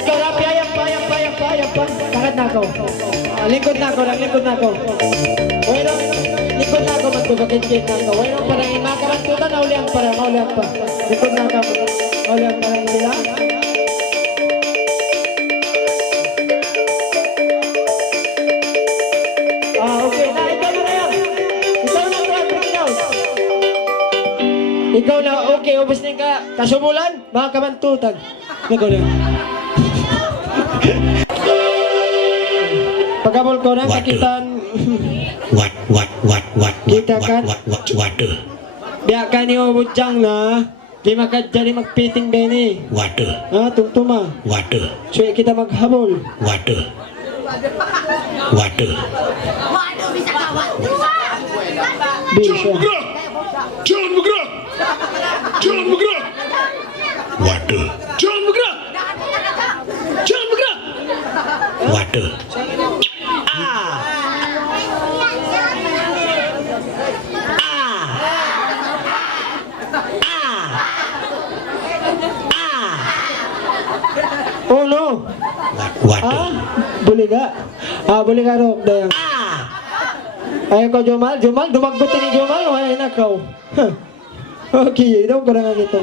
Lakad ko, Rapi. Ayan pa. Lakad na ako. Lingkod na ako. Bueno, lingkod na ako. Magkubagit-kit na ako. Bueno, parang makarantutan. Naulihan pa. Lingkod na ako. Naulihan pa rin sila. Okay na. Ikaw na yan. Ikaw na. Okay, ubos na ka. Kasumulan, mga kamantutan. Ikaw na. Pagkabol ko na, kakitan. Kita kan? Biya ka ni Obudjang na. Di makadya ni magpiting beni. Tungtuma. So kita maghabol. Bisa. Jangan bergerak! Waduh! Jangan bergerak! Waduh! Oh no. Boleh gak? Boleh gak Rob Dayang? Ayo kau Jomal, dumaggot ni Jomal, ay na kau. Okay, daw ko na gitu.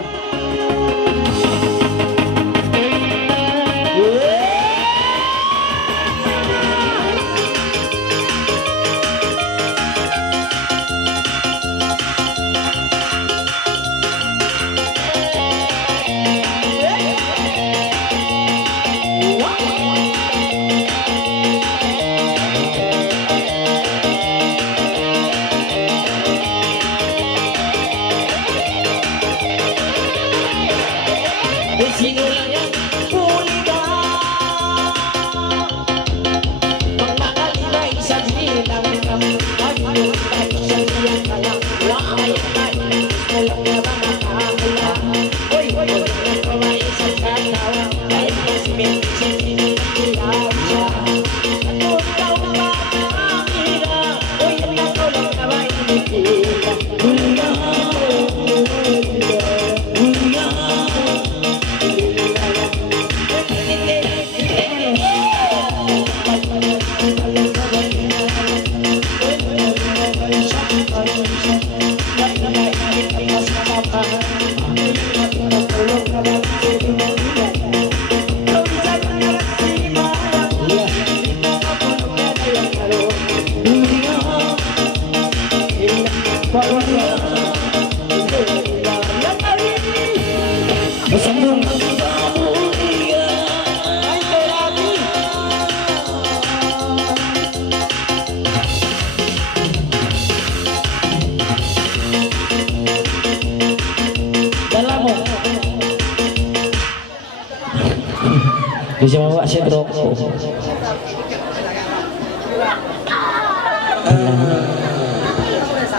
Bisa bawa si bro.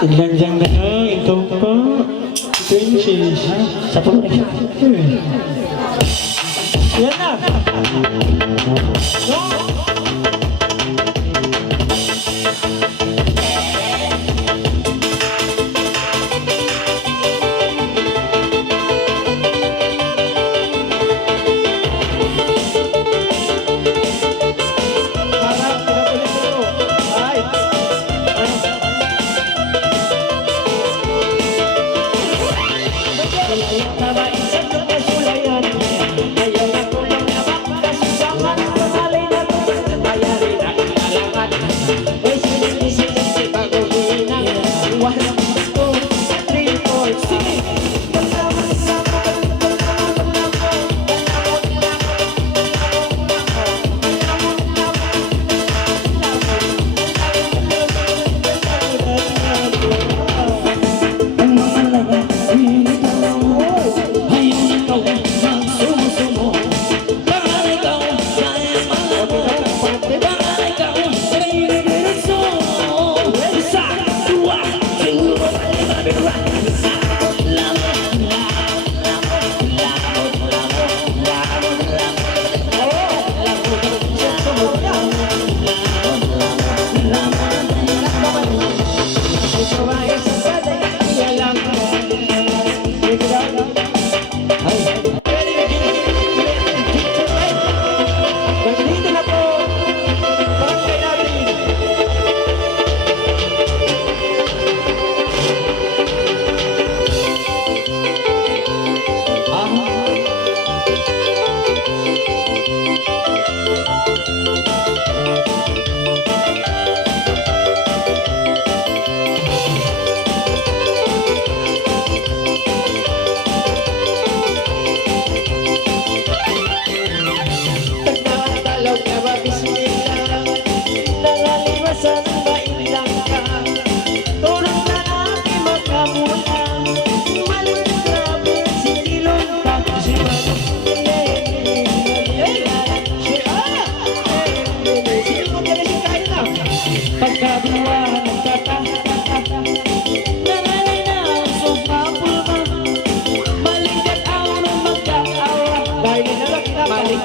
Ilang na ito pa. Ito yung sisa. Sa pulong. Yan na.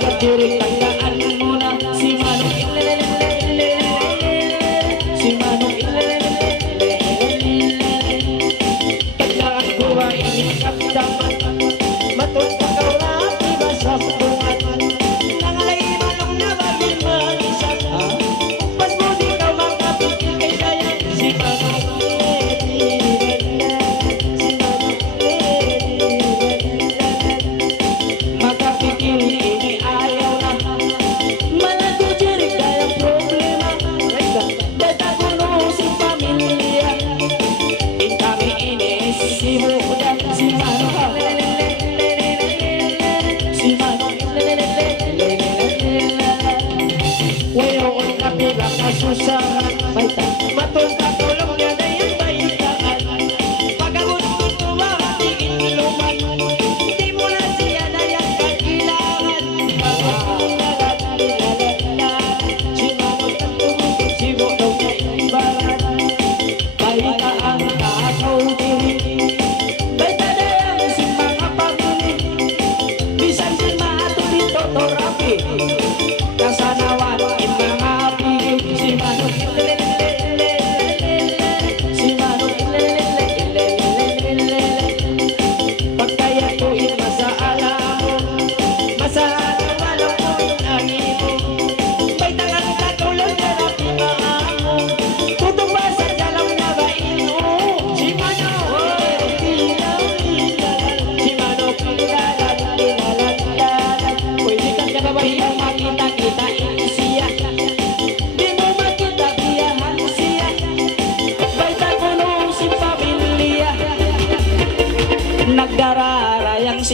katirik tandaan mo na si Manong si Manong kailangan ko ay inikapdaman matutpagawat iba sa bungat nangalay manong nabagin mag-isa pas mo di ka makapikil kay kaya si Manong makapikil ini ayaw na malago diri kaya problema dada kuno si pamilya in kami ini si Buda si Manong si Manong wayo on kapila kasusahan baita matul katulong niya na yung baitaan pagkagusto tumahatingin iluman di mo na siya na yung kailangan si Manong katulong si Buda na ibaran baita ang takaw diri baita na yung si mga paguli bisan si maato dito to rapi kasanawan in mga pili si Manong si Manong pagkaya ko masala mo masala wala ko inagi mo may tangan katulog na rapi mga mo tutong ba sa dalang na ba ino si Manong si Manong pwede ka ka ba yung makita-kita siya di mo makita biyahan siya baita ko nung si pamilya nagdara